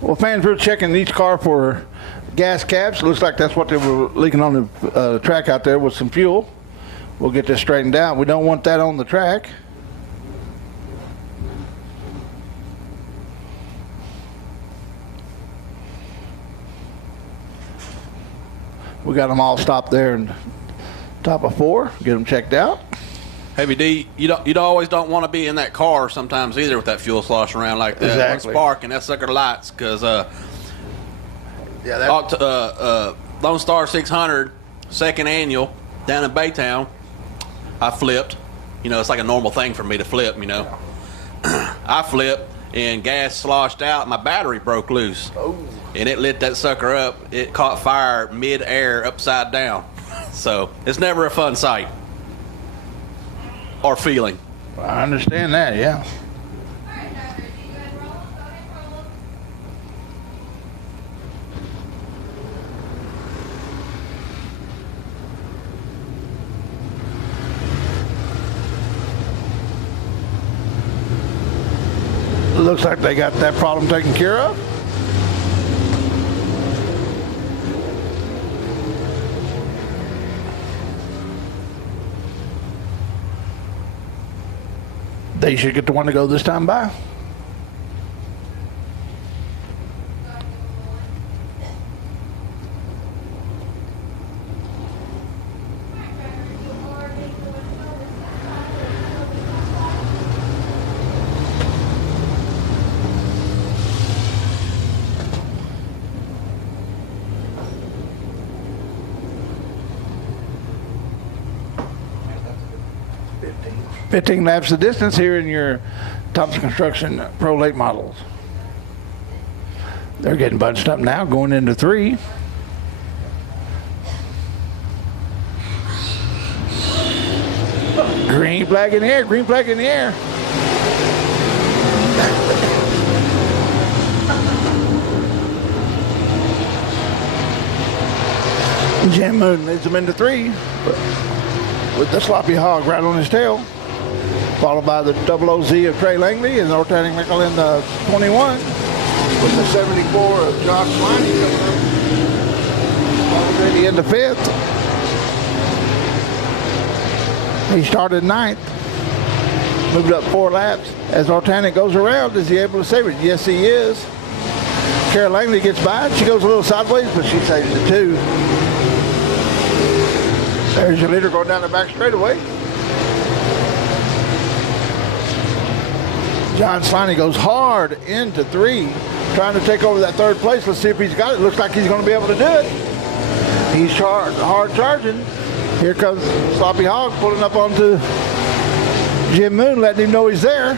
Well, fans were checking each car for gas caps. Looks like that's what they were leaking on the track out there with some fuel. We'll get this straightened out. We don't want that on the track. We got them all stopped there in top of 4. Get them checked out. Heavy D, you always don't want to be in that car sometimes either with that fuel sloshing around like that. Exactly. One spark and that sucker lights because Lone Star 600 second annual down in Baytown, I flipped. You know, it's like a normal thing for me to flip. You know, I flipped and gas sloshed out. My battery broke loose. Oh. And it lit that sucker up. It caught fire mid-air upside down. So it's never a fun sight or feeling. I understand that, yeah. Looks like they got that problem taken care of. They should get the one to go this time by. Fifteen laps of distance here in your Thompson Construction Pro Late models. They're getting bunched up now, going into 3. Green flag in the air, green flag in the air. Jim Moon leads them into 3 with the sloppy hog right on his tail, followed by the double OZ of Trey Langley and Ortanic Nickel in the 21 with the 74 of Josh Liney coming up already in the 5th. He started 9th, moved up 4 laps. As Ortanic goes around, is he able to save it? Yes, he is. Kara Langley gets by. She goes a little sideways, but she saves it too. There's your leader going down the back straightaway. John Sliney goes hard into 3, trying to take over that 3rd place. Let's see if he's got it. Looks like he's going to be able to do it. He's hard charging. Here comes Sloppy Hog pulling up onto Jim Moon, letting him know he's there.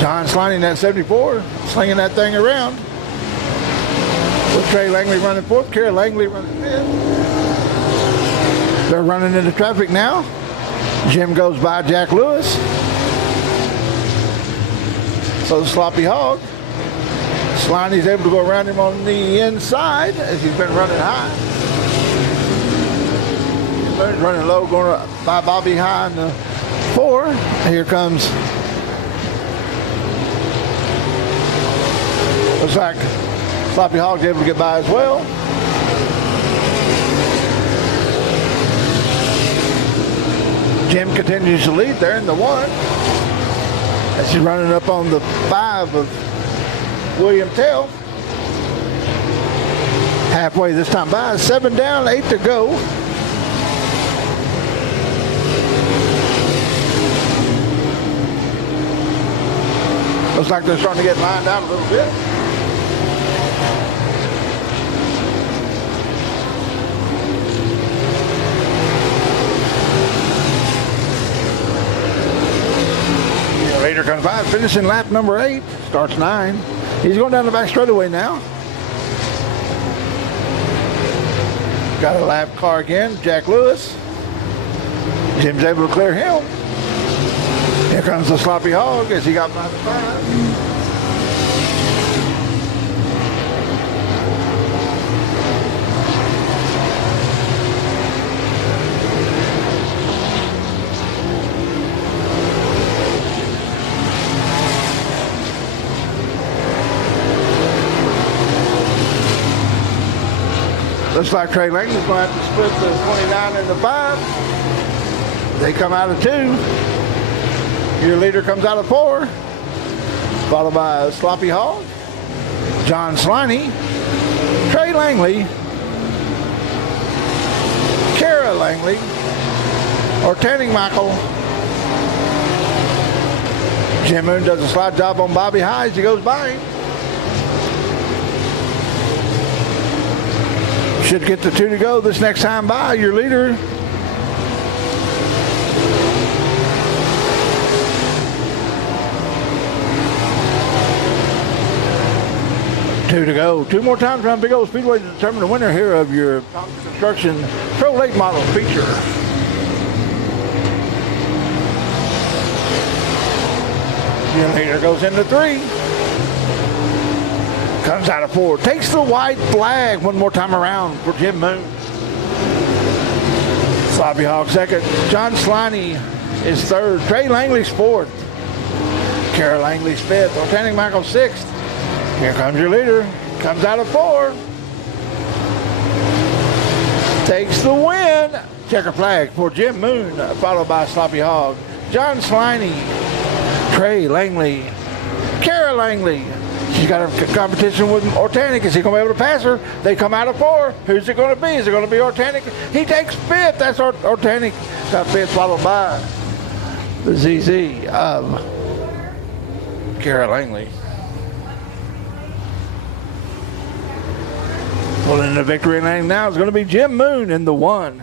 John Sliney in that 74, slinging that thing around. With Trey Langley running 4th, Kara Langley running 5th. They're running into traffic now. Jim goes by Jack Lewis. So the Sloppy Hog. Sliney's able to go around him on the inside as he's been running high. He's running low, going by Bobby High in the 4. Here comes. Looks like Sloppy Hog's able to get by as well. Jim continues to lead there in the 1. As he's running up on the 5 of William Tell. Halfway this time by. 7 down, 8 to go. Looks like they're starting to get lined out a little bit. Later comes by, finishing lap number 8, starts 9. He's going down the back straightaway now. Got a lap car again, Jack Lewis. Jim's able to clear him. Here comes the Sloppy Hog as he got by the 5. Looks like Trey Langley's going to have to split the 29 and the 5. They come out of 2. Your leader comes out of 4. Followed by Sloppy Hog, John Sliney, Trey Langley, Kara Langley, or Tanning Michael. Jim Moon does a slide job on Bobby High as he goes by him. Should get the 2 to go this next time by. Your leader. Two to go. 2 more times around Big Old Speedway to determine the winner here of your Construction Pro Late Model feature. Your leader goes into 3. Comes out of 4. Takes the white flag one more time around for Jim Moon. Sloppy Hog second. John Sliney is 3rd. Trey Langley's 4th. Kara Langley's 5th. Tanning Michael 6th. Here comes your leader. Comes out of 4. Takes the win. Checker flag for Jim Moon, followed by Sloppy Hog. John Sliney, Trey Langley, Kara Langley. She's got a competition with Ortanic. Is he going to be able to pass her? They come out of 4. Who's it going to be? Is it going to be Ortanic? He takes 5th. That's Ortanic. Got 5th, followed by the ZZ of Kara Langley. Pulling the victory lane now is going to be Jim Moon in the 1.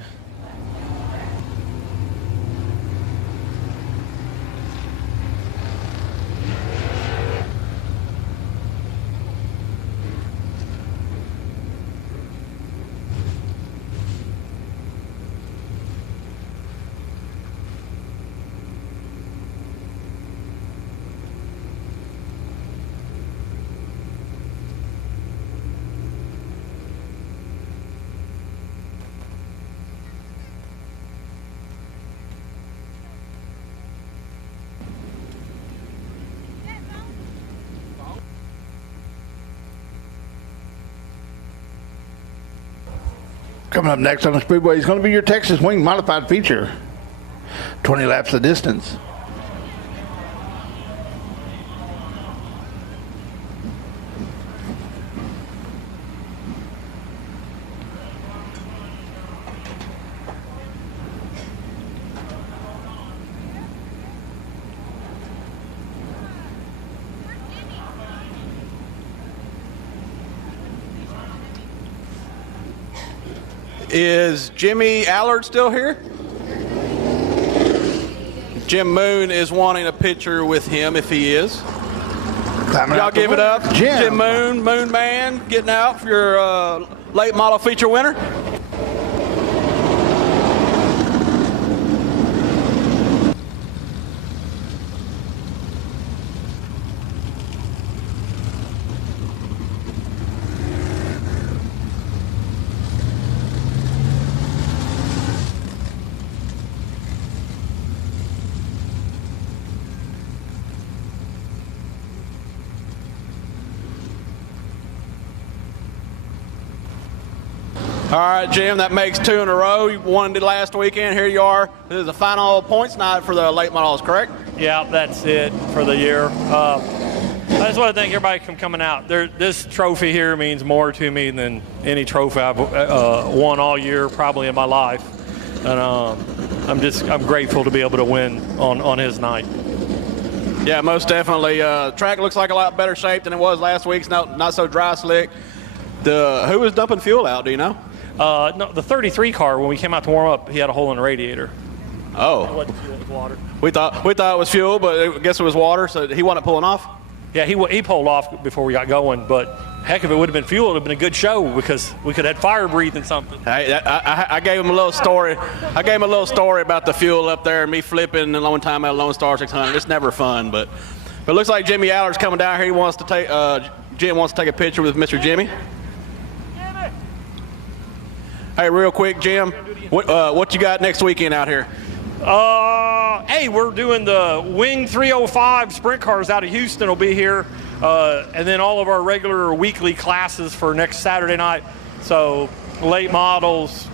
Coming up next on the Speedway is going to be your Texas Wing Modified feature. 20 laps of distance. Is Jimmy Allard still here? Jim Moon is wanting a picture with him if he is. Y'all give it up. Jim Moon, Moon Man, getting out for your late model feature winner. All right, Jim, that makes 2 in a row. You won it last weekend. Here you are. This is the final points night for the late models, correct? Yeah, that's it for the year. I just want to thank everybody for coming out. This trophy here means more to me than any trophy I've won all year, probably in my life. And I'm grateful to be able to win on his night. Yeah, most definitely. Track looks like a lot better shape than it was last week. It's not so dry slick. Who was dumping fuel out? Do you know? No, the 33 car, when we came out to warm up, he had a hole in the radiator. Oh. It wasn't fuel, it was water. We thought it was fuel, but I guess it was water, so he wasn't pulling off? Yeah, he pulled off before we got going, but heck, if it would have been fuel, it would have been a good show because we could have had fire breathing something. Hey, I gave him a little story. I gave him a little story about the fuel up there and me flipping a long time at a Lone Star 600. It's never fun, but it looks like Jimmy Allard's coming down here. He wants to take Jim wants to take a picture with Mr. Jimmy. Hey, real quick, Jim, what you got next weekend out here? Hey, we're doing the Wing 305 sprint cars out of Houston will be here, and then all of our regular weekly classes for next Saturday night. So late models,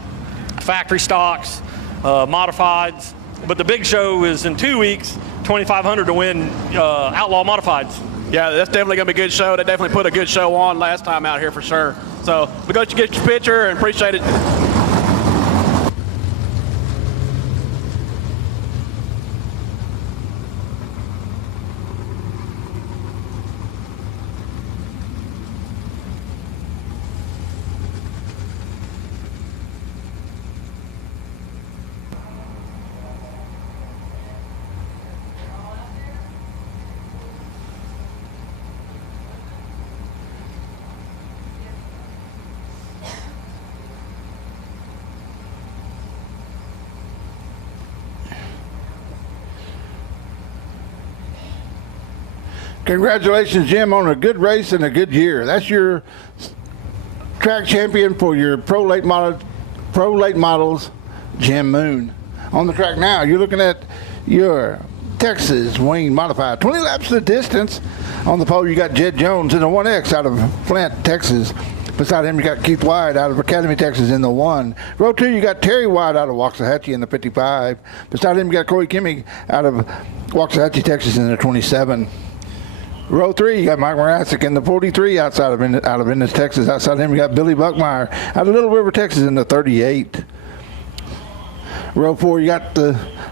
factory stocks, modifieds. But the big show is in 2 weeks, 2,500 to win Outlaw Modifieds. Yeah, that's definitely going to be a good show. They definitely put a good show on last time out here for sure. So we go to get your picture and appreciate it. Congratulations, Jim, on a good race and a good year. That's your track champion for your Pro Late Models, Jim Moon. On the track now, you're looking at your Texas Wing Modified. 20 laps the distance. On the pole, you got Jed Jones in the 1X out of Flint, Texas. Beside him, you got Keith White out of Academy, Texas in the 1. Row 2, you got Terry White out of Waxahachie in the 55. Beside him, you got Corey Kimmig out of Waxahachie, Texas in the 27. Row 3, you got Mike Morasic in the 43 out of Ennis, Texas. Outside him, you got Billy Buckmeyer out of Little River, Texas in the 38. Row 4, you got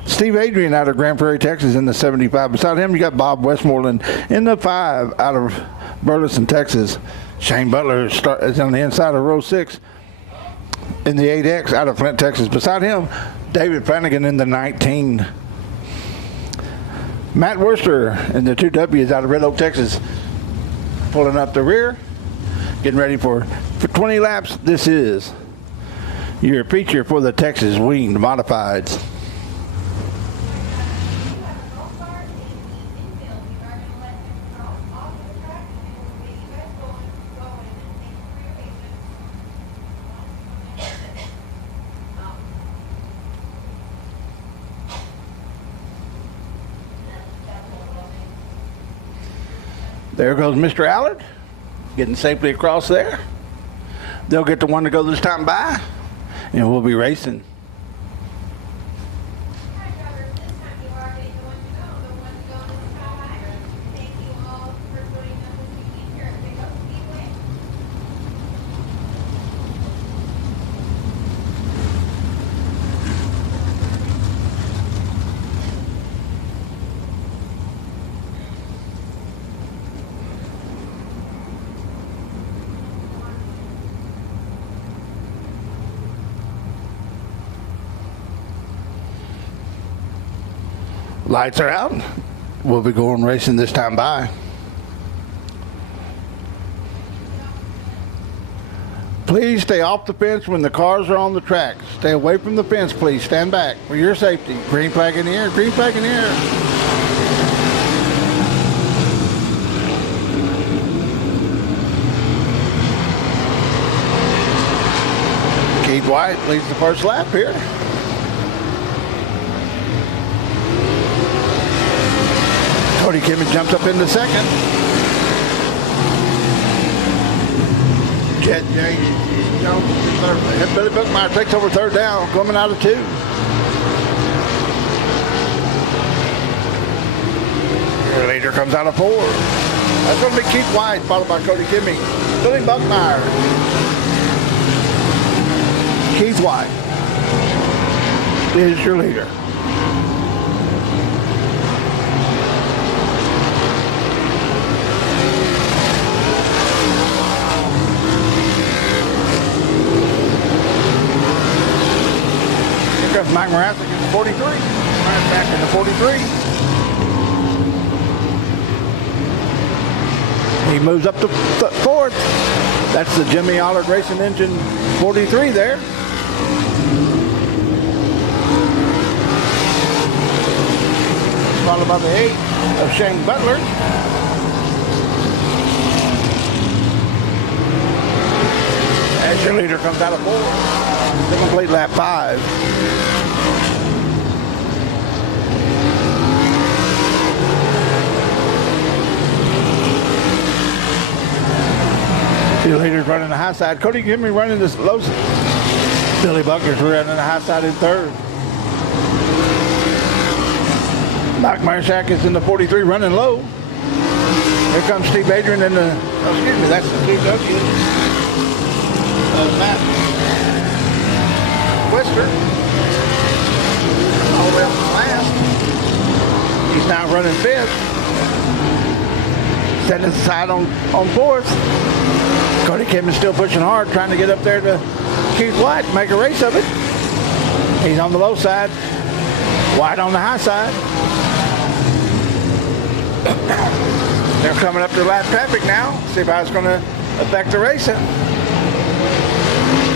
Steve Adrian out of Grand Prairie, Texas in the 75. Beside him, you got Bob Westmoreland in the 5 out of Burleson, Texas. Shane Butler is on the inside of row 6 in the 8X out of Flint, Texas. Beside him, David Flanagan in the 19. Matt Worcester in the 2Ws out of Red Oak, Texas, pulling up the rear, getting ready for 20 laps. This is your feature for the Texas Winged Modifieds. There goes Mr. Allard, getting safely across there. They'll get the one to go this time by, and we'll be racing. Lights are out. We'll be going racing this time by. Please stay off the fence when the cars are on the track. Stay away from the fence, please. Stand back for your safety. Green flag in the air. Green flag in the air. Keith White leads the first lap here. Cody Kimmig jumps up into second. Jed Jones in third. Billy Buckmeyer takes over third down, coming out of 2. Your leader comes out of 4. That's going to be Keith White, followed by Cody Kimmig. Billy Buckmeyer. Keith White is your leader. Mike Morasic in the 43. Back in the 43. He moves up to fourth. That's the Jimmy Allard Racing Engine 43 there. Followed by the 8 of Shane Butler. As your leader comes out of 4. To complete lap 5. Your leader's running the high side. Cody Kimmig running this low Billy Buckner's running the high side in third. Mike Marshak is in the 43 running low. Here comes Steve Adrian in the, excuse me, that's the 2W. Matt Twister. All the way up to last. He's now running fifth. Setting his side on fourth. Cody Kim is still pushing hard, trying to get up there to Keith White, make a race of it. He's on the low side. White on the high side. They're coming up to lap traffic now. See if how it's going to affect the racing.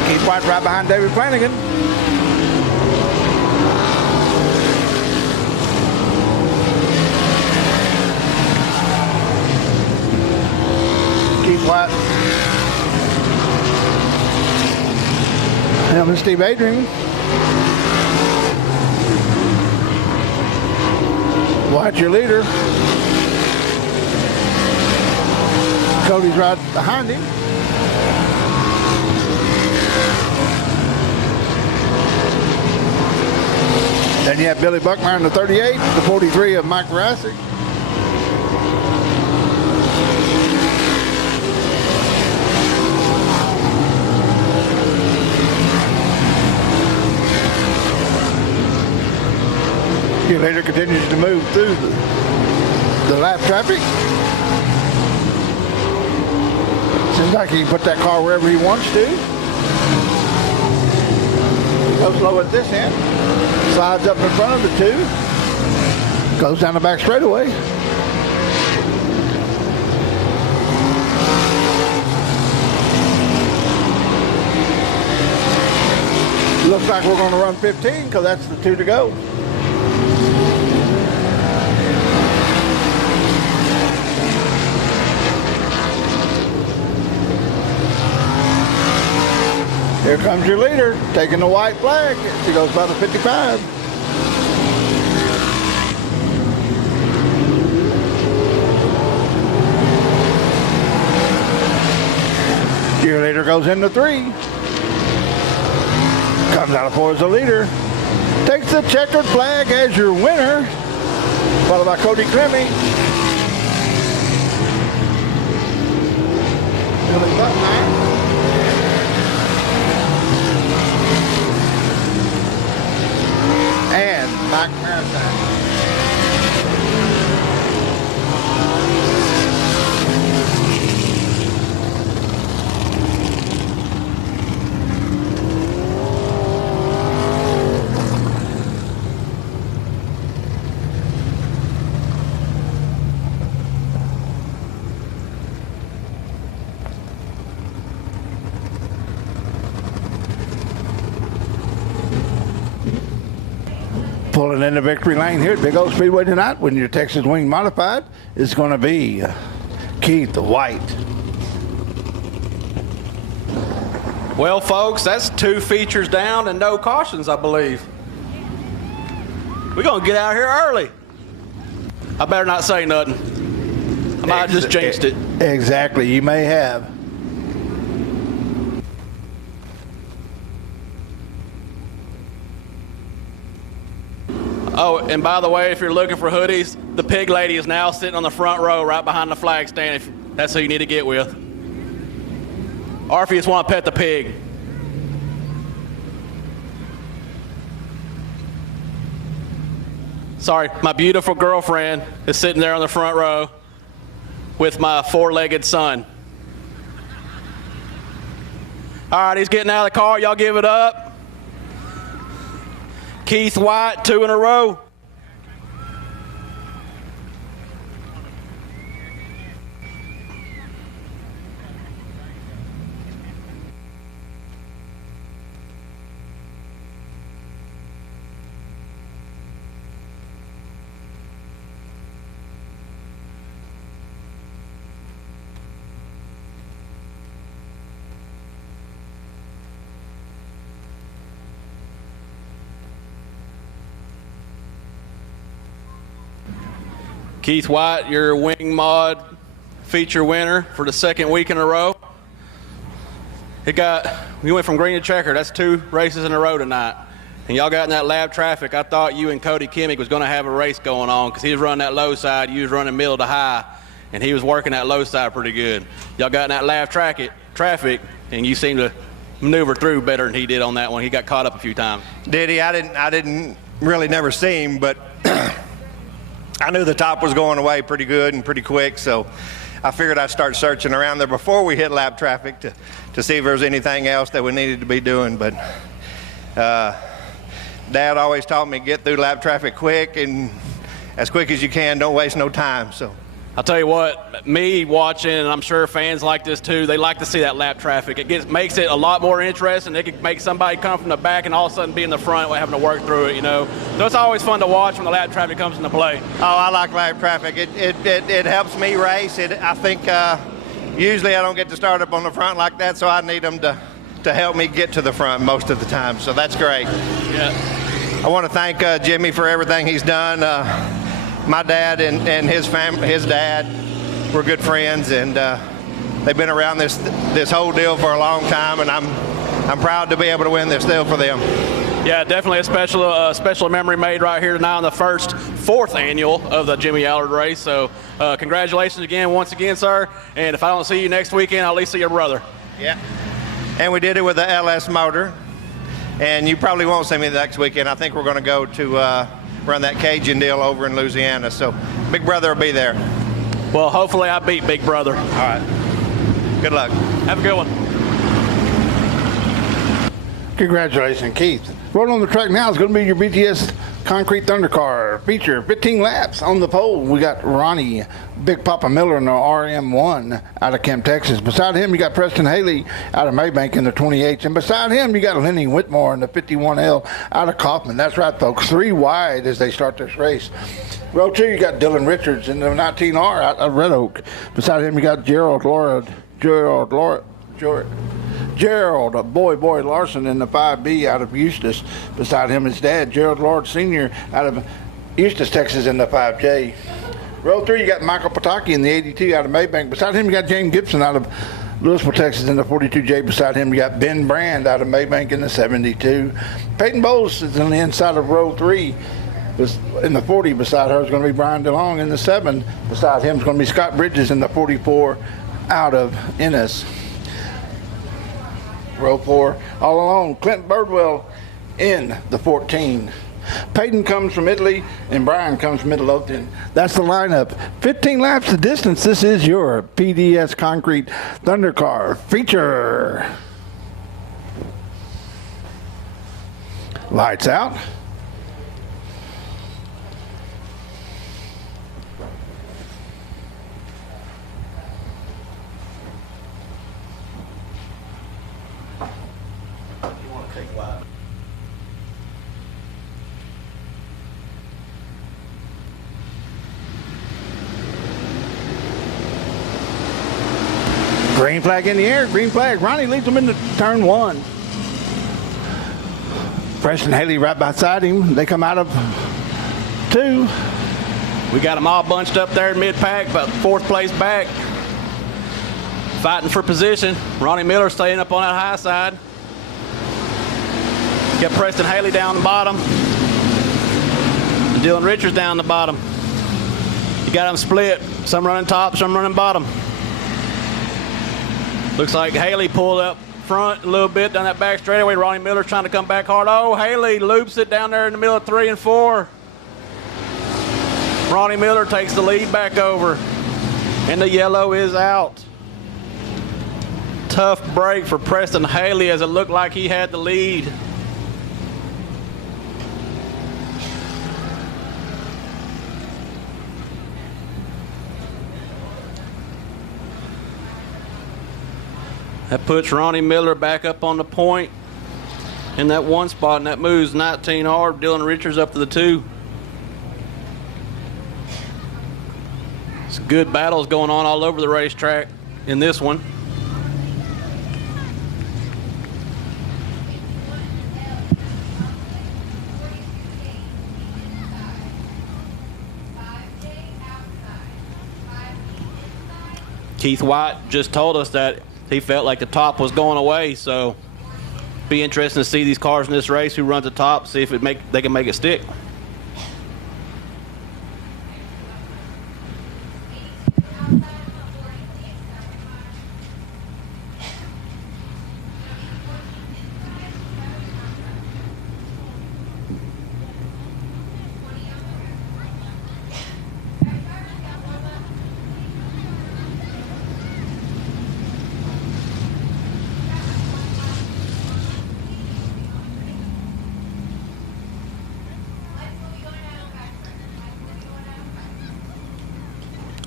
Keith White right behind David Flanagan. Keith White. Him and Steve Adrian. White your leader. Cody's right behind him. Then you have Billy Buckmeyer in the 38, the 43 of Mike Rassick. Your leader continues to move through the lap traffic. Seems like he can put that car wherever he wants to. Goes low at this end. Slides up in front of the two. Goes down the back straightaway. Looks like we're going to run 15 because that's the two to go. Here comes your leader, taking the white flag. She goes by the 55. Your leader goes into 3. Comes out of 4 as a leader. Takes the checkered flag as your winner. Followed by Cody Clemmy. Billy Buckmeyer. And Mike Marathon. Pulling into victory lane here at Big O Speedway tonight when your Texas Wing Modified is going to be Keith White. Well, folks, that's 2 features down and no cautions, I believe. We're going to get out here early. I better not say nothing. I might have just jinxed it. Exactly. You may have. Oh, and by the way, if you're looking for hoodies, the pig lady is now sitting on the front row right behind the flag stand. If that's who you need to get with. Or if you just want to pet the pig. Sorry, my beautiful girlfriend is sitting there on the front row with my 4-legged son. All right, he's getting out of the car. Y'all give it up. Keith White, 2 in a row. Keith White, your Wing Mod feature winner for the 2nd week in a row. We went from green to checker. That's 2 races in a row tonight. And y'all got in that lap traffic. I thought you and Cody Kimmick was going to have a race going on because he was running that low side. You was running middle to high, and he was working that low side pretty good. Y'all got in that lap traffic, and you seemed to maneuver through better than he did on that one. He got caught up a few times. Did he? I didn't really never see him, but I knew the top was going away pretty good and pretty quick, so I figured I'd start searching around there before we hit lap traffic to see if there was anything else that we needed to be doing. But Dad always taught me get through lap traffic quick and as quick as you can. Don't waste no time. So I'll tell you what, me watching, and I'm sure fans like this too, they like to see that lap traffic. It makes it a lot more interesting. It can make somebody come from the back and all of a sudden be in the front without having to work through it, you know. So it's always fun to watch when the lap traffic comes into play. Oh, I like lap traffic. It helps me race. I think usually I don't get to start up on the front like that, so I need them to help me get to the front most of the time. So that's great. Yeah. I want to thank Jimmy for everything he's done. My dad and his dad were good friends, and they've been around this whole deal for a long time, and I'm proud to be able to win this deal for them. Yeah, definitely a special memory made right here tonight on the fourth annual of the Jimmy Allard race. So congratulations once again, sir. And if I don't see you next weekend, I'll at least see your brother. Yeah. And we did it with the LS motor. And you probably won't see me next weekend. I think we're going to go to run that Cajun deal over in Louisiana. So Big Brother will be there. Well, hopefully I beat Big Brother. All right. Good luck. Have a good one. Congratulations, Keith. Rolling on the track now is going to be your BTS Concrete Thunder Car. Feature 15 laps on the pole. We got Ronnie Big Papa Miller in the RM1 out of Kemp, Texas. Beside him, you got Preston Haley out of Maybank in the 28. And beside him, you got Lenny Whitmore in the 51L out of Kaufman. That's right, folks. 3 wide as they start this race. Row 2, you got Dylan Richards in the 19R out of Red Oak. Beside him, you got Gerald Boy Larson in the 5B out of Eustis. Beside him, his dad, Gerald Lord Sr. out of Eustis, Texas in the 5J. Row 3, you got Michael Pataki in the 82 out of Maybank. Beside him, you got James Gibson out of Louisville, Texas in the 42J. Beside him, you got Ben Brand out of Maybank in the 72. Peyton Bowles is on the inside of row 3. In the 40, beside her is going to be Brian DeLong in the 7. Beside him is going to be Scott Bridges in the 44 out of Ennis. Row 4, all alone, Clint Birdwell in the 14. Peyton comes from Italy, and Brian comes from Midlothian. That's the lineup. 15 laps the distance. This is your PDS Concrete Thunder Car feature. Lights out. Green flag in the air, green flag. Ronnie leads them into turn 1. Preston Haley right beside him. They come out of 2. We got them all bunched up there in mid-pack, about 4th place back. Fighting for position. Ronnie Miller staying up on that high side. Got Preston Haley down the bottom. And Dylan Richards down the bottom. You got them split. Some running top, some running bottom. Looks like Haley pulled up front a little bit down that back straightaway. Ronnie Miller's trying to come back hard. Oh, Haley loops it down there in the middle of 3 and 4. Ronnie Miller takes the lead back over. And the yellow is out. Tough break for Preston Haley as it looked like he had the lead. That puts Ronnie Miller back up on the point in that 1 spot, and that moves 19R, Dylan Richards up to the 2. Some good battles going on all over the racetrack in this one. Keith White just told us that He felt like the top was going away, so be interesting to see these cars in this race, who runs the top, see if they can make it stick.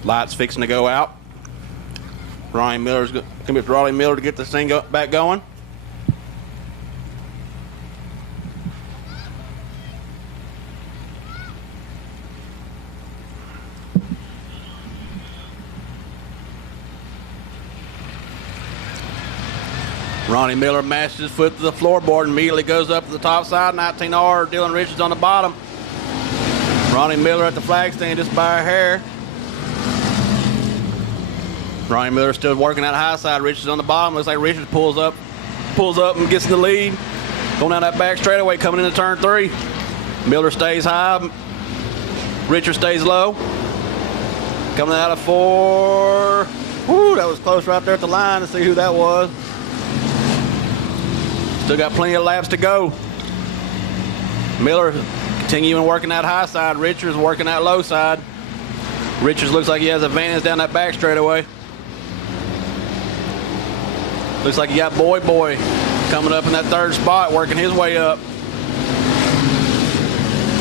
Light's fixing to go out. Ronnie Miller's going to be Raleigh Miller to get this thing back going. Ronnie Miller mashes his foot to the floorboard and immediately goes up to the top side. 19R, Dylan Richards on the bottom. Ronnie Miller at the flag stand just by a hair. Ronnie Miller still working that high side. Richards on the bottom. Looks like Richards pulls up and gets the lead. Going down that back straightaway, coming into turn 3. Miller stays high. Richards stays low. Coming out of 4. Woo, that was close right there at the line to see who that was. Still got plenty of laps to go. Miller continuing working that high side. Richards working that low side. Richards looks like he has advantage down that back straightaway. Looks like you got Boy coming up in that 3rd spot, working his way up.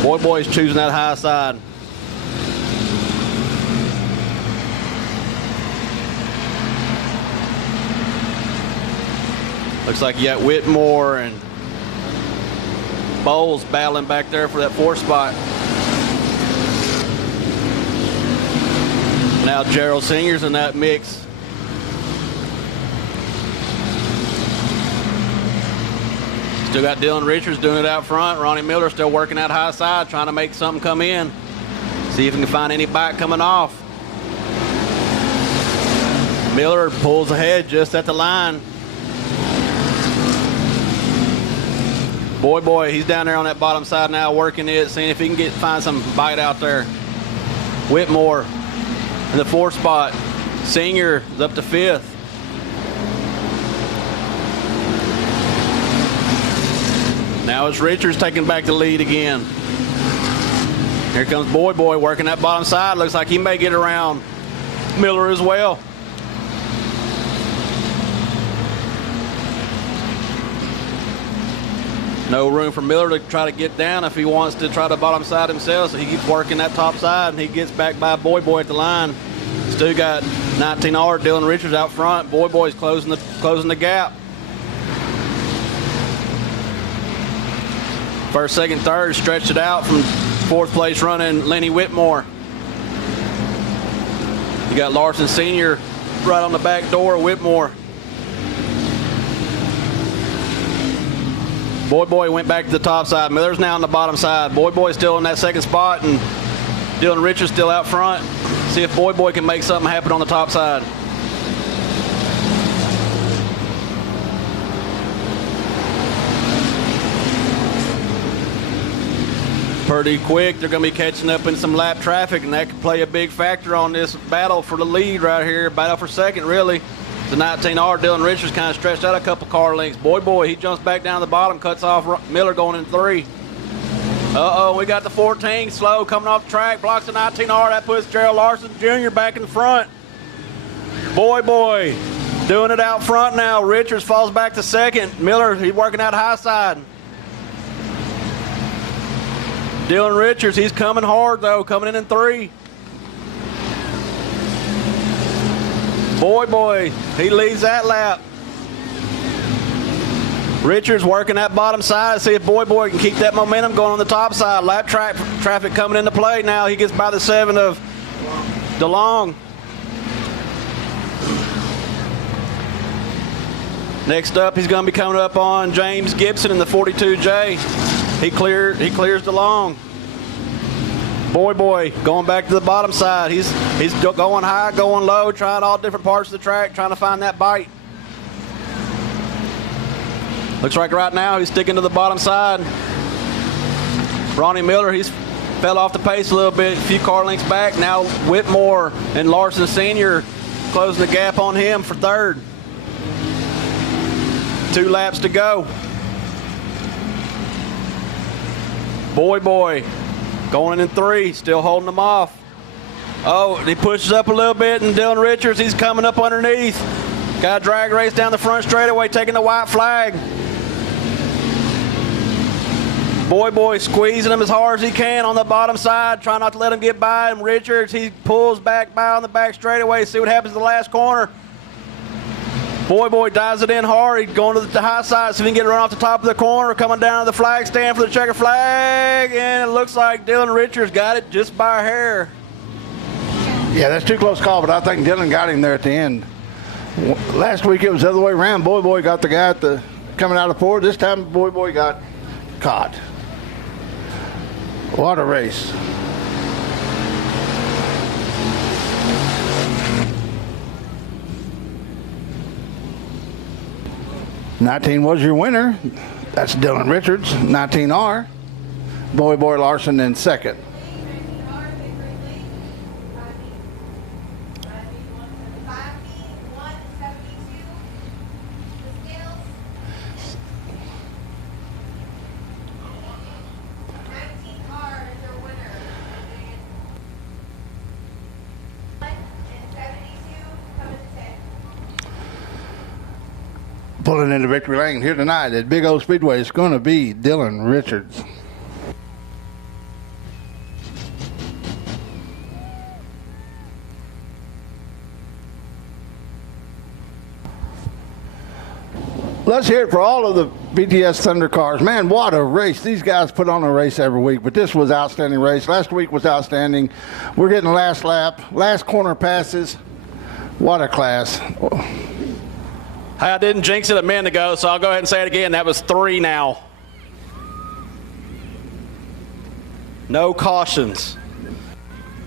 Boy's choosing that high side. Looks like you got Whitmore and Bowles battling back there for that 4th spot. Now Gerald Singer's in that mix. Still got Dylan Richards doing it out front. Ronnie Miller still working that high side, trying to make something come in. See if he can find any bite coming off. Miller pulls ahead just at the line. Boy, he's down there on that bottom side now, working it, seeing if he can find some bite out there. Whitmore in the 4th spot. Singer is up to 5th. Now it's Richards taking back the lead again. Here comes Boy working that bottom side. Looks like he may get around Miller as well. No room for Miller to try to get down if he wants to try the bottom side himself. So he keeps working that top side, and he gets back by Boy at the line. Still got 19R, Dylan Richards out front. Boy's closing the gap. 1st, 2nd, 3rd stretched it out from 4th place running Lenny Whitmore. You got Larson Sr. right on the back door of Whitmore. Boy went back to the top side. Miller's now on the bottom side. Boy's still in that 2nd spot, and Dylan Richards still out front. See if Boy can make something happen on the top side. Pretty quick, they're going to be catching up in some lap traffic, and that could play a big factor on this battle for the lead right here. Battle for 2nd, really. The 19R, Dylan Richards kind of stretched out a couple car lengths. Boy, he jumps back down to the bottom, cuts off Miller going in 3. Uh-oh, we got the 14 slow coming off the track, blocks the 19R. That puts Gerald Larson Jr. back in front. Boy, doing it out front now. Richards falls back to 2nd. Miller, he's working out high side. Dylan Richards, he's coming hard though, coming in 3. Boy, he leads that lap. Richards working that bottom side, see if Boy can keep that momentum going on the top side. Lap traffic coming into play now. He gets by the 7 of DeLong. Next up, he's going to be coming up on James Gibson in the 42J. He clears DeLong. Boy going back to the bottom side. He's going high, going low, trying all different parts of the track, trying to find that bite. Looks like right now he's sticking to the bottom side. Ronnie Miller, he's fell off the pace a little bit, a few car lengths back. Now Whitmore and Larson Sr. closing the gap on him for third. 2 laps to go. Boy going in 3, still holding them off. Oh, he pushes up a little bit, and Dylan Richards, he's coming up underneath. Got a drag race down the front straightaway, taking the white flag. Boy squeezing him as hard as he can on the bottom side, trying not to let him get by him. Richards, he pulls back by on the back straightaway. See what happens in the last corner. Boy dives it in hard. He's going to the high side so he can get it run off the top of the corner, coming down to the flag stand for the checker flag, and it looks like Dylan Richards got it just by a hair. Yeah, that's too close call, but I think Dylan got him there at the end. Last week it was the other way around. Boy got the guy at the coming out of four. This time Boy got caught. What a race. '19 was your winner. That's Dylan Richards. 19R. Boy Larson in second. Pulling into victory lane here tonight at Big O Speedway, it's going to be Dylan Richards. Let's hear it for all of the BTS Thunder cars. Man, what a race. These guys put on a race every week, but this was an outstanding race. Last week was outstanding. We're getting the last lap, last corner passes. What a class. I didn't jinx it a minute ago, so I'll go ahead and say it again. That was 3 now. No cautions.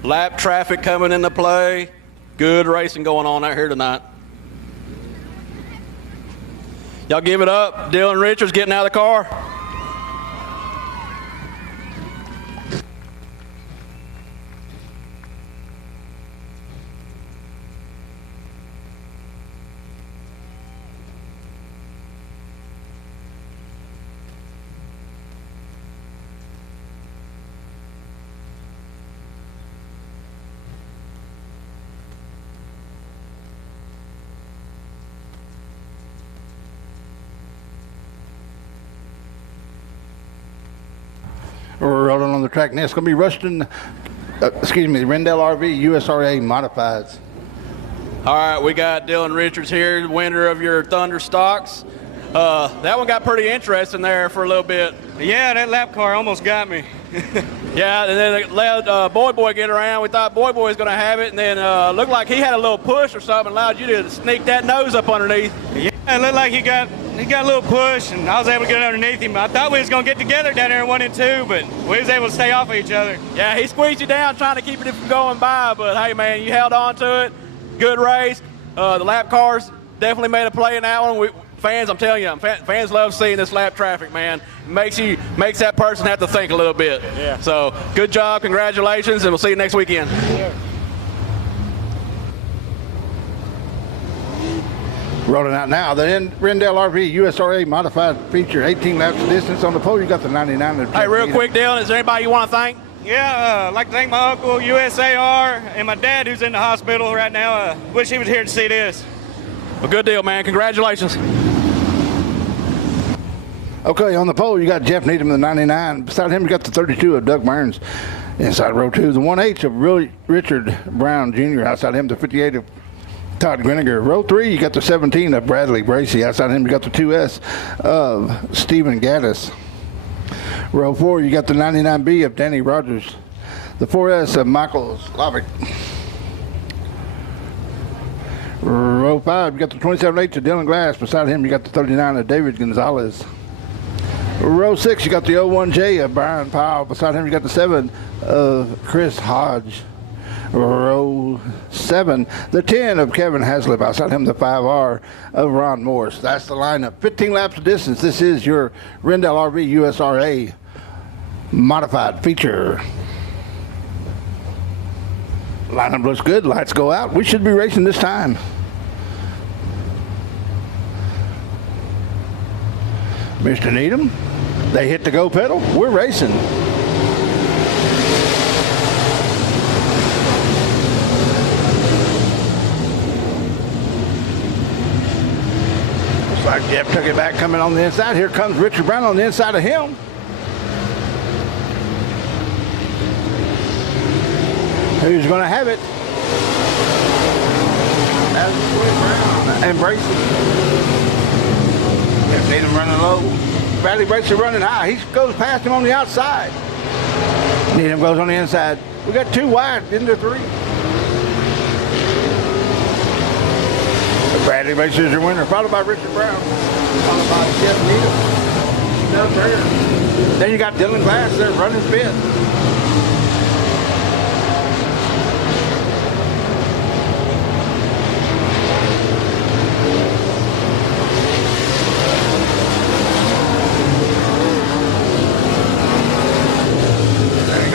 Lap traffic coming into play. Good racing going on out here tonight. Y'all give it up. Dylan Richards getting out of the car. We're rolling on the track now. It's going to be Rendell RV USRA Modifieds. All right, we got Dylan Richards here, winner of your Thunder Stocks. That one got pretty interesting there for a little bit. Yeah, that lap car almost got me. Yeah, and then it allowed Boy get around. We thought Boy was going to have it, and then looked like he had a little push or something, allowed you to sneak that nose up underneath. Yeah, it looked like he got a little push, and I was able to get underneath him. I thought we was going to get together down there in 1 and 2, but we was able to stay off of each other. Yeah, he squeezed you down trying to keep it from going by, but hey, man, you held on to it. Good race. The lap cars definitely made a play in that one. Fans, I'm telling you, fans love seeing this lap traffic, man. Makes that person have to think a little bit. Yeah. So, good job, congratulations, and we'll see you next weekend. Yeah. Rolling out now, the Rendell RV USRA Modified feature, 18 laps of distance on the pole. You got the 99. Hey, real quick, Dylan, is there anybody you want to thank? Yeah, I'd like to thank my uncle, USAR, and my dad, who's in the hospital right now. Wish he was here to see this. Well, good deal, man. Congratulations. Okay, on the pole, you got Jeff Needham, the 99. Beside him, you got the 32 of Doug Burns. Inside row 2, the 1H of Richard Brown Jr. Outside him, the 58 of Todd Greniger. Row 3, you got the 17 of Bradley Bracey. Outside him, you got the 2S of Stephen Gaddis. Row 4, you got the 99B of Danny Rogers. The 4S of Michael Slavic. Row 5, you got the 27H of Dylan Glass. Beside him, you got the 39 of David Gonzalez. Row 6, you got the 01J of Brian Powell. Beside him, you got the 7 of Chris Hodge. row 7. The 10 of Kevin Haslip. Outside him, the 5R of Ron Morris. That's the lineup. 15 laps of distance. This is your Rendell RV USRA modified feature. Lineup looks good. Lights go out. We should be racing this time. Mr. Needham, they hit the go pedal. We're racing. Looks like Jeff took it back coming on the inside. Here comes Richard Brown on the inside of him. Who's going to have it? That's Brown and Bracey. Jeff Needham running low. Bradley Bracey running high. He goes past him on the outside. Needham goes on the inside. We got 2 wide into 3. Bradley Bracey is your winner, followed by Richard Brown, followed by Jeff Needham. Doug Burger. Then you got Dylan Glass there running 5th.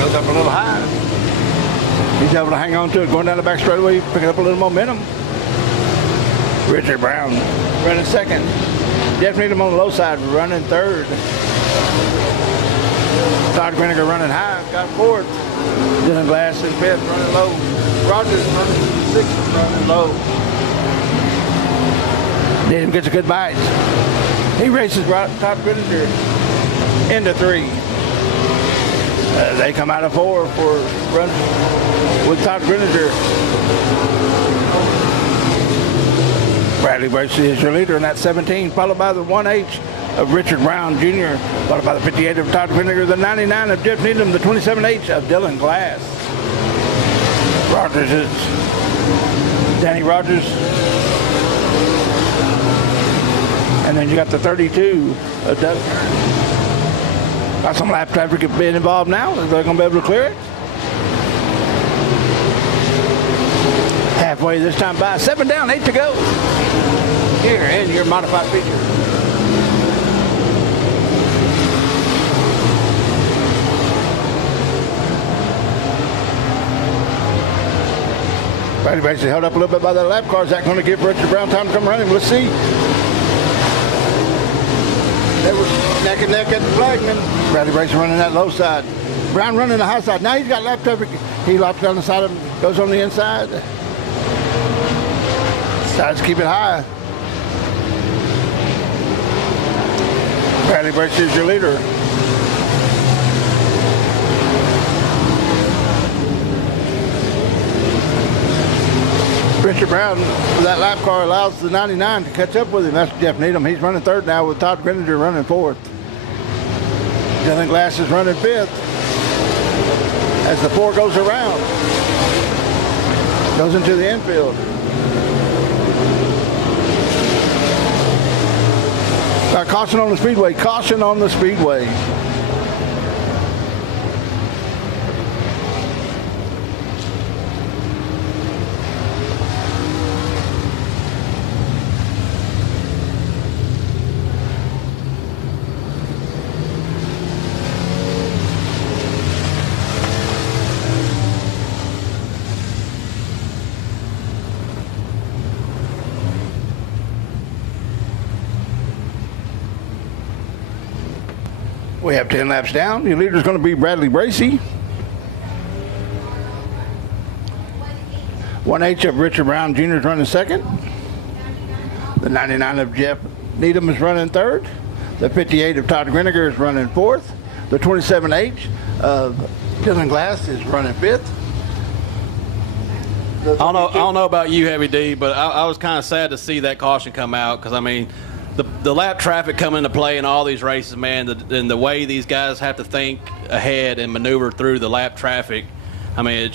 Up a little high. He's able to hang on to it, going down the back straightaway, picking up a little momentum. Richard Brown running 2nd. Jeff Needham on the low side, running 3rd. Todd Greniger running high, got 4th. Dylan Glass in 5th, running low. Rogers running 6th, running low. Needham gets a good bite. He races Todd Greniger into 3. They come out of 4 for run with Todd Greniger. Bradley Bracey is your leader in that 17, followed by the 1H of Richard Brown Jr., followed by the 58 of Todd Greniger, the 99 of Jeff Needham, the 27H of Dylan Glass. Rogers is Danny Rogers. And then you got the 32 of Doug. Got some lap traffic being involved now. Are they going to be able to clear it? Halfway this time by. 7 down, 8 to go. Here in your modified feature. Bradley Bracey held up a little bit by that lap car. Is that going to give Richard Brown time to come running? Let's see. They were neck and neck at the flagman. Bradley Bracey running that low side. Brown running the high side. Now he's got lap traffic. He laps down the side of him, goes on the inside. Decides to keep it high. Bradley Bracey is your leader. Richard Brown, that lap car allows the 99 to catch up with him. That's Jeff Needham. He's running 3rd now with Todd Greniger running 4th. Dylan Glass is running 5th as the 4 goes around. Goes into the infield. Caution on the speedway. Caution on the speedway. We have 10 laps down. Your leader is going to be Bradley Bracey. 1H of Richard Brown Jr. is running 2nd. The 99 of Jeff Needham is running 3rd. The 58 of Todd Greniger is running 4th. The 27H of Dylan Glass is running 5th. I don't know about you, Heavy D, but I was kind of sad to see that caution come out because, I mean, the lap traffic come into play in all these races, man, and the way these guys have to think ahead and maneuver through the lap traffic. I mean, it's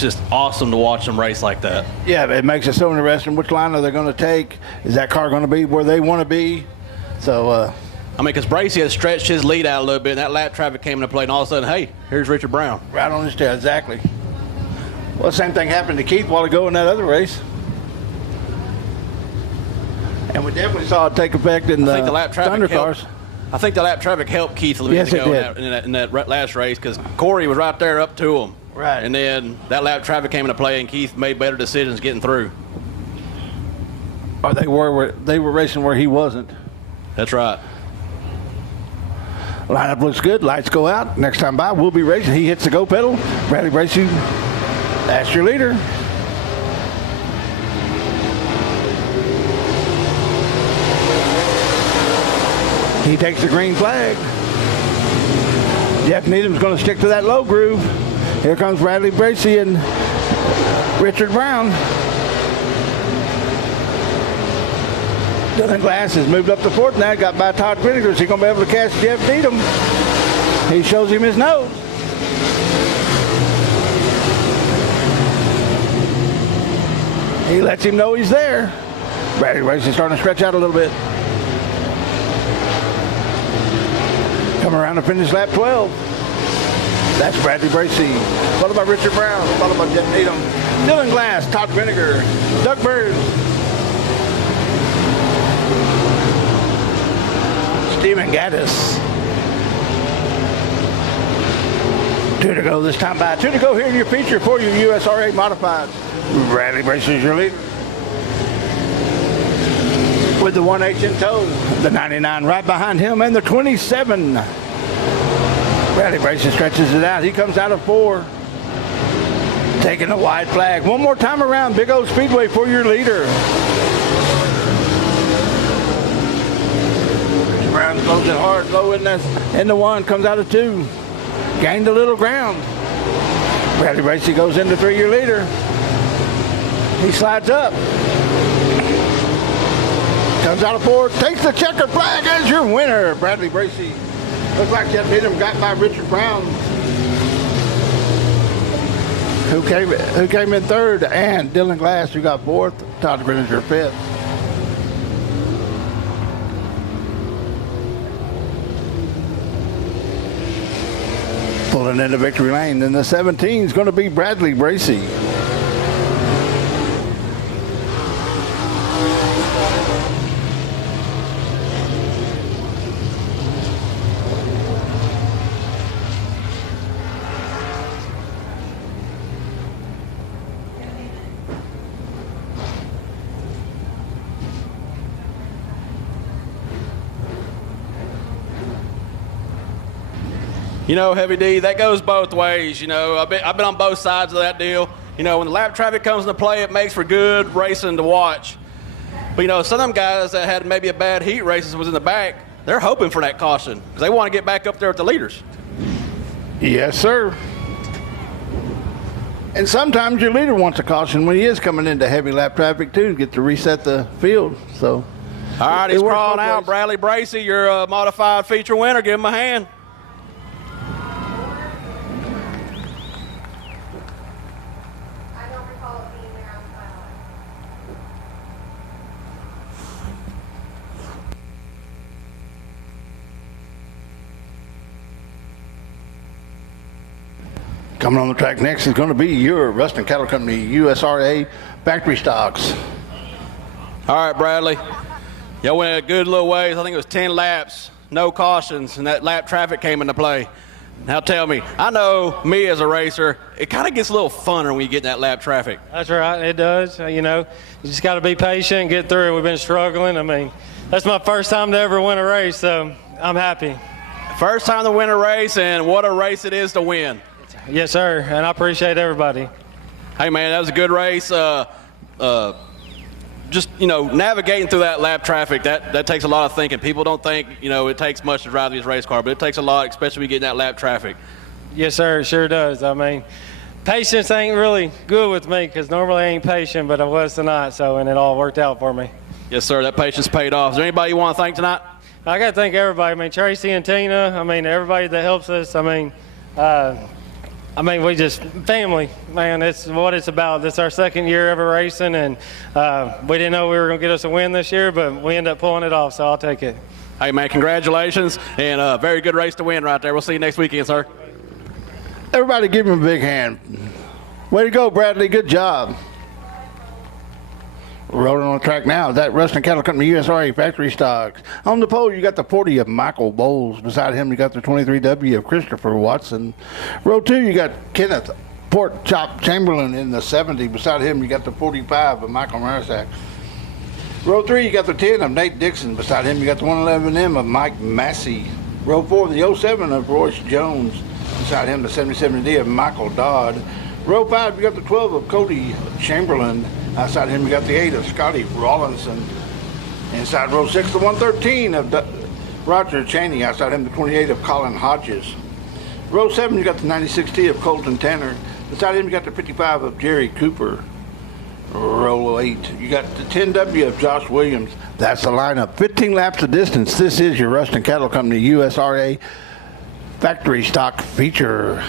just awesome to watch them race like that. Yeah, it makes it so interesting. Which line are they going to take? Is that car going to be where they want to be? So, I mean, because Bracey has stretched his lead out a little bit, and that lap traffic came into play, and all of a sudden, hey, here's Richard Brown. Right on his tail, exactly. Well, Well, same thing happened to Keith a while ago in that other race. And we definitely saw it take effect in the Thunder cars. I think the lap traffic helped Keith a little bit ago in that last race because Corey was right there up to him. Right. And then that lap traffic came into play, and Keith made better decisions getting through. Or they were racing where he wasn't. That's right. Lineup looks good. Lights go out. Next time by, we'll be racing. He hits the go pedal. Bradley Bracey, that's your leader. He takes the green flag. Jeff Needham's going to stick to that low groove. Here comes Bradley Bracey and Richard Brown. Dylan Glass has moved up to fourth now. Got by Todd Vinegar. Is he going to be able to catch Jeff Needham? He shows him his nose. He lets him know he's there. Bradley Bracey starting to stretch out a little bit. Coming around to finish lap 12. That's Bradley Bracey. Followed by Richard Brown. Followed by Jeff Needham. Dylan Glass, Todd Vinegar, Doug Burns, Stephen Gaddis. 2 to go this time by. 2 to go here in your feature for your USRA Modified. Bradley Bracey is your leader. With the 1H in tow. The 99 right behind him and the 27. Bradley Bracey stretches it out. He comes out of 4. Taking a wide flag. One more time around Big O Speedway for your leader. Brown throws it hard, low in the 1, comes out of 2. Gained a little ground. Bradley Bracey goes into 3, your leader. He slides up. Comes out of 4, takes the checkered flag as your winner. Bradley Bracey. Looks like Jeff Needham got by Richard Brown, who came in 3rd, and Dylan Glass, who got 4th. Todd Grininger 5th. Pulling into victory lane. Then the 17 is going to be Bradley Bracey. You know, Heavy D, that goes both ways. You know, I've been on both sides of that deal. You know, when the lap traffic comes into play, it makes for good racing to watch. But, you know, some of them guys that had maybe a bad heat races was in the back, they're hoping for that caution because they want to get back up there with the leaders. Yes, sir. And sometimes your leader wants a caution when he is coming into heavy lap traffic, too, to get to reset the field. So, all right, he's crawling out. Bradley Bracey, you're a modified feature winner. Give him a hand. Coming on the track next is going to be your Ruston Cattle Company USRA factory stocks. All right, Bradley. Y'all went a good little ways. I think it was 10 laps, no cautions, and that lap traffic came into play. Now tell me, I know me as a racer, it kind of gets a little funner when you get in that lap traffic. That's right, it does. You know, you just got to be patient and get through it. We've been struggling. I mean, that's my first time to ever win a race, so I'm happy. First time to win a race, and what a race it is to win. Yes, sir, and I appreciate everybody. Hey, man, that was a good race. Just, you know, navigating through that lap traffic, that takes a lot of thinking. People don't think, you know, it takes much to drive these race cars, but it takes a lot, especially when you get in that lap traffic. Yes, sir, it sure does. I mean, patience ain't really good with me because normally I ain't patient, but I was tonight, and it all worked out for me. Yes, sir, that patience paid off. Is there anybody you want to thank tonight? I got to thank everybody. I mean, Tracy and Tina, I mean, everybody that helps us. We just family, man. It's what it's about. This is our second year ever racing, and we didn't know we were going to get us a win this year, but we ended up pulling it off, so I'll take it. Hey, man, congratulations, and a very good race to win right there. We'll see you next weekend, sir. Everybody give him a big hand. Way to go, Bradley. Good job. Rolling on the track now. That Ruston Cattle Company USRA factory stocks. On the pole, you got the 40 of Michael Bowles. Beside him, you got the 23W of Christopher Watson. Row 2, you got Kenneth Pork Chop Chamberlain in the 70. Beside him, you got the 45 of Michael Marisak. Row 3, you got the 10 of Nate Dixon. Beside him, you got the 111M of Mike Massey. Row 4, the 07 of Royce Jones. Beside him, the 77D of Michael Dodd. Row 5, you got the 12 of Cody Chamberlain. Outside him, you got the 8 of Scotty Rawlinson. Inside row 6, the 113 of Roger Cheney. Outside him, the 28 of Colin Hodges. Row 7, you got the 96T of Colton Tanner. Beside him, you got the 55 of Jerry Cooper. Row 8, you got the 10W of Josh Williams. That's the lineup. 15 laps of distance. This is your Ruston Cattle Company USRA factory stock feature.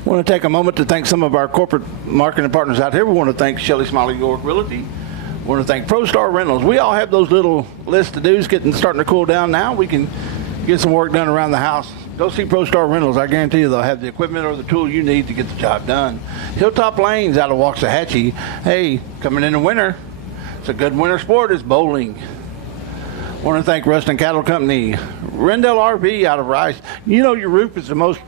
I want to take a moment to thank some of our corporate marketing partners out here. We want to thank Shelley Smiley York Realty. We want to thank ProStar Rentals. We all have those little lists to do's starting to cool down now. We can get some work done around the house. Go see ProStar Rentals. I guarantee you they'll have the equipment or the tool you need to get the job done. Hilltop Lanes out of Waxahachie. Hey, coming in the winter, it's a good winter sport is bowling. I want to thank Ruston Cattle Company. Rendell RV out of Rice. You know your roof is the most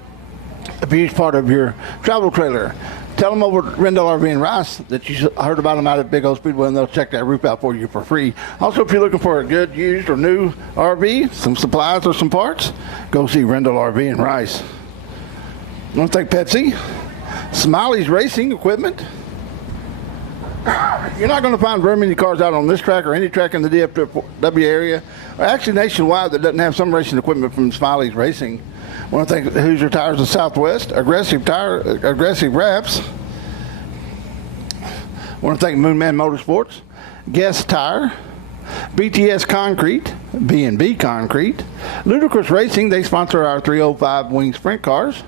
abused part of your travel trailer. Tell them over at Rendell RV in Rice that you heard about them out at Big Old Speedway, and they'll check that roof out for you for free. Also, if you're looking for a good, used, or new RV, some supplies or some parts, go see Rendell RV in Rice. I want to thank Pepsi, Smiley's Racing Equipment. You're not going to find very many cars out on this track or any track in the DFW area, or actually nationwide, that doesn't have some racing equipment from Smiley's Racing. I want to thank Hoosier Tires of Southwest, Aggressive Wraps. I want to thank Moonman Motorsports, Guest Tire, BTS Concrete, B&B Concrete, Ludicrous Racing. They sponsor our 305 Wing Sprint cars.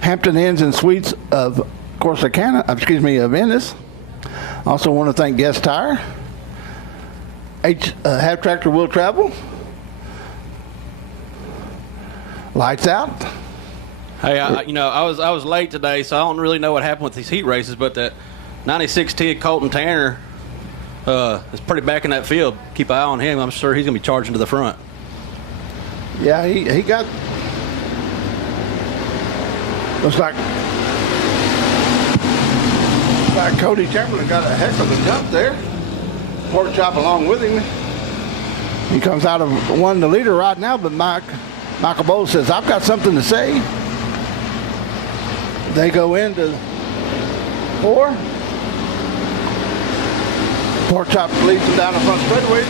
Hampton Inns and Suites of of Ennis. Also want to thank Guest Tire, Have Tractor Will Travel, Lights Out. Hey, I was late today, so I don't really know what happened with these heat races, but that 96T of Colton Tanner is pretty back in that field. Keep an eye on him. I'm sure he's going to be charging to the front. Yeah, he got, looks like Cody Chamberlain got a heck of a jump there. Pork Chop along with him. He comes out of the leader right now, but Michael Bowles says, I've got something to say. They go into 4. Pork Chop leads them down the front straightaway.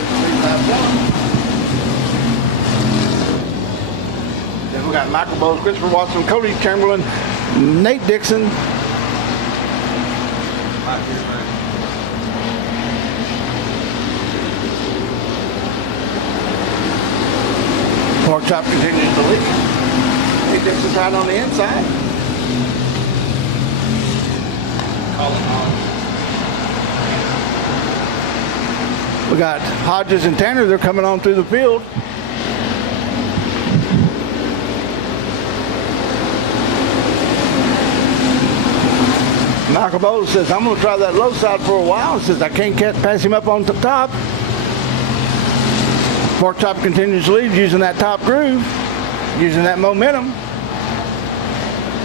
Then we got Michael Bowles, Christopher Watson, Cody Chamberlain, Nate Dixon. Pork Chop continues to lead. Nate Dixon's right on the inside. We got Hodges and Tanner. They're coming on through the field. Michael Bowles says, I'm going to try that low side for a while. He says, I can't pass him up on the top. Pork Chop continues to lead using that top groove, using that momentum.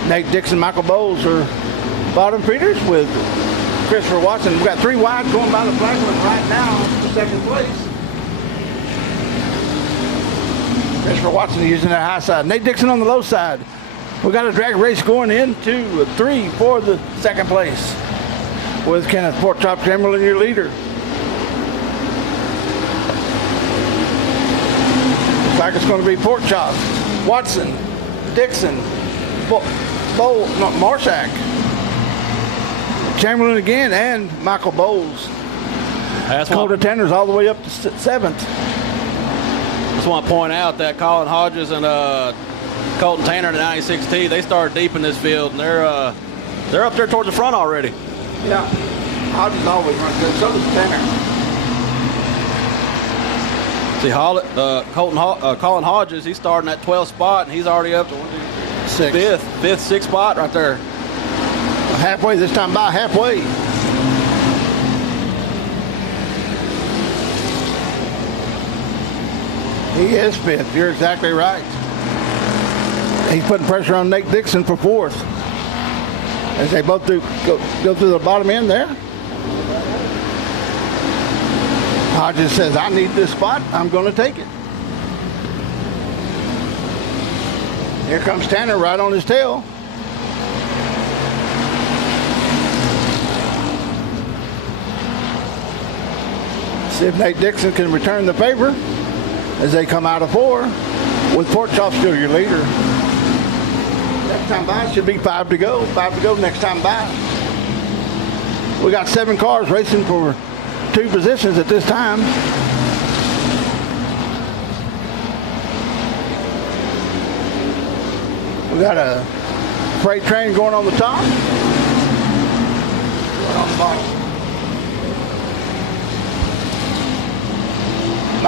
Nate Dixon, Michael Bowles are bottom feeders with Christopher Watson. We've got 3 wide going by the flagman right now for second place. Christopher Watson using that high side. Nate Dixon on the low side. We got a drag race going into 3 for the second place with Kenneth Pork Chop Chamberlain, your leader. Looks like it's going to be Pork Chop, Watson, Dixon, Marshak, Chamberlain again, and Michael Bowles. Colton Tanner's all the way up to 7th. Just want to point out that Colin Hodges and Colton Tanner and the 96T, they started deep in this field, and they're up there towards the front already. Yeah, Hodges always runs good. So does Tanner. See, Colin Hodges, he's starting at 12th spot, and he's already up to fifth, sixth spot right there. Halfway this time by, halfway. He is fifth. You're exactly right. He's putting pressure on Nate Dixon for fourth. As they both go through the bottom end there. Hodges says, I need this spot. I'm going to take it. Here comes Tanner right on his tail. See if Nate Dixon can return the favor as they come out of 4 with Pork Chop still your leader. Next time by should be 5 to go. 5 to go next time by. We got 7 cars racing for 2 positions at this time. We got a freight train going on the top. Going on the bottom.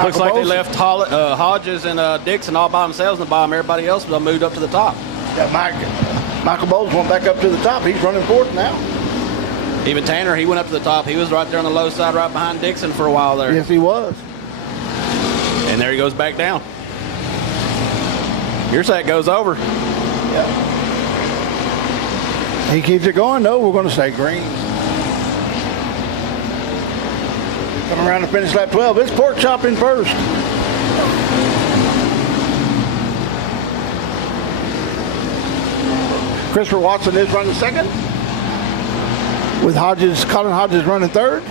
Looks like they left Hodges and Dixon all by themselves in the bottom. Everybody else was moved up to the top. Yeah, Michael Bowles went back up to the top. He's running fourth now. Even Tanner, he went up to the top. He was right there on the low side, right behind Dixon for a while there. Yes, he was. And there he goes back down. Your set goes over. Yeah. He keeps it going. No, we're going to stay green. Coming around to finish lap 12. It's Pork Chop in first. Christopher Watson is running second. With Colin Hodges running third.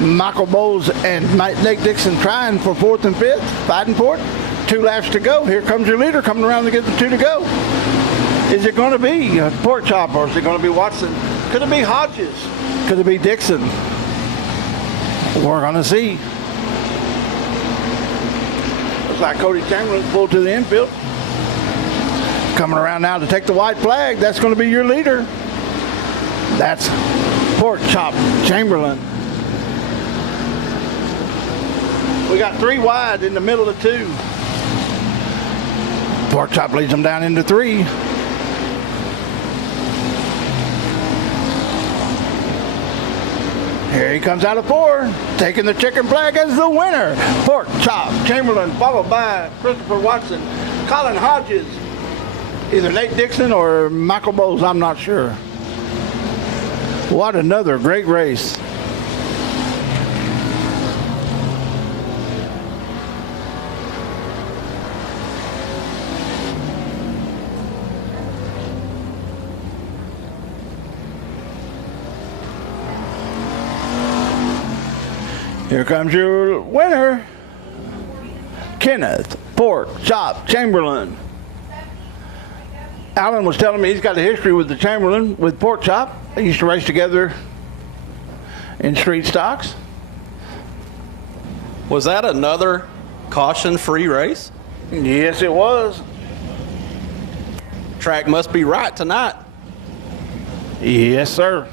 Michael Bowles and Nate Dixon trying for fourth and fifth, fighting for it. 2 laps to go. Here comes your leader coming around to get the 2 to go. Is it going to be Pork Chop or is it going to be Watson? Could it be Hodges? Could it be Dixon? We're going to see. Looks like Cody Chamberlain pulled to the infield. Coming around now to take the white flag. That's going to be your leader. That's Pork Chop Chamberlain. We got 3 wide in the middle of 2. Pork Chop leads them down into 3. Here he comes out of 4, taking the chicken flag as the winner. Pork Chop Chamberlain, followed by Christopher Watson, Colin Hodges, either Nate Dixon or Michael Bowles, I'm not sure. What another great race. Here comes your winner, Kenneth Pork Chop Chamberlain. Alan was telling me he's got a history with the Chamberlain, with Pork Chop. They used to race together in street stocks. Was that another caution-free race? Yes, it was. Track must be right tonight. Yes, sir.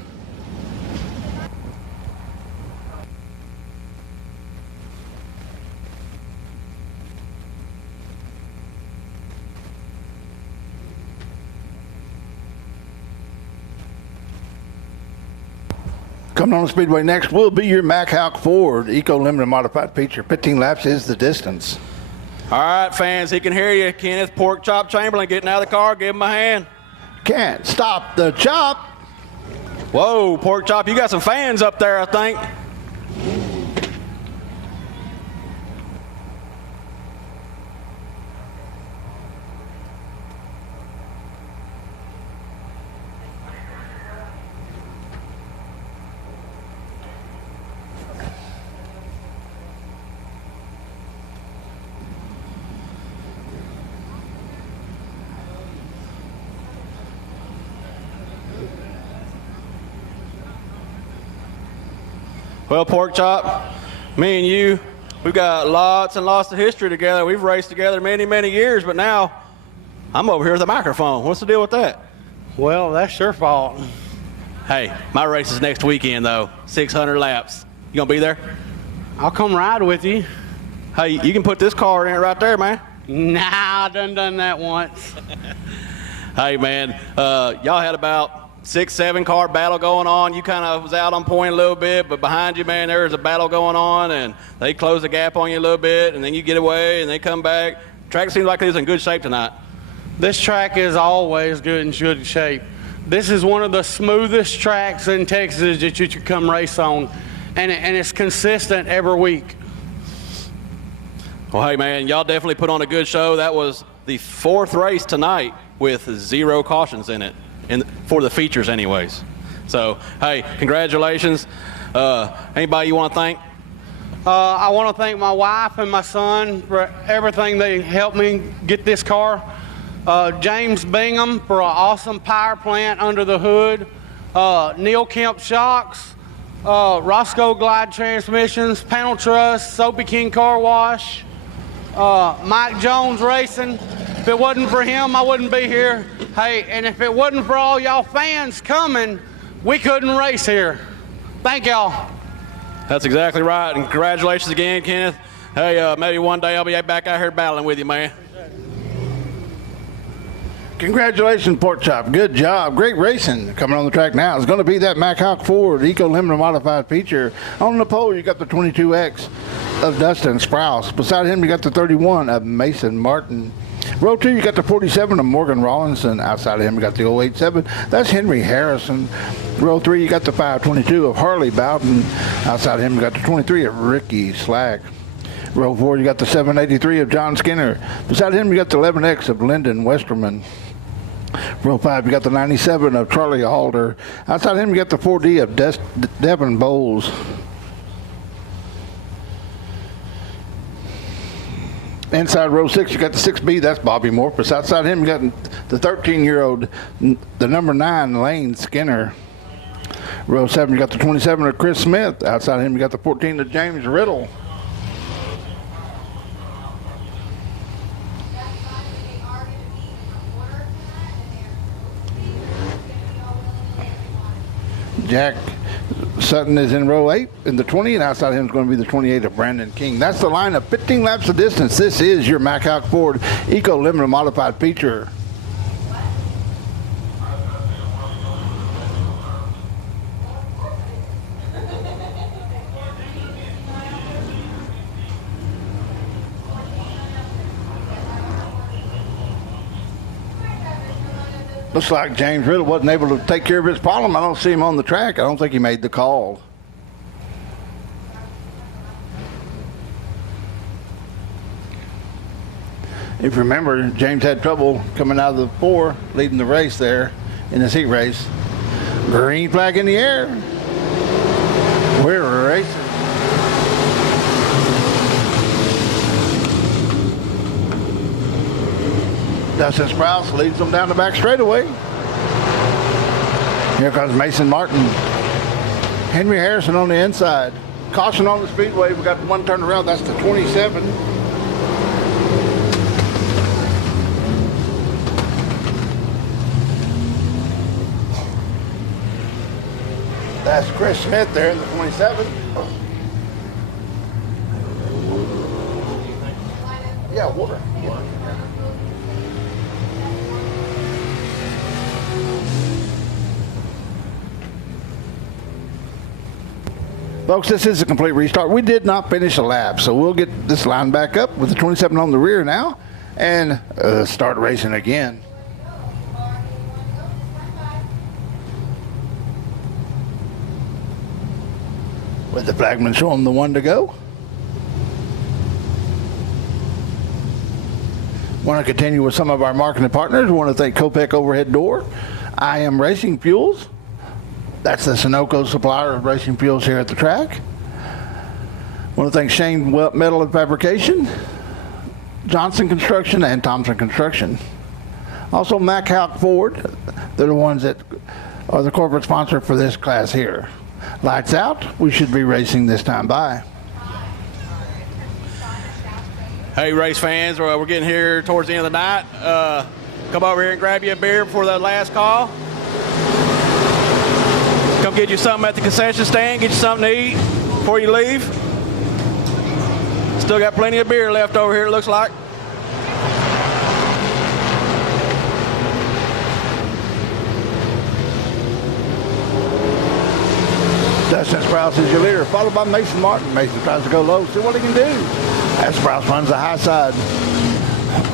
Coming on the Speedway next will be your Mack Houck Ford Eco Limited Modified feature. 15 laps is the distance. All right, fans, he can hear you. Kenneth Pork Chop Chamberlain getting out of the car. Give him a hand. Can't stop the chop. Whoa, Pork Chop, you got some fans up there, I think. Well, Pork Chop, me and you, we've got lots and lots of history together. We've raced together many, many years, but now I'm over here with a microphone. What's the deal with that? Well, that's your fault. Hey, my race is next weekend, though. 600 laps. You going to be there? I'll come ride with you. Hey, you can put this car in it right there, man. Nah, I done that once. Hey, man, y'all had about 6-7 car battle going on. You kind of was out on point a little bit, but behind you, man, there was a battle going on, and they closed the gap on you a little bit, and then you get away, and they come back. Track seems like it was in good shape tonight. This track is always good shape. This is one of the smoothest tracks in Texas that you could come race on, and it's consistent every week. Well, hey, man, y'all definitely put on a good show. That was the 4th race tonight with 0 cautions in it, for the features anyways. So, hey, congratulations. Anybody you want to thank? I want to thank my wife and my son for everything they helped me get this car. James Bingham for an awesome power plant under the hood. Neil Kemp shocks. Roscoe Glide transmissions. Panel truss. Soapy King car wash. Mike Jones Racing. If it wasn't for him, I wouldn't be here. Hey, and if it wasn't for all y'all fans coming, we couldn't race here. Thank y'all. That's exactly right, and congratulations again, Kenneth. Hey, maybe one day I'll be back out here battling with you, man. Congratulations, Pork Chop. Good job. Great racing. Coming on the track now is going to be that Mack Hawk Ford Eco Limited Modified feature. On the pole, you got the 22X of Dustin Sprouse. Beside him, you got the 31 of Mason Martin. Row 2, you got the 47 of Morgan Rawlinson. Outside of him, you got the 087. That's Henry Harrison. Row 3, you got the 522 of Harley Bowden. Outside of him, you got the 23 of Ricky Slack. Row 4, you got the 783 of John Skinner. Beside him, you got the 11X of Lyndon Westerman. Row 5, you got the 97 of Charlie Alder. Outside of him, you got the 4D of Devin Bowles. Inside row 6, you got the 6B, that's Bobby Morpus. Outside him, you got the 13-year-old, the number 9, Lane Skinner. Row 7, you got the 27 of Chris Smith. Outside him, you got the 14 of James Riddle. Jack Sutton is in row 8 in the 20, and outside him is going to be the 28 of Brandon King. That's the line of 15 laps of distance. This is your Mack Hawk Ford Eco Limited Modified feature. Looks like James Riddle wasn't able to take care of his problem. I don't see him on the track. I don't think he made the call. If you remember, James had trouble coming out of the 4, leading the race there in this heat race. Green flag in the air. We're racing. Dustin Sprouse leads them down the back straightaway. Here comes Mason Martin. Henry Harrison on the inside. Caution on the speedway. We got one turn around. That's the 27. That's Chris Smith there in the 27. Yeah, water. Folks, this is a complete restart. We did not finish a lap, so we'll get this line back up with the 27 on the rear now and start racing again. With the flagman showing the 1 to go. Want to continue with some of our marketing partners. We want to thank Kopek Overhead Door, I Am Racing Fuels. That's the Sunoco supplier of racing fuels here at the track. Want to thank Shane Metal and Fabrication, Johnson Construction, and Thompson Construction. Also, Mack Hawk Ford. They're the ones that are the corporate sponsor for this class here. Lights out. We should be racing this time by. Hey, race fans, we're getting here towards the end of the night. Come over here and grab you a beer before the last call. Come get you something at the concession stand, get you something to eat before you leave. Still got plenty of beer left over here, it looks like. Dustin Sprouse is your leader, followed by Mason Martin. Mason tries to go low, see what he can do. As Sprouse runs the high side.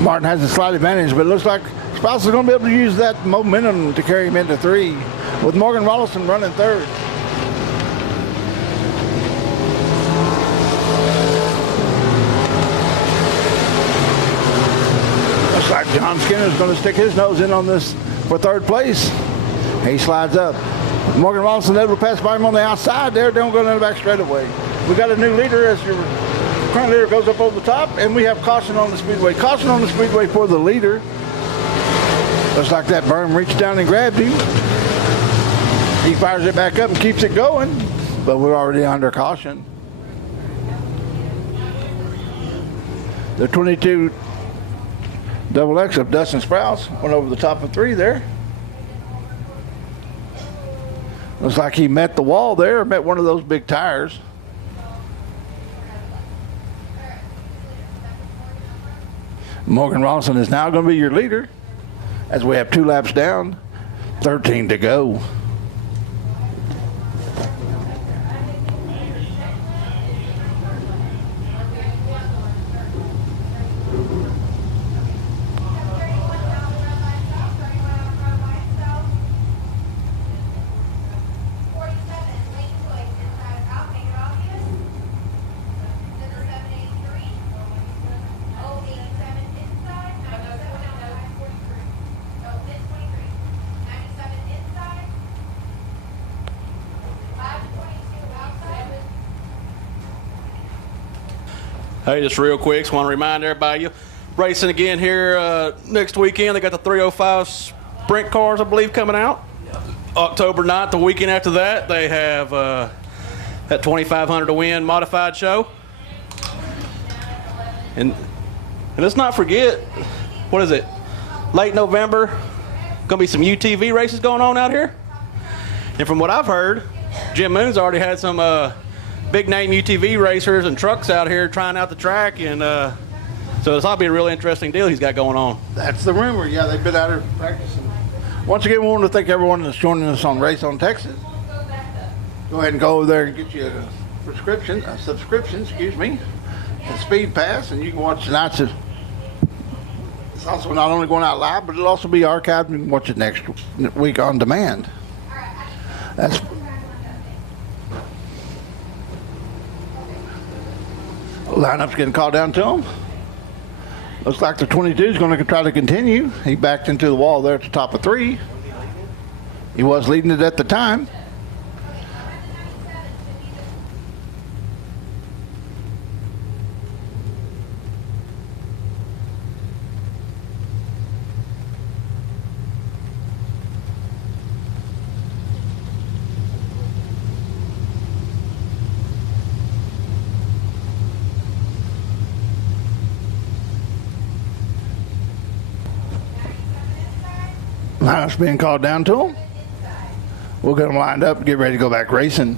Martin has a slight advantage, but it looks like Sprouse is going to be able to use that momentum to carry him into 3, with Morgan Rollison running 3rd. Looks like John Skinner is going to stick his nose in on this for 3rd place. He slides up. Morgan Rollison able to pass by him on the outside there. Don't go down the back straightaway. We got a new leader as your current leader goes up over the top, and we have caution on the Speedway. Caution on the Speedway for the leader. Looks like that berm reached down and grabbed him. He fires it back up and keeps it going, but we're already under caution. The 22 double X of Dustin Sprouse went over the top of 3 there. Looks like he met the wall there, met one of those big tires. Morgan Rollison is now going to be your leader as we have 2 laps down, 13 to go. Hey, just real quick, just want to remind everybody, you racing again here next weekend. They got the 305 sprint cars, I believe, coming out. October 9th, the weekend after that, they have that 2,500 to win modified show. And let's not forget, what is it? Late November, gonna be some UTV races going on out here. And from what I've heard, Jim Moon's already had some big name UTV racers and trucks out here trying out the track, and so it's ought to be a really interesting deal he's got going on. That's the rumor. Yeah, they've been out here practicing. Once again, we want to thank everyone that's joining us on Race on Texas. Go ahead and go over there and get you a subscription, to Speed Pass, and you can watch tonight's. It's also not only going out live, but it'll also be archived and you can watch it next week on demand. That's lineup's getting called down to him. Looks like the 22 is going to try to continue. He backed into the wall there at the top of 3. He was leading it at the time. Lineup's being called down to him. We'll get them lined up and get ready to go back racing.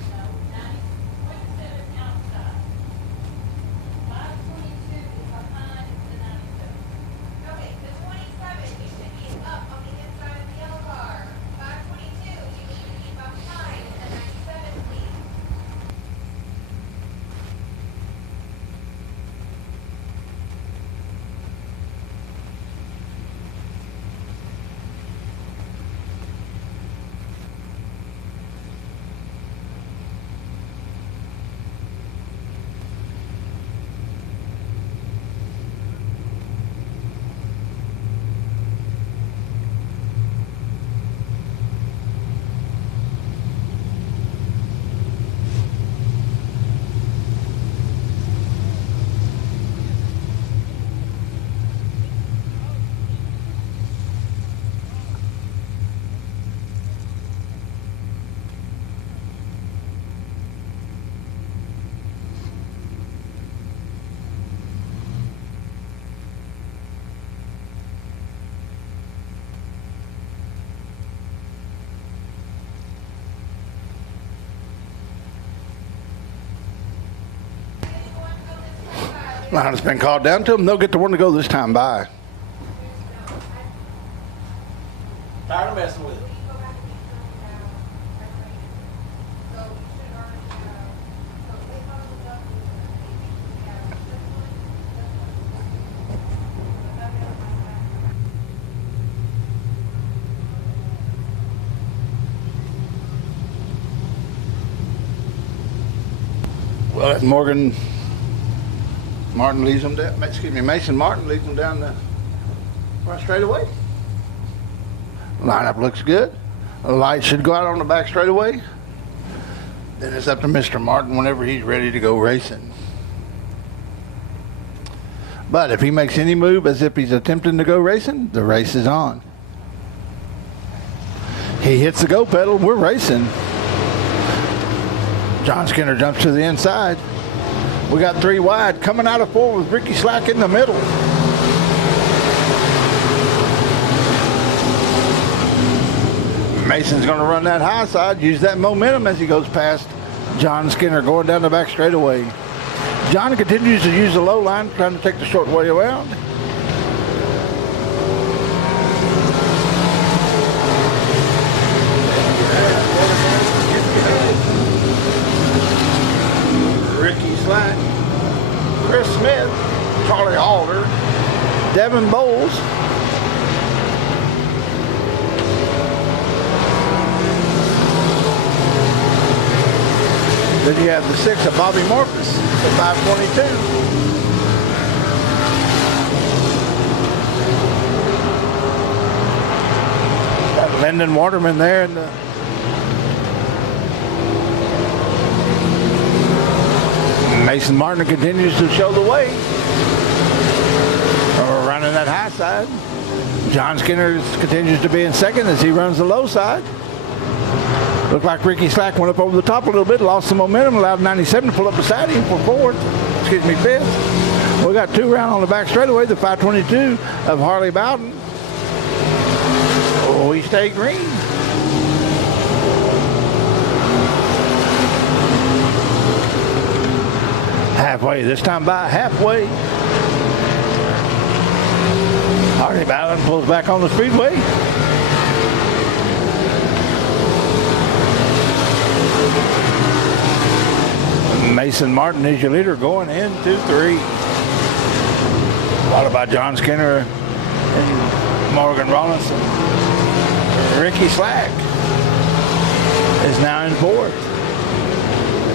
Line has been called down to them. They'll get the one to go this time by. Tired of messing with it. Well, that's Martin leads them down. Mason Martin leads them down the front straightaway. Lineup looks good. The light should go out on the back straightaway. Then it's up to Mr. Martin whenever he's ready to go racing. But if he makes any move as if he's attempting to go racing, the race is on. He hits the go pedal, we're racing. John Skinner jumps to the inside. We got 3 wide, coming out of 4 with Ricky Slack in the middle. Mason's going to run that high side, use that momentum as he goes past John Skinner going down the back straightaway. John continues to use the low line, trying to take the short way around. Ricky Slack, Chris Smith, Charlie Allard, Devin Bowles, then you have the 6 of Bobby Morpheus at 522. Got Lyndon Waterman there in the Mason Martin continues to show the way. We're running that high side. John Skinner continues to be in second as he runs the low side. Looked like Ricky Slack went up over the top a little bit, lost some momentum, allowed 97 to pull up beside him for fifth. We got 2 round on the back straightaway, the 522 of Harley Bowden. Oh, he stayed green. Halfway, this time by halfway. Harley Bowden pulls back on the Speedway. Mason Martin is your leader going into 3. Followed by John Skinner and Morgan Rollins. Ricky Slack is now in 4th.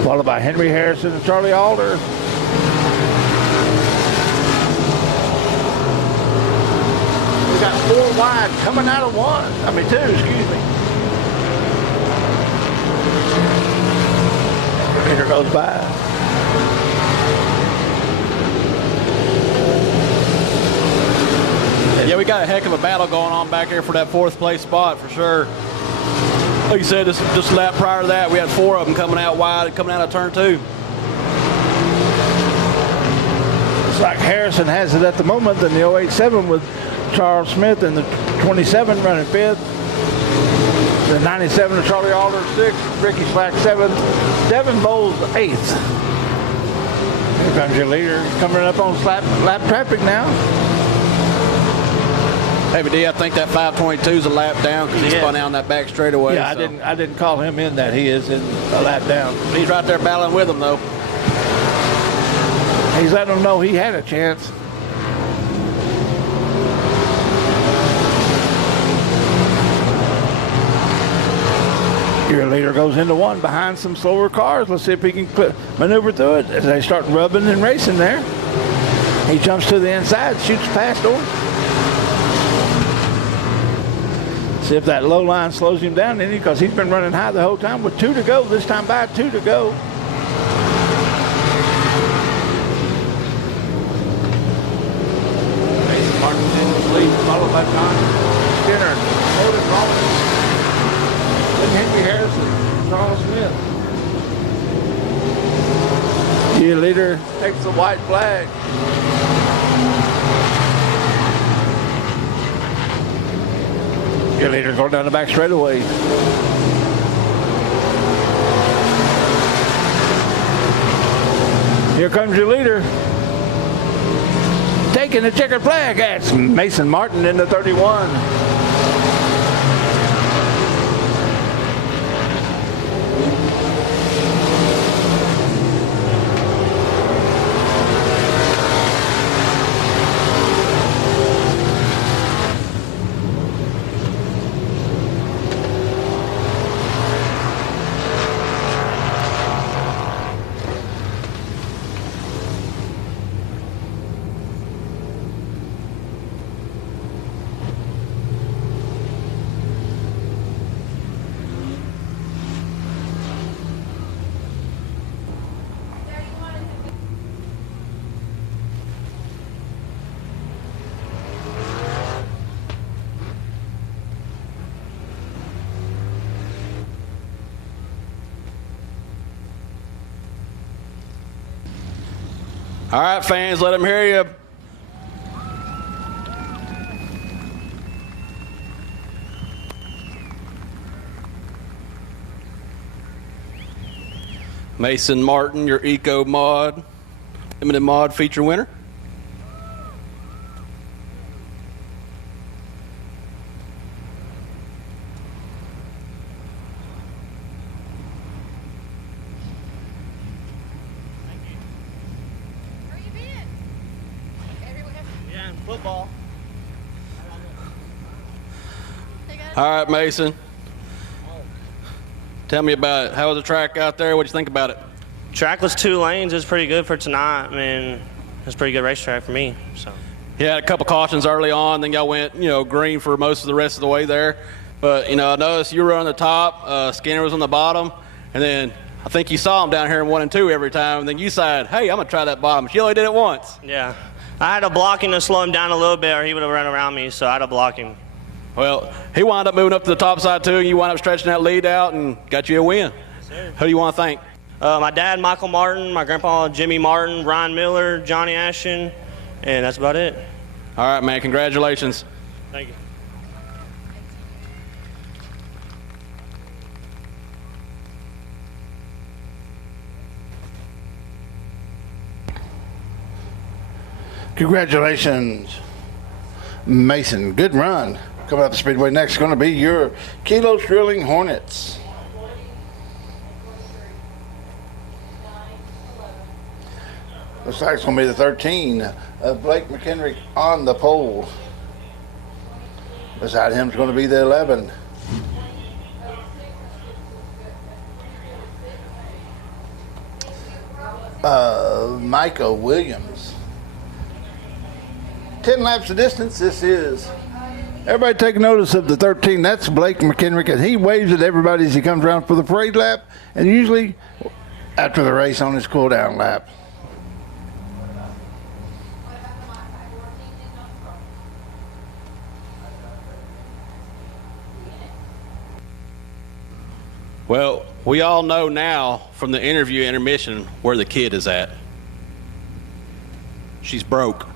Followed by Henry Harrison and Charlie Allard. We got 4 wide coming out of 2, excuse me. Here goes by. Yeah, we got a heck of a battle going on back here for that 4th place spot for sure. Like you said, just a lap prior to that, we had 4 of them coming out wide, coming out of turn 2. It's like Harrison has it at the moment in the 087 with Charles Smith and the 27 running 5th. The 97 of Charlie Allard 6th, Ricky Slack 7th, Devin Bowles 8th. Here comes your leader coming up on lap traffic now. Hey, but D, I think that 522 is a lap down because he spun out on that back straightaway. Yeah, so. I didn't call him in that. He is in a lap down. He's right there battling with him, though. He's letting them know he had a chance. Your leader goes into 1 behind some slower cars. Let's see if he can maneuver through it as they start rubbing and racing there. He jumps to the inside, shoots past them. See if that low line slows him down any, because he's been running high the whole time with 2 to go. This time by 2 to go. Mason Martin in the lead, followed by John Skinner, Morgan Rollins, and Henry Harrison, Charles Smith. Your leader takes the white flag. Your leader going down the back straightaway. Here comes your leader. taking the checkered flag. That's Mason Martin in the 31. All right, fans, let them hear you. Mason Martin, your Eco Mod, Limited Mod feature winner. Football. All right, Mason. Tell me about it. How was the track out there? What'd you think about it? Track was 2 lanes. It was pretty good for tonight. I mean, it was a pretty good racetrack for me. So. Yeah, a couple cautions early on. Then y'all went, green for most of the rest of the way there. But, I noticed you were on the top. Skinner was on the bottom. And then I think you saw him down here in 1 and 2 every time. And then you said, hey, I'm going to try that bottom. She only did it once. Yeah. I had to block him to slow him down a little bit, or he would have run around me, so I had to block him. Well, he wound up moving up to the top side, too, and you wound up stretching that lead out and got you a win. Yes, sir. Who do you want to thank? My dad, Michael Martin, my grandpa, Jimmy Martin, Ryan Miller, Johnny Ashton, and that's about it. All right, man. Congratulations. Thank you. Congratulations, Mason. Good run. Coming up the Speedway next is going to be your Kilos Drilling Hornets. Looks like it's going to be the 13 of Blake McHenry on the pole. Beside him is going to be the 11. Micah Williams. 10 laps of distance. This is. Everybody take notice of the 13. That's Blake McHenry, and he waves at everybody as he comes around for the parade lap, and usually after the race on his cool down lap. Well, we all know now from the interview intermission where the kid is at. She's broke.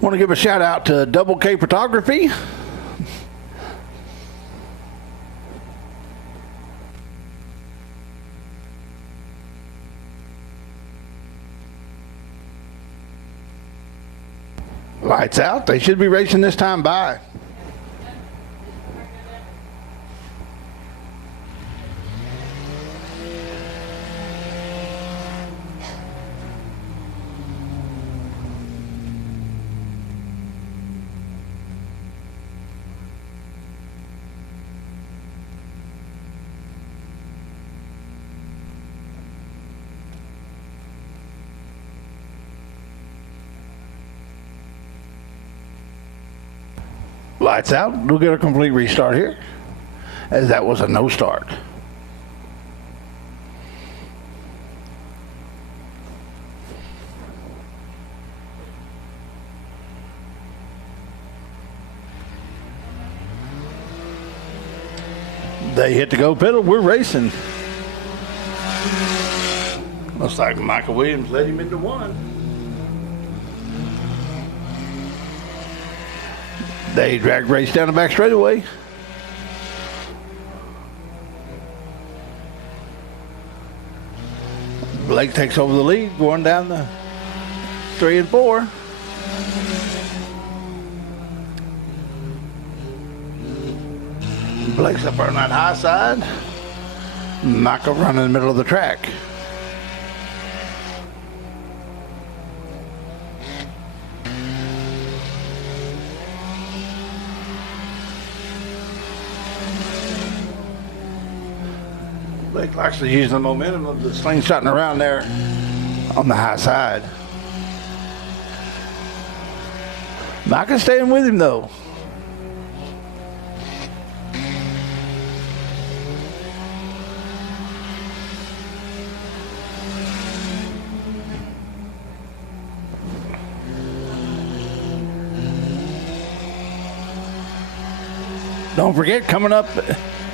Want to give a shout out to Double K Photography. Lights out. They should be racing this time by. Lights out. We'll get a complete restart here, as that was a no start. They hit the go pedal. We're racing. Looks like Michael Williams led him into one. They drag race down the back straightaway. Blake takes over the lead, going down the 3 and 4. Blake's up on that high side. Michael running in the middle of the track. Blake likes to use the momentum of the slingshotting around there on the high side. Michael's staying with him though. Don't forget, coming up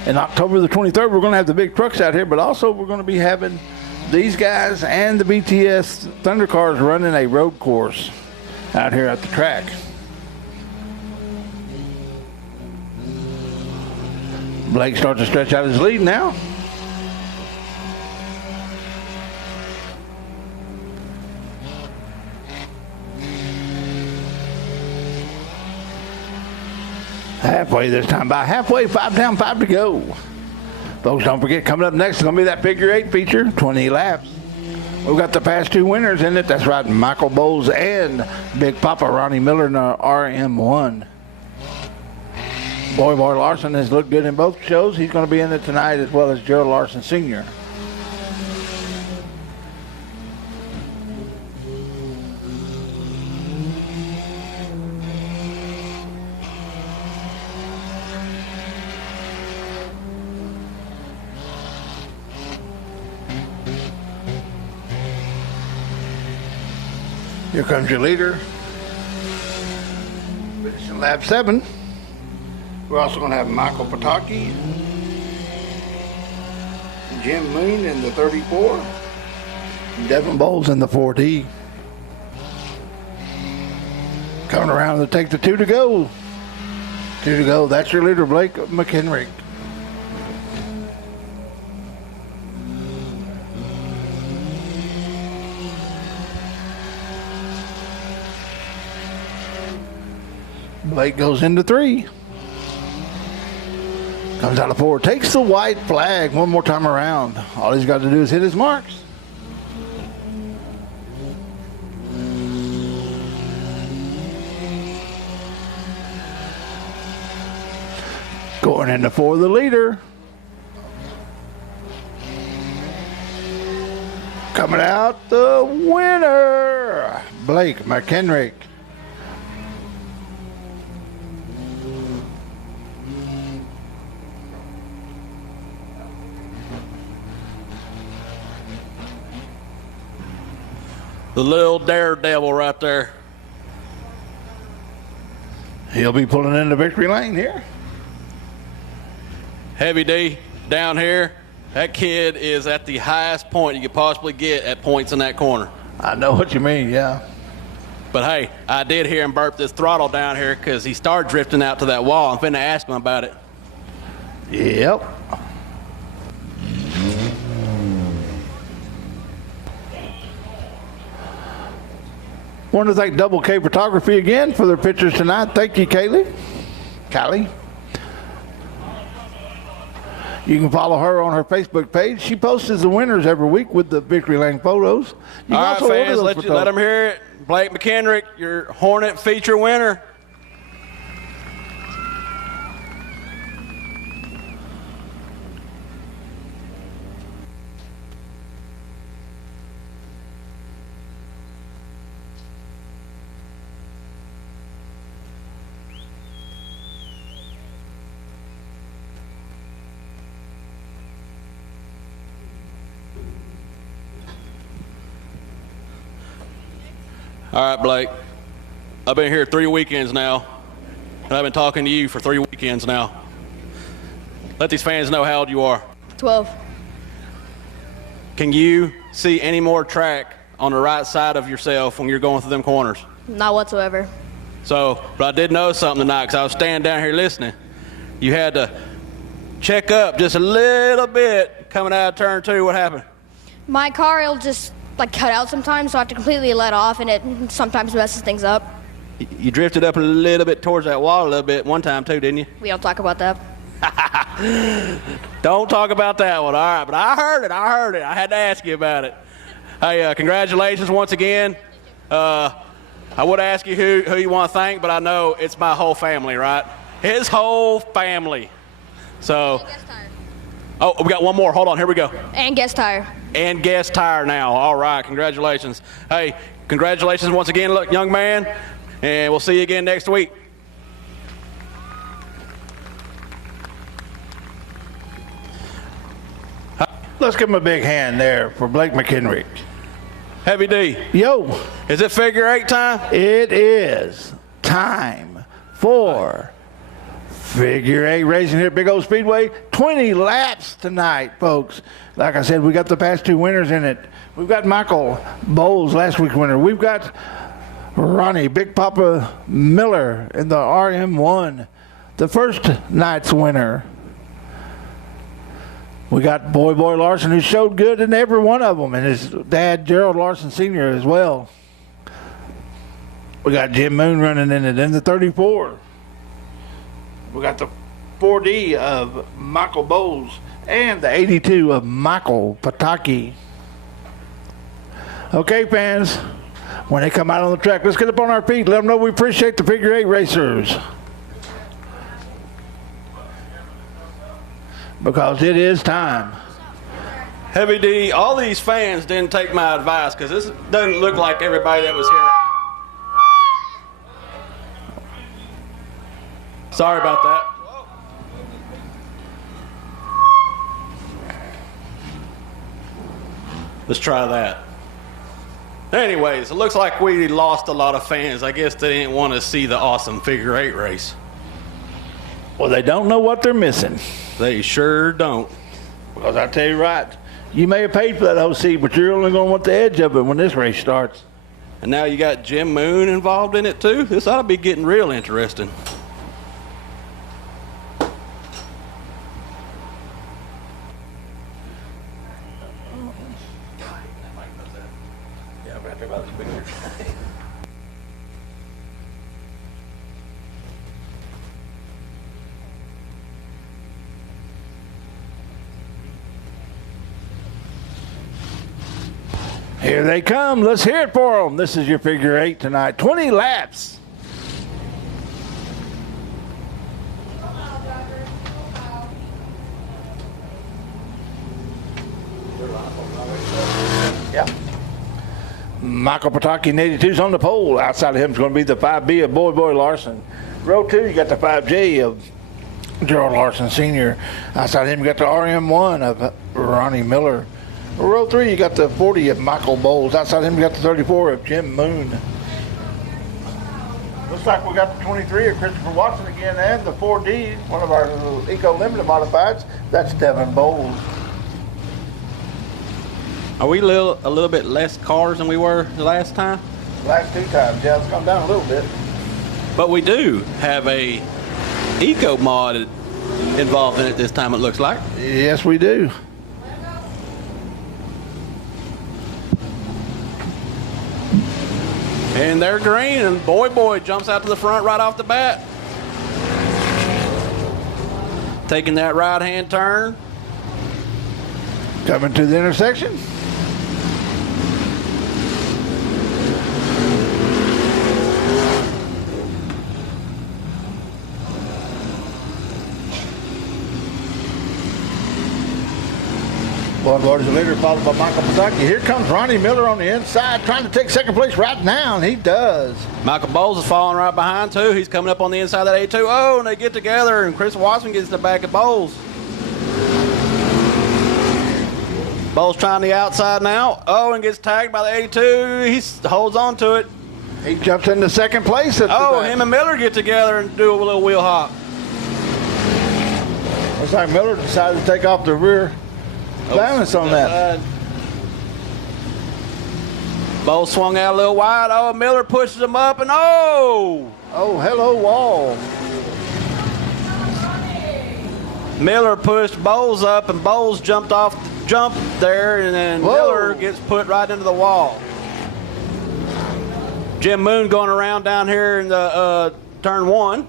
in October the 23rd, we're going to have the big trucks out here, but also we're going to be having these guys and the BTS Thunder Cars running a road course out here at the track. Blake starts to stretch out his lead now. Halfway this time, by halfway, 5 down, 5 to go. Folks, don't forget, coming up next is going to be that figure 8 feature, 20 laps. We've got the past 2 winners in it. That's right, Michael Bowles and Big Papa Ronnie Miller in the RM1. Boy Larson has looked good in both shows. He's going to be in it tonight, as well as Gerald Larson Sr. Here comes your leader. Finishing lap 7. We're also going to have Michael Pataki, Jim Moon in the 34, and Devin Bowles in the 4D. Coming around to take the 2 to go. 2 to go. That's your leader, Blake McHenry. Blake goes into 3. Comes out of 4. Takes the white flag one more time around. All he's got to do is hit his marks. Going into 4, the leader. Coming out the winner, Blake McHenry. The little daredevil right there. He'll be pulling into victory lane here. Heavy D down here. That kid is at the highest point you could possibly get at points in that corner. I know what you mean, yeah. But hey, I did hear him burp this throttle down here because he started drifting out to that wall. I'm finna ask him about it. Yep. Want to thank Double K Photography again for their pictures tonight. Thank you, Kaylee. You can follow her on her Facebook page. She posts the winners every week with the victory lane photos. You can All right, also order fans, those let them hear it. Blake McHenry, your Hornet feature winner. All right, Blake. I've been here 3 weekends now, and I've been talking to you for 3 weekends now. Let these fans know how old you are. 12. Can you see any more track on the right side of yourself when you're going through them corners? Not whatsoever. So, but I did know something tonight because I was standing down here listening. You had to check up just a little bit coming out of turn 2. What happened? My car will just like cut out sometimes, so I have to completely let off, and it sometimes messes things up. You drifted up a little bit towards that wall a little bit one time too, didn't you? We don't talk about that. Don't talk about that one. All right, but I heard it. I had to ask you about it. Hey, congratulations once again. I would ask you who you want to thank, but I know it's my whole family, right? His whole family. So, oh, we got one more. Hold on, here we go. And guest tire. And guest tire now. All right, congratulations. Hey, congratulations once again, look, young man, and we'll see you again next week. Let's give him a big hand there for Blake McHenry. Heavy D. Yo. Is it figure 8 time? It is time for figure 8 racing here at Big Old Speedway. 20 laps tonight, folks. Like I said, we got the past 2 winners in it. We've got Michael Bowles, last week's winner. We've got Ronnie Big Papa Miller in the RM1, the first night's winner. We got Boy Larson, who showed good in every one of them, and his dad, Gerald Larson Sr., as well. We got Jim Moon running in it in the 34. We got the 4D of Michael Bowles and the 82 of Michael Pataki. Okay, fans, when they come out on the track, let's get up on our feet. Let them know we appreciate the figure 8 racers. Because it is time. Heavy D, all these fans didn't take my advice because this doesn't look like everybody that was here. Sorry about that. Let's try that. Anyways, it looks like we lost a lot of fans. I guess they didn't want to see the awesome figure 8 race. Well, they don't know what they're missing. They sure don't. Because I tell you right, you may have paid for that whole seat, but you're only going to want the edge of it when this race starts. And now you got Jim Moon involved in it too. This ought to be getting real interesting. Here they come. Let's hear it for them. This is your figure 8 tonight. 20 laps. Yeah. Michael Pataki in 82's on the pole. Outside of him is going to be the 5B of Boy Larson. Row 2, you got the 5J of Gerald Larson Sr. Outside of him, you got the RM1 of Ronnie Miller. Row 3, you got the 40 of Michael Bowles. Outside of him, you got the 34 of Jim Moon. Looks like we got the 23 of Christopher Watson again, and the 4D, one of our little Eco Limited modifieds. That's Devin Bowles. Are we a little bit less cars than we were the last time? Last 2 times, yeah, it's come down a little bit. But we do have a Eco mod involved in it this time, it looks like. Yes, we do. And they're green, and Boy jumps out to the front right off the bat. Taking that right-hand turn. Coming to the intersection. Boy is the leader, followed by Michael Pataki. Here comes Ronnie Miller on the inside, trying to take second place right now, and he does. Michael Bowles is falling right behind, too. He's coming up on the inside of that A2. Oh, and they get together, and Chris Watson gets in the back of Bowles. Bowles trying the outside now. Oh, and gets tagged by the A2. He holds on to it. He jumps into second place. Oh, him and Miller get together and do a little wheel hop. We Looks like Miller decided to take off the rear balance on that. Bowles swung out a little wide. Oh, Miller pushes him up, and oh! Oh, hello, wall. Miller pushed Bowles up, and Bowles jumped there, and then Miller gets put right into the wall. Jim Moon going around down here in the turn 1.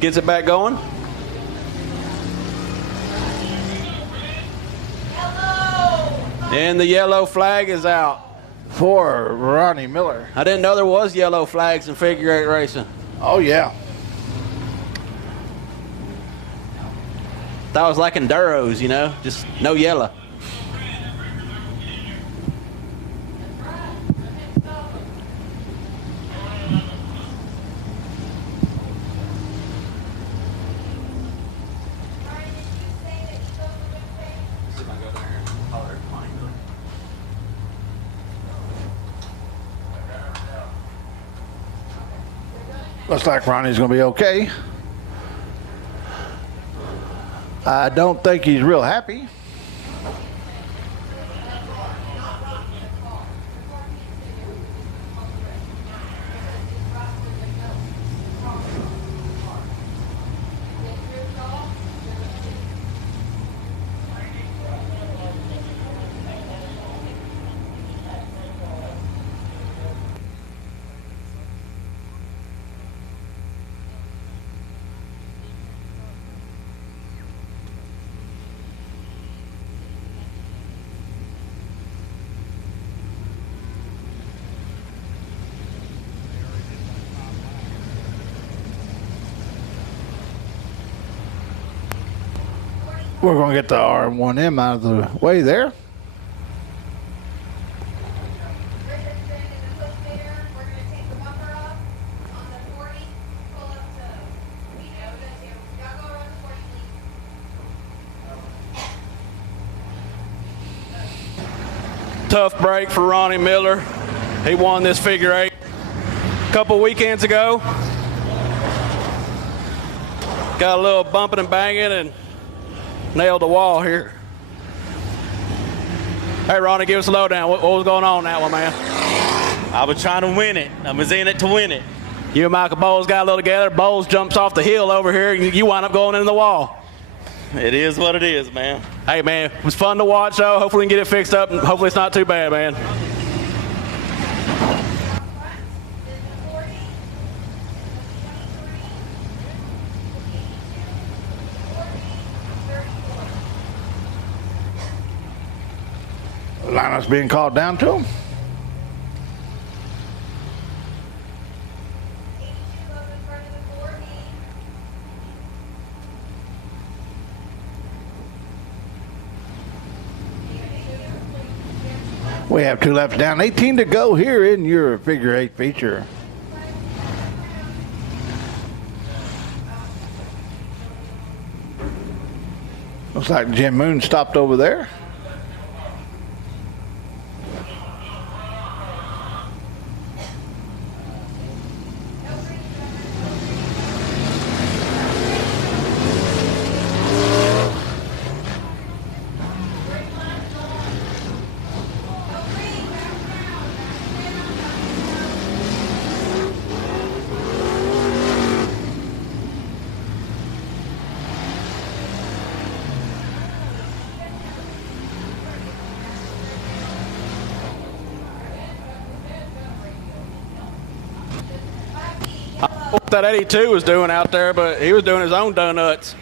Gets it back going. And the yellow flag is out. For Ronnie Miller. I didn't know there was yellow flags in figure 8 racing. Oh, yeah. That was like enduros, you know, just no yellow. Looks like Ronnie's going to be okay. I don't think he's real happy. We're going to get the R1M out of the way there. Tough break for Ronnie Miller. He won this figure 8 a couple weekends ago. Got a little bumping and banging and nailed the wall here. Hey, Ronnie, give us a lowdown. What was going on in that one, man? I was trying to win it. I was in it to win it. You and Michael Bowles got a little together. Bowles jumps off the hill over here, and you wind up going into the wall. It is what it is, man. Hey, man, it was fun to watch, though. Hopefully we can get it fixed up, and hopefully it's not too bad, man. Linus being called down to him. We have 2 laps down, 18 to go here in your figure 8 feature. Looks like Jim Moon stopped over there. What that 82 was doing out there, but he was doing his own donuts.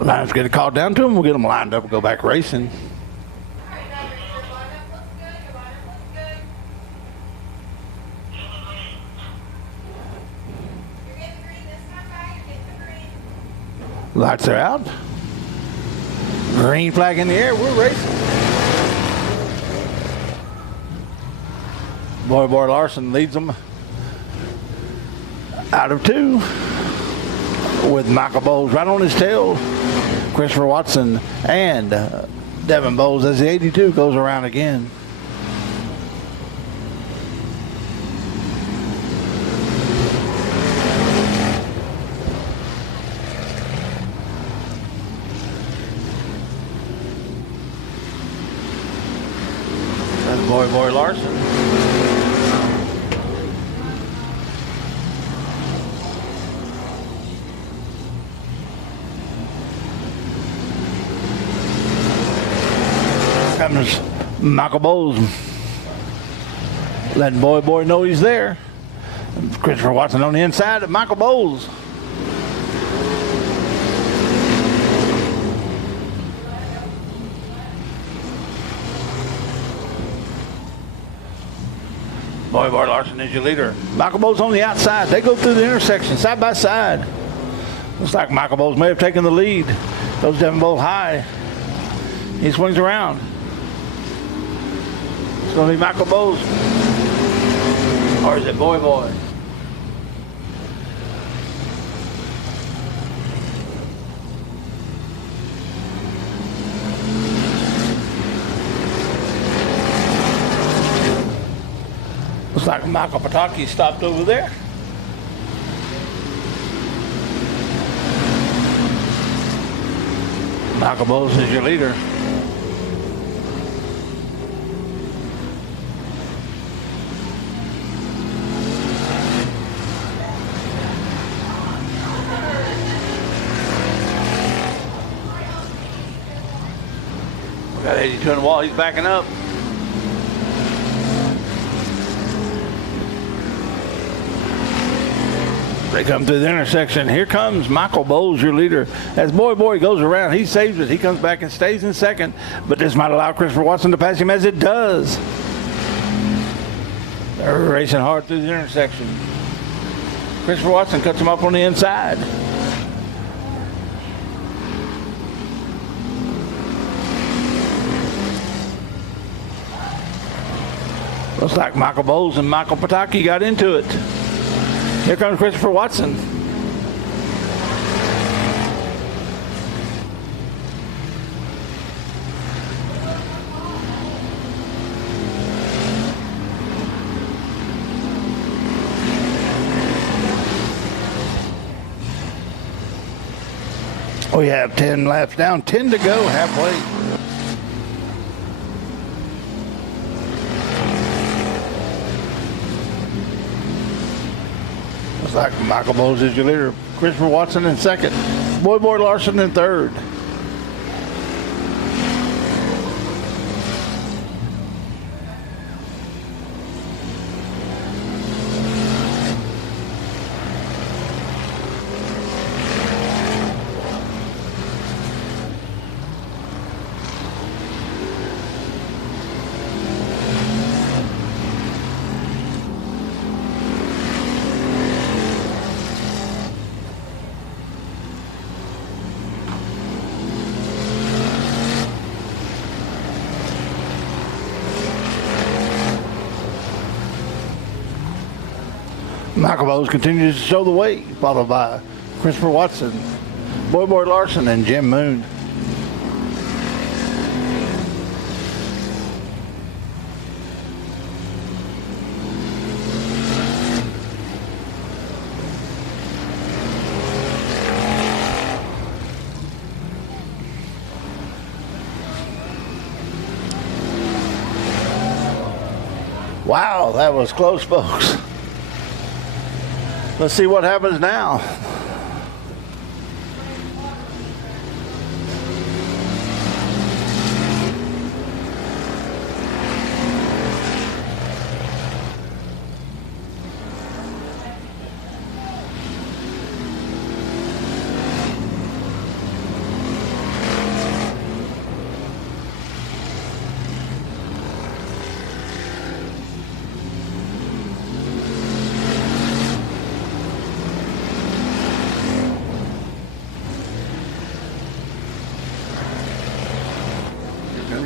Linus get a call down to him. We'll get them lined up and go back racing. Lights are out. Green flag in the air. We're racing. Boy Larson leads them out of 2 with Michael Bowles right on his tail. Christopher Watson and Devin Bowles as the 82 goes around again. That's Boy Larson. Comes Michael Bowles, letting Boy know he's there. Christopher Watson on the inside of Michael Bowles. Boy Larson is your leader. Michael Bowles on the outside. They go through the intersection side by side. Looks like Michael Bowles may have taken the lead. Goes Devin Bowles high. He swings around. It's going to be Michael Bowles. Or is it Boy? Looks like Michael Pataki stopped over there. Michael Bowles is your leader. Got 82 on the wall. He's backing up. They come through the intersection. Here comes Michael Bowles, your leader. As Boy goes around, he saves it. He comes back and stays in second. But this might allow Christopher Watson to pass him, as it does. They're racing hard through the intersection. Christopher Watson cuts him up on the inside. Looks like Michael Bowles and Michael Pataki got into it. Here comes Christopher Watson. We have 10 laps down, 10 to go, halfway. Looks like Michael Bowles is your leader. Christopher Watson in second. Boy Larson in third. Michael Bowles continues to show the way, followed by Christopher Watson, Boy Larson, and Jim Moon. Wow, that was close, folks. Let's see what happens now.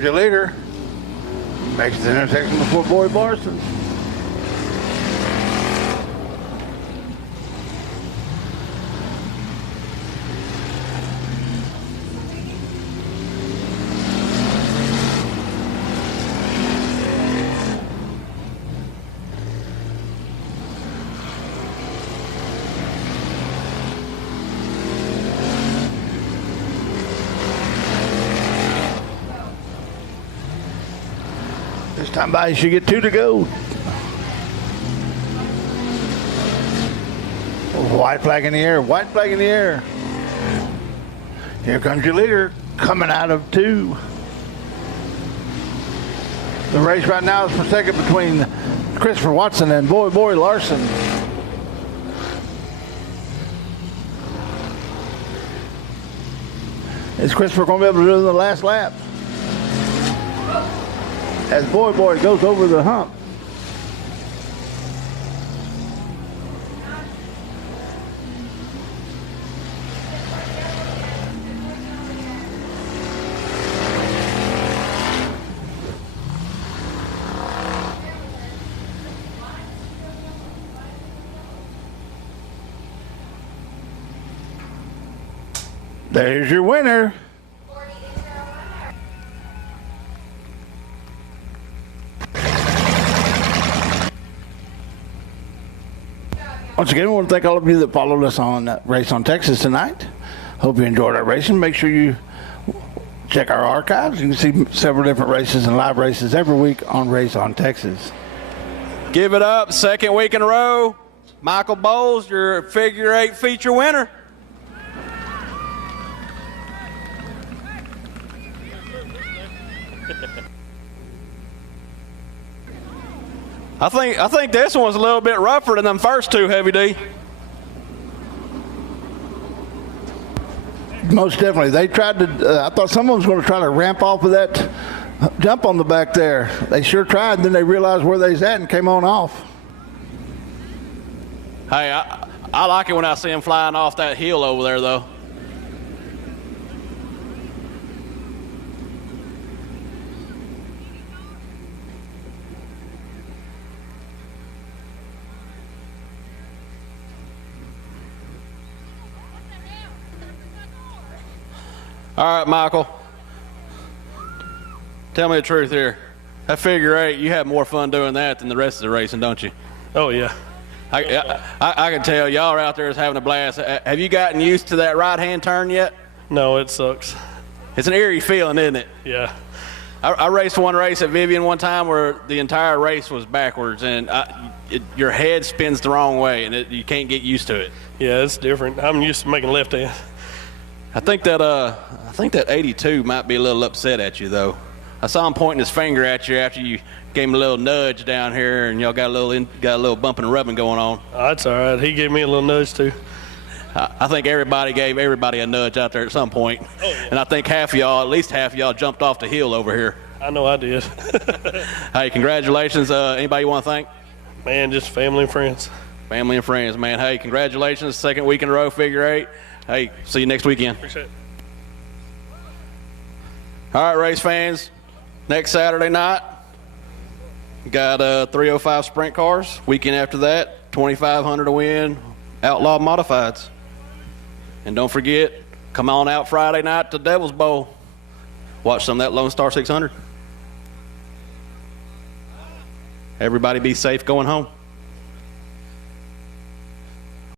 Your leader makes the intersection before Boy Larson. Somebody should get 2 to go. White flag in the air. White flag in the air. Here comes your leader coming out of 2. The race right now is for second between Christopher Watson and Boy Larson. Is Christopher going to be able to do the last lap? As Boy goes over the hump. There's your winner. Once again, I want to thank all of you that followed us on Race on Texas tonight. Hope you enjoyed our racing. Make sure you check our archives. You can see several different races and live races every week on Race on Texas. Give it up. Second week in a row. Michael Bowles, your figure 8 feature winner. I think this one was a little bit rougher than them first 2, Heavy D. Most definitely. They tried to, I thought someone was going to try to ramp off of that jump on the back there. They sure tried, and then they realized where they was at and came on off. Hey, I like it when I see them flying off that hill over there, though. All right, Michael. Tell me the truth here. That figure 8, you have more fun doing that than the rest of the racing, don't you? Oh, yeah. I can tell y'all are out there is having a blast. Have you gotten used to that right-hand turn yet? No, it sucks. It's an eerie feeling, isn't it? Yeah. I raced one race at Vivian one time where the entire race was backwards, and your head spins the wrong way, and you can't get used to it. Yeah, it's different. I'm used to making left hand. I think that 82 might be a little upset at you, though. I saw him pointing his finger at you after you gave him a little nudge down here, and y'all got a little bumping and rubbing going on. Oh, that's all right. He gave me a little nudge too. I think everybody gave everybody a nudge out there at some point. Oh, yeah. And I think at least half of y'all jumped off the hill over here. I know I did. Hey, congratulations. Anybody you want to thank? Man, just family and friends. Family and friends, man. Hey, congratulations. Second week in a row, figure 8. Hey, see you next weekend. Appreciate it. All right, race fans. Next Saturday night, got 305 sprint cars. Weekend after that, 2,500 to win, Outlaw Modifieds. And don't forget, come on out Friday night to Devil's Bowl. Watch some of that Lone Star 600. Everybody be safe going home.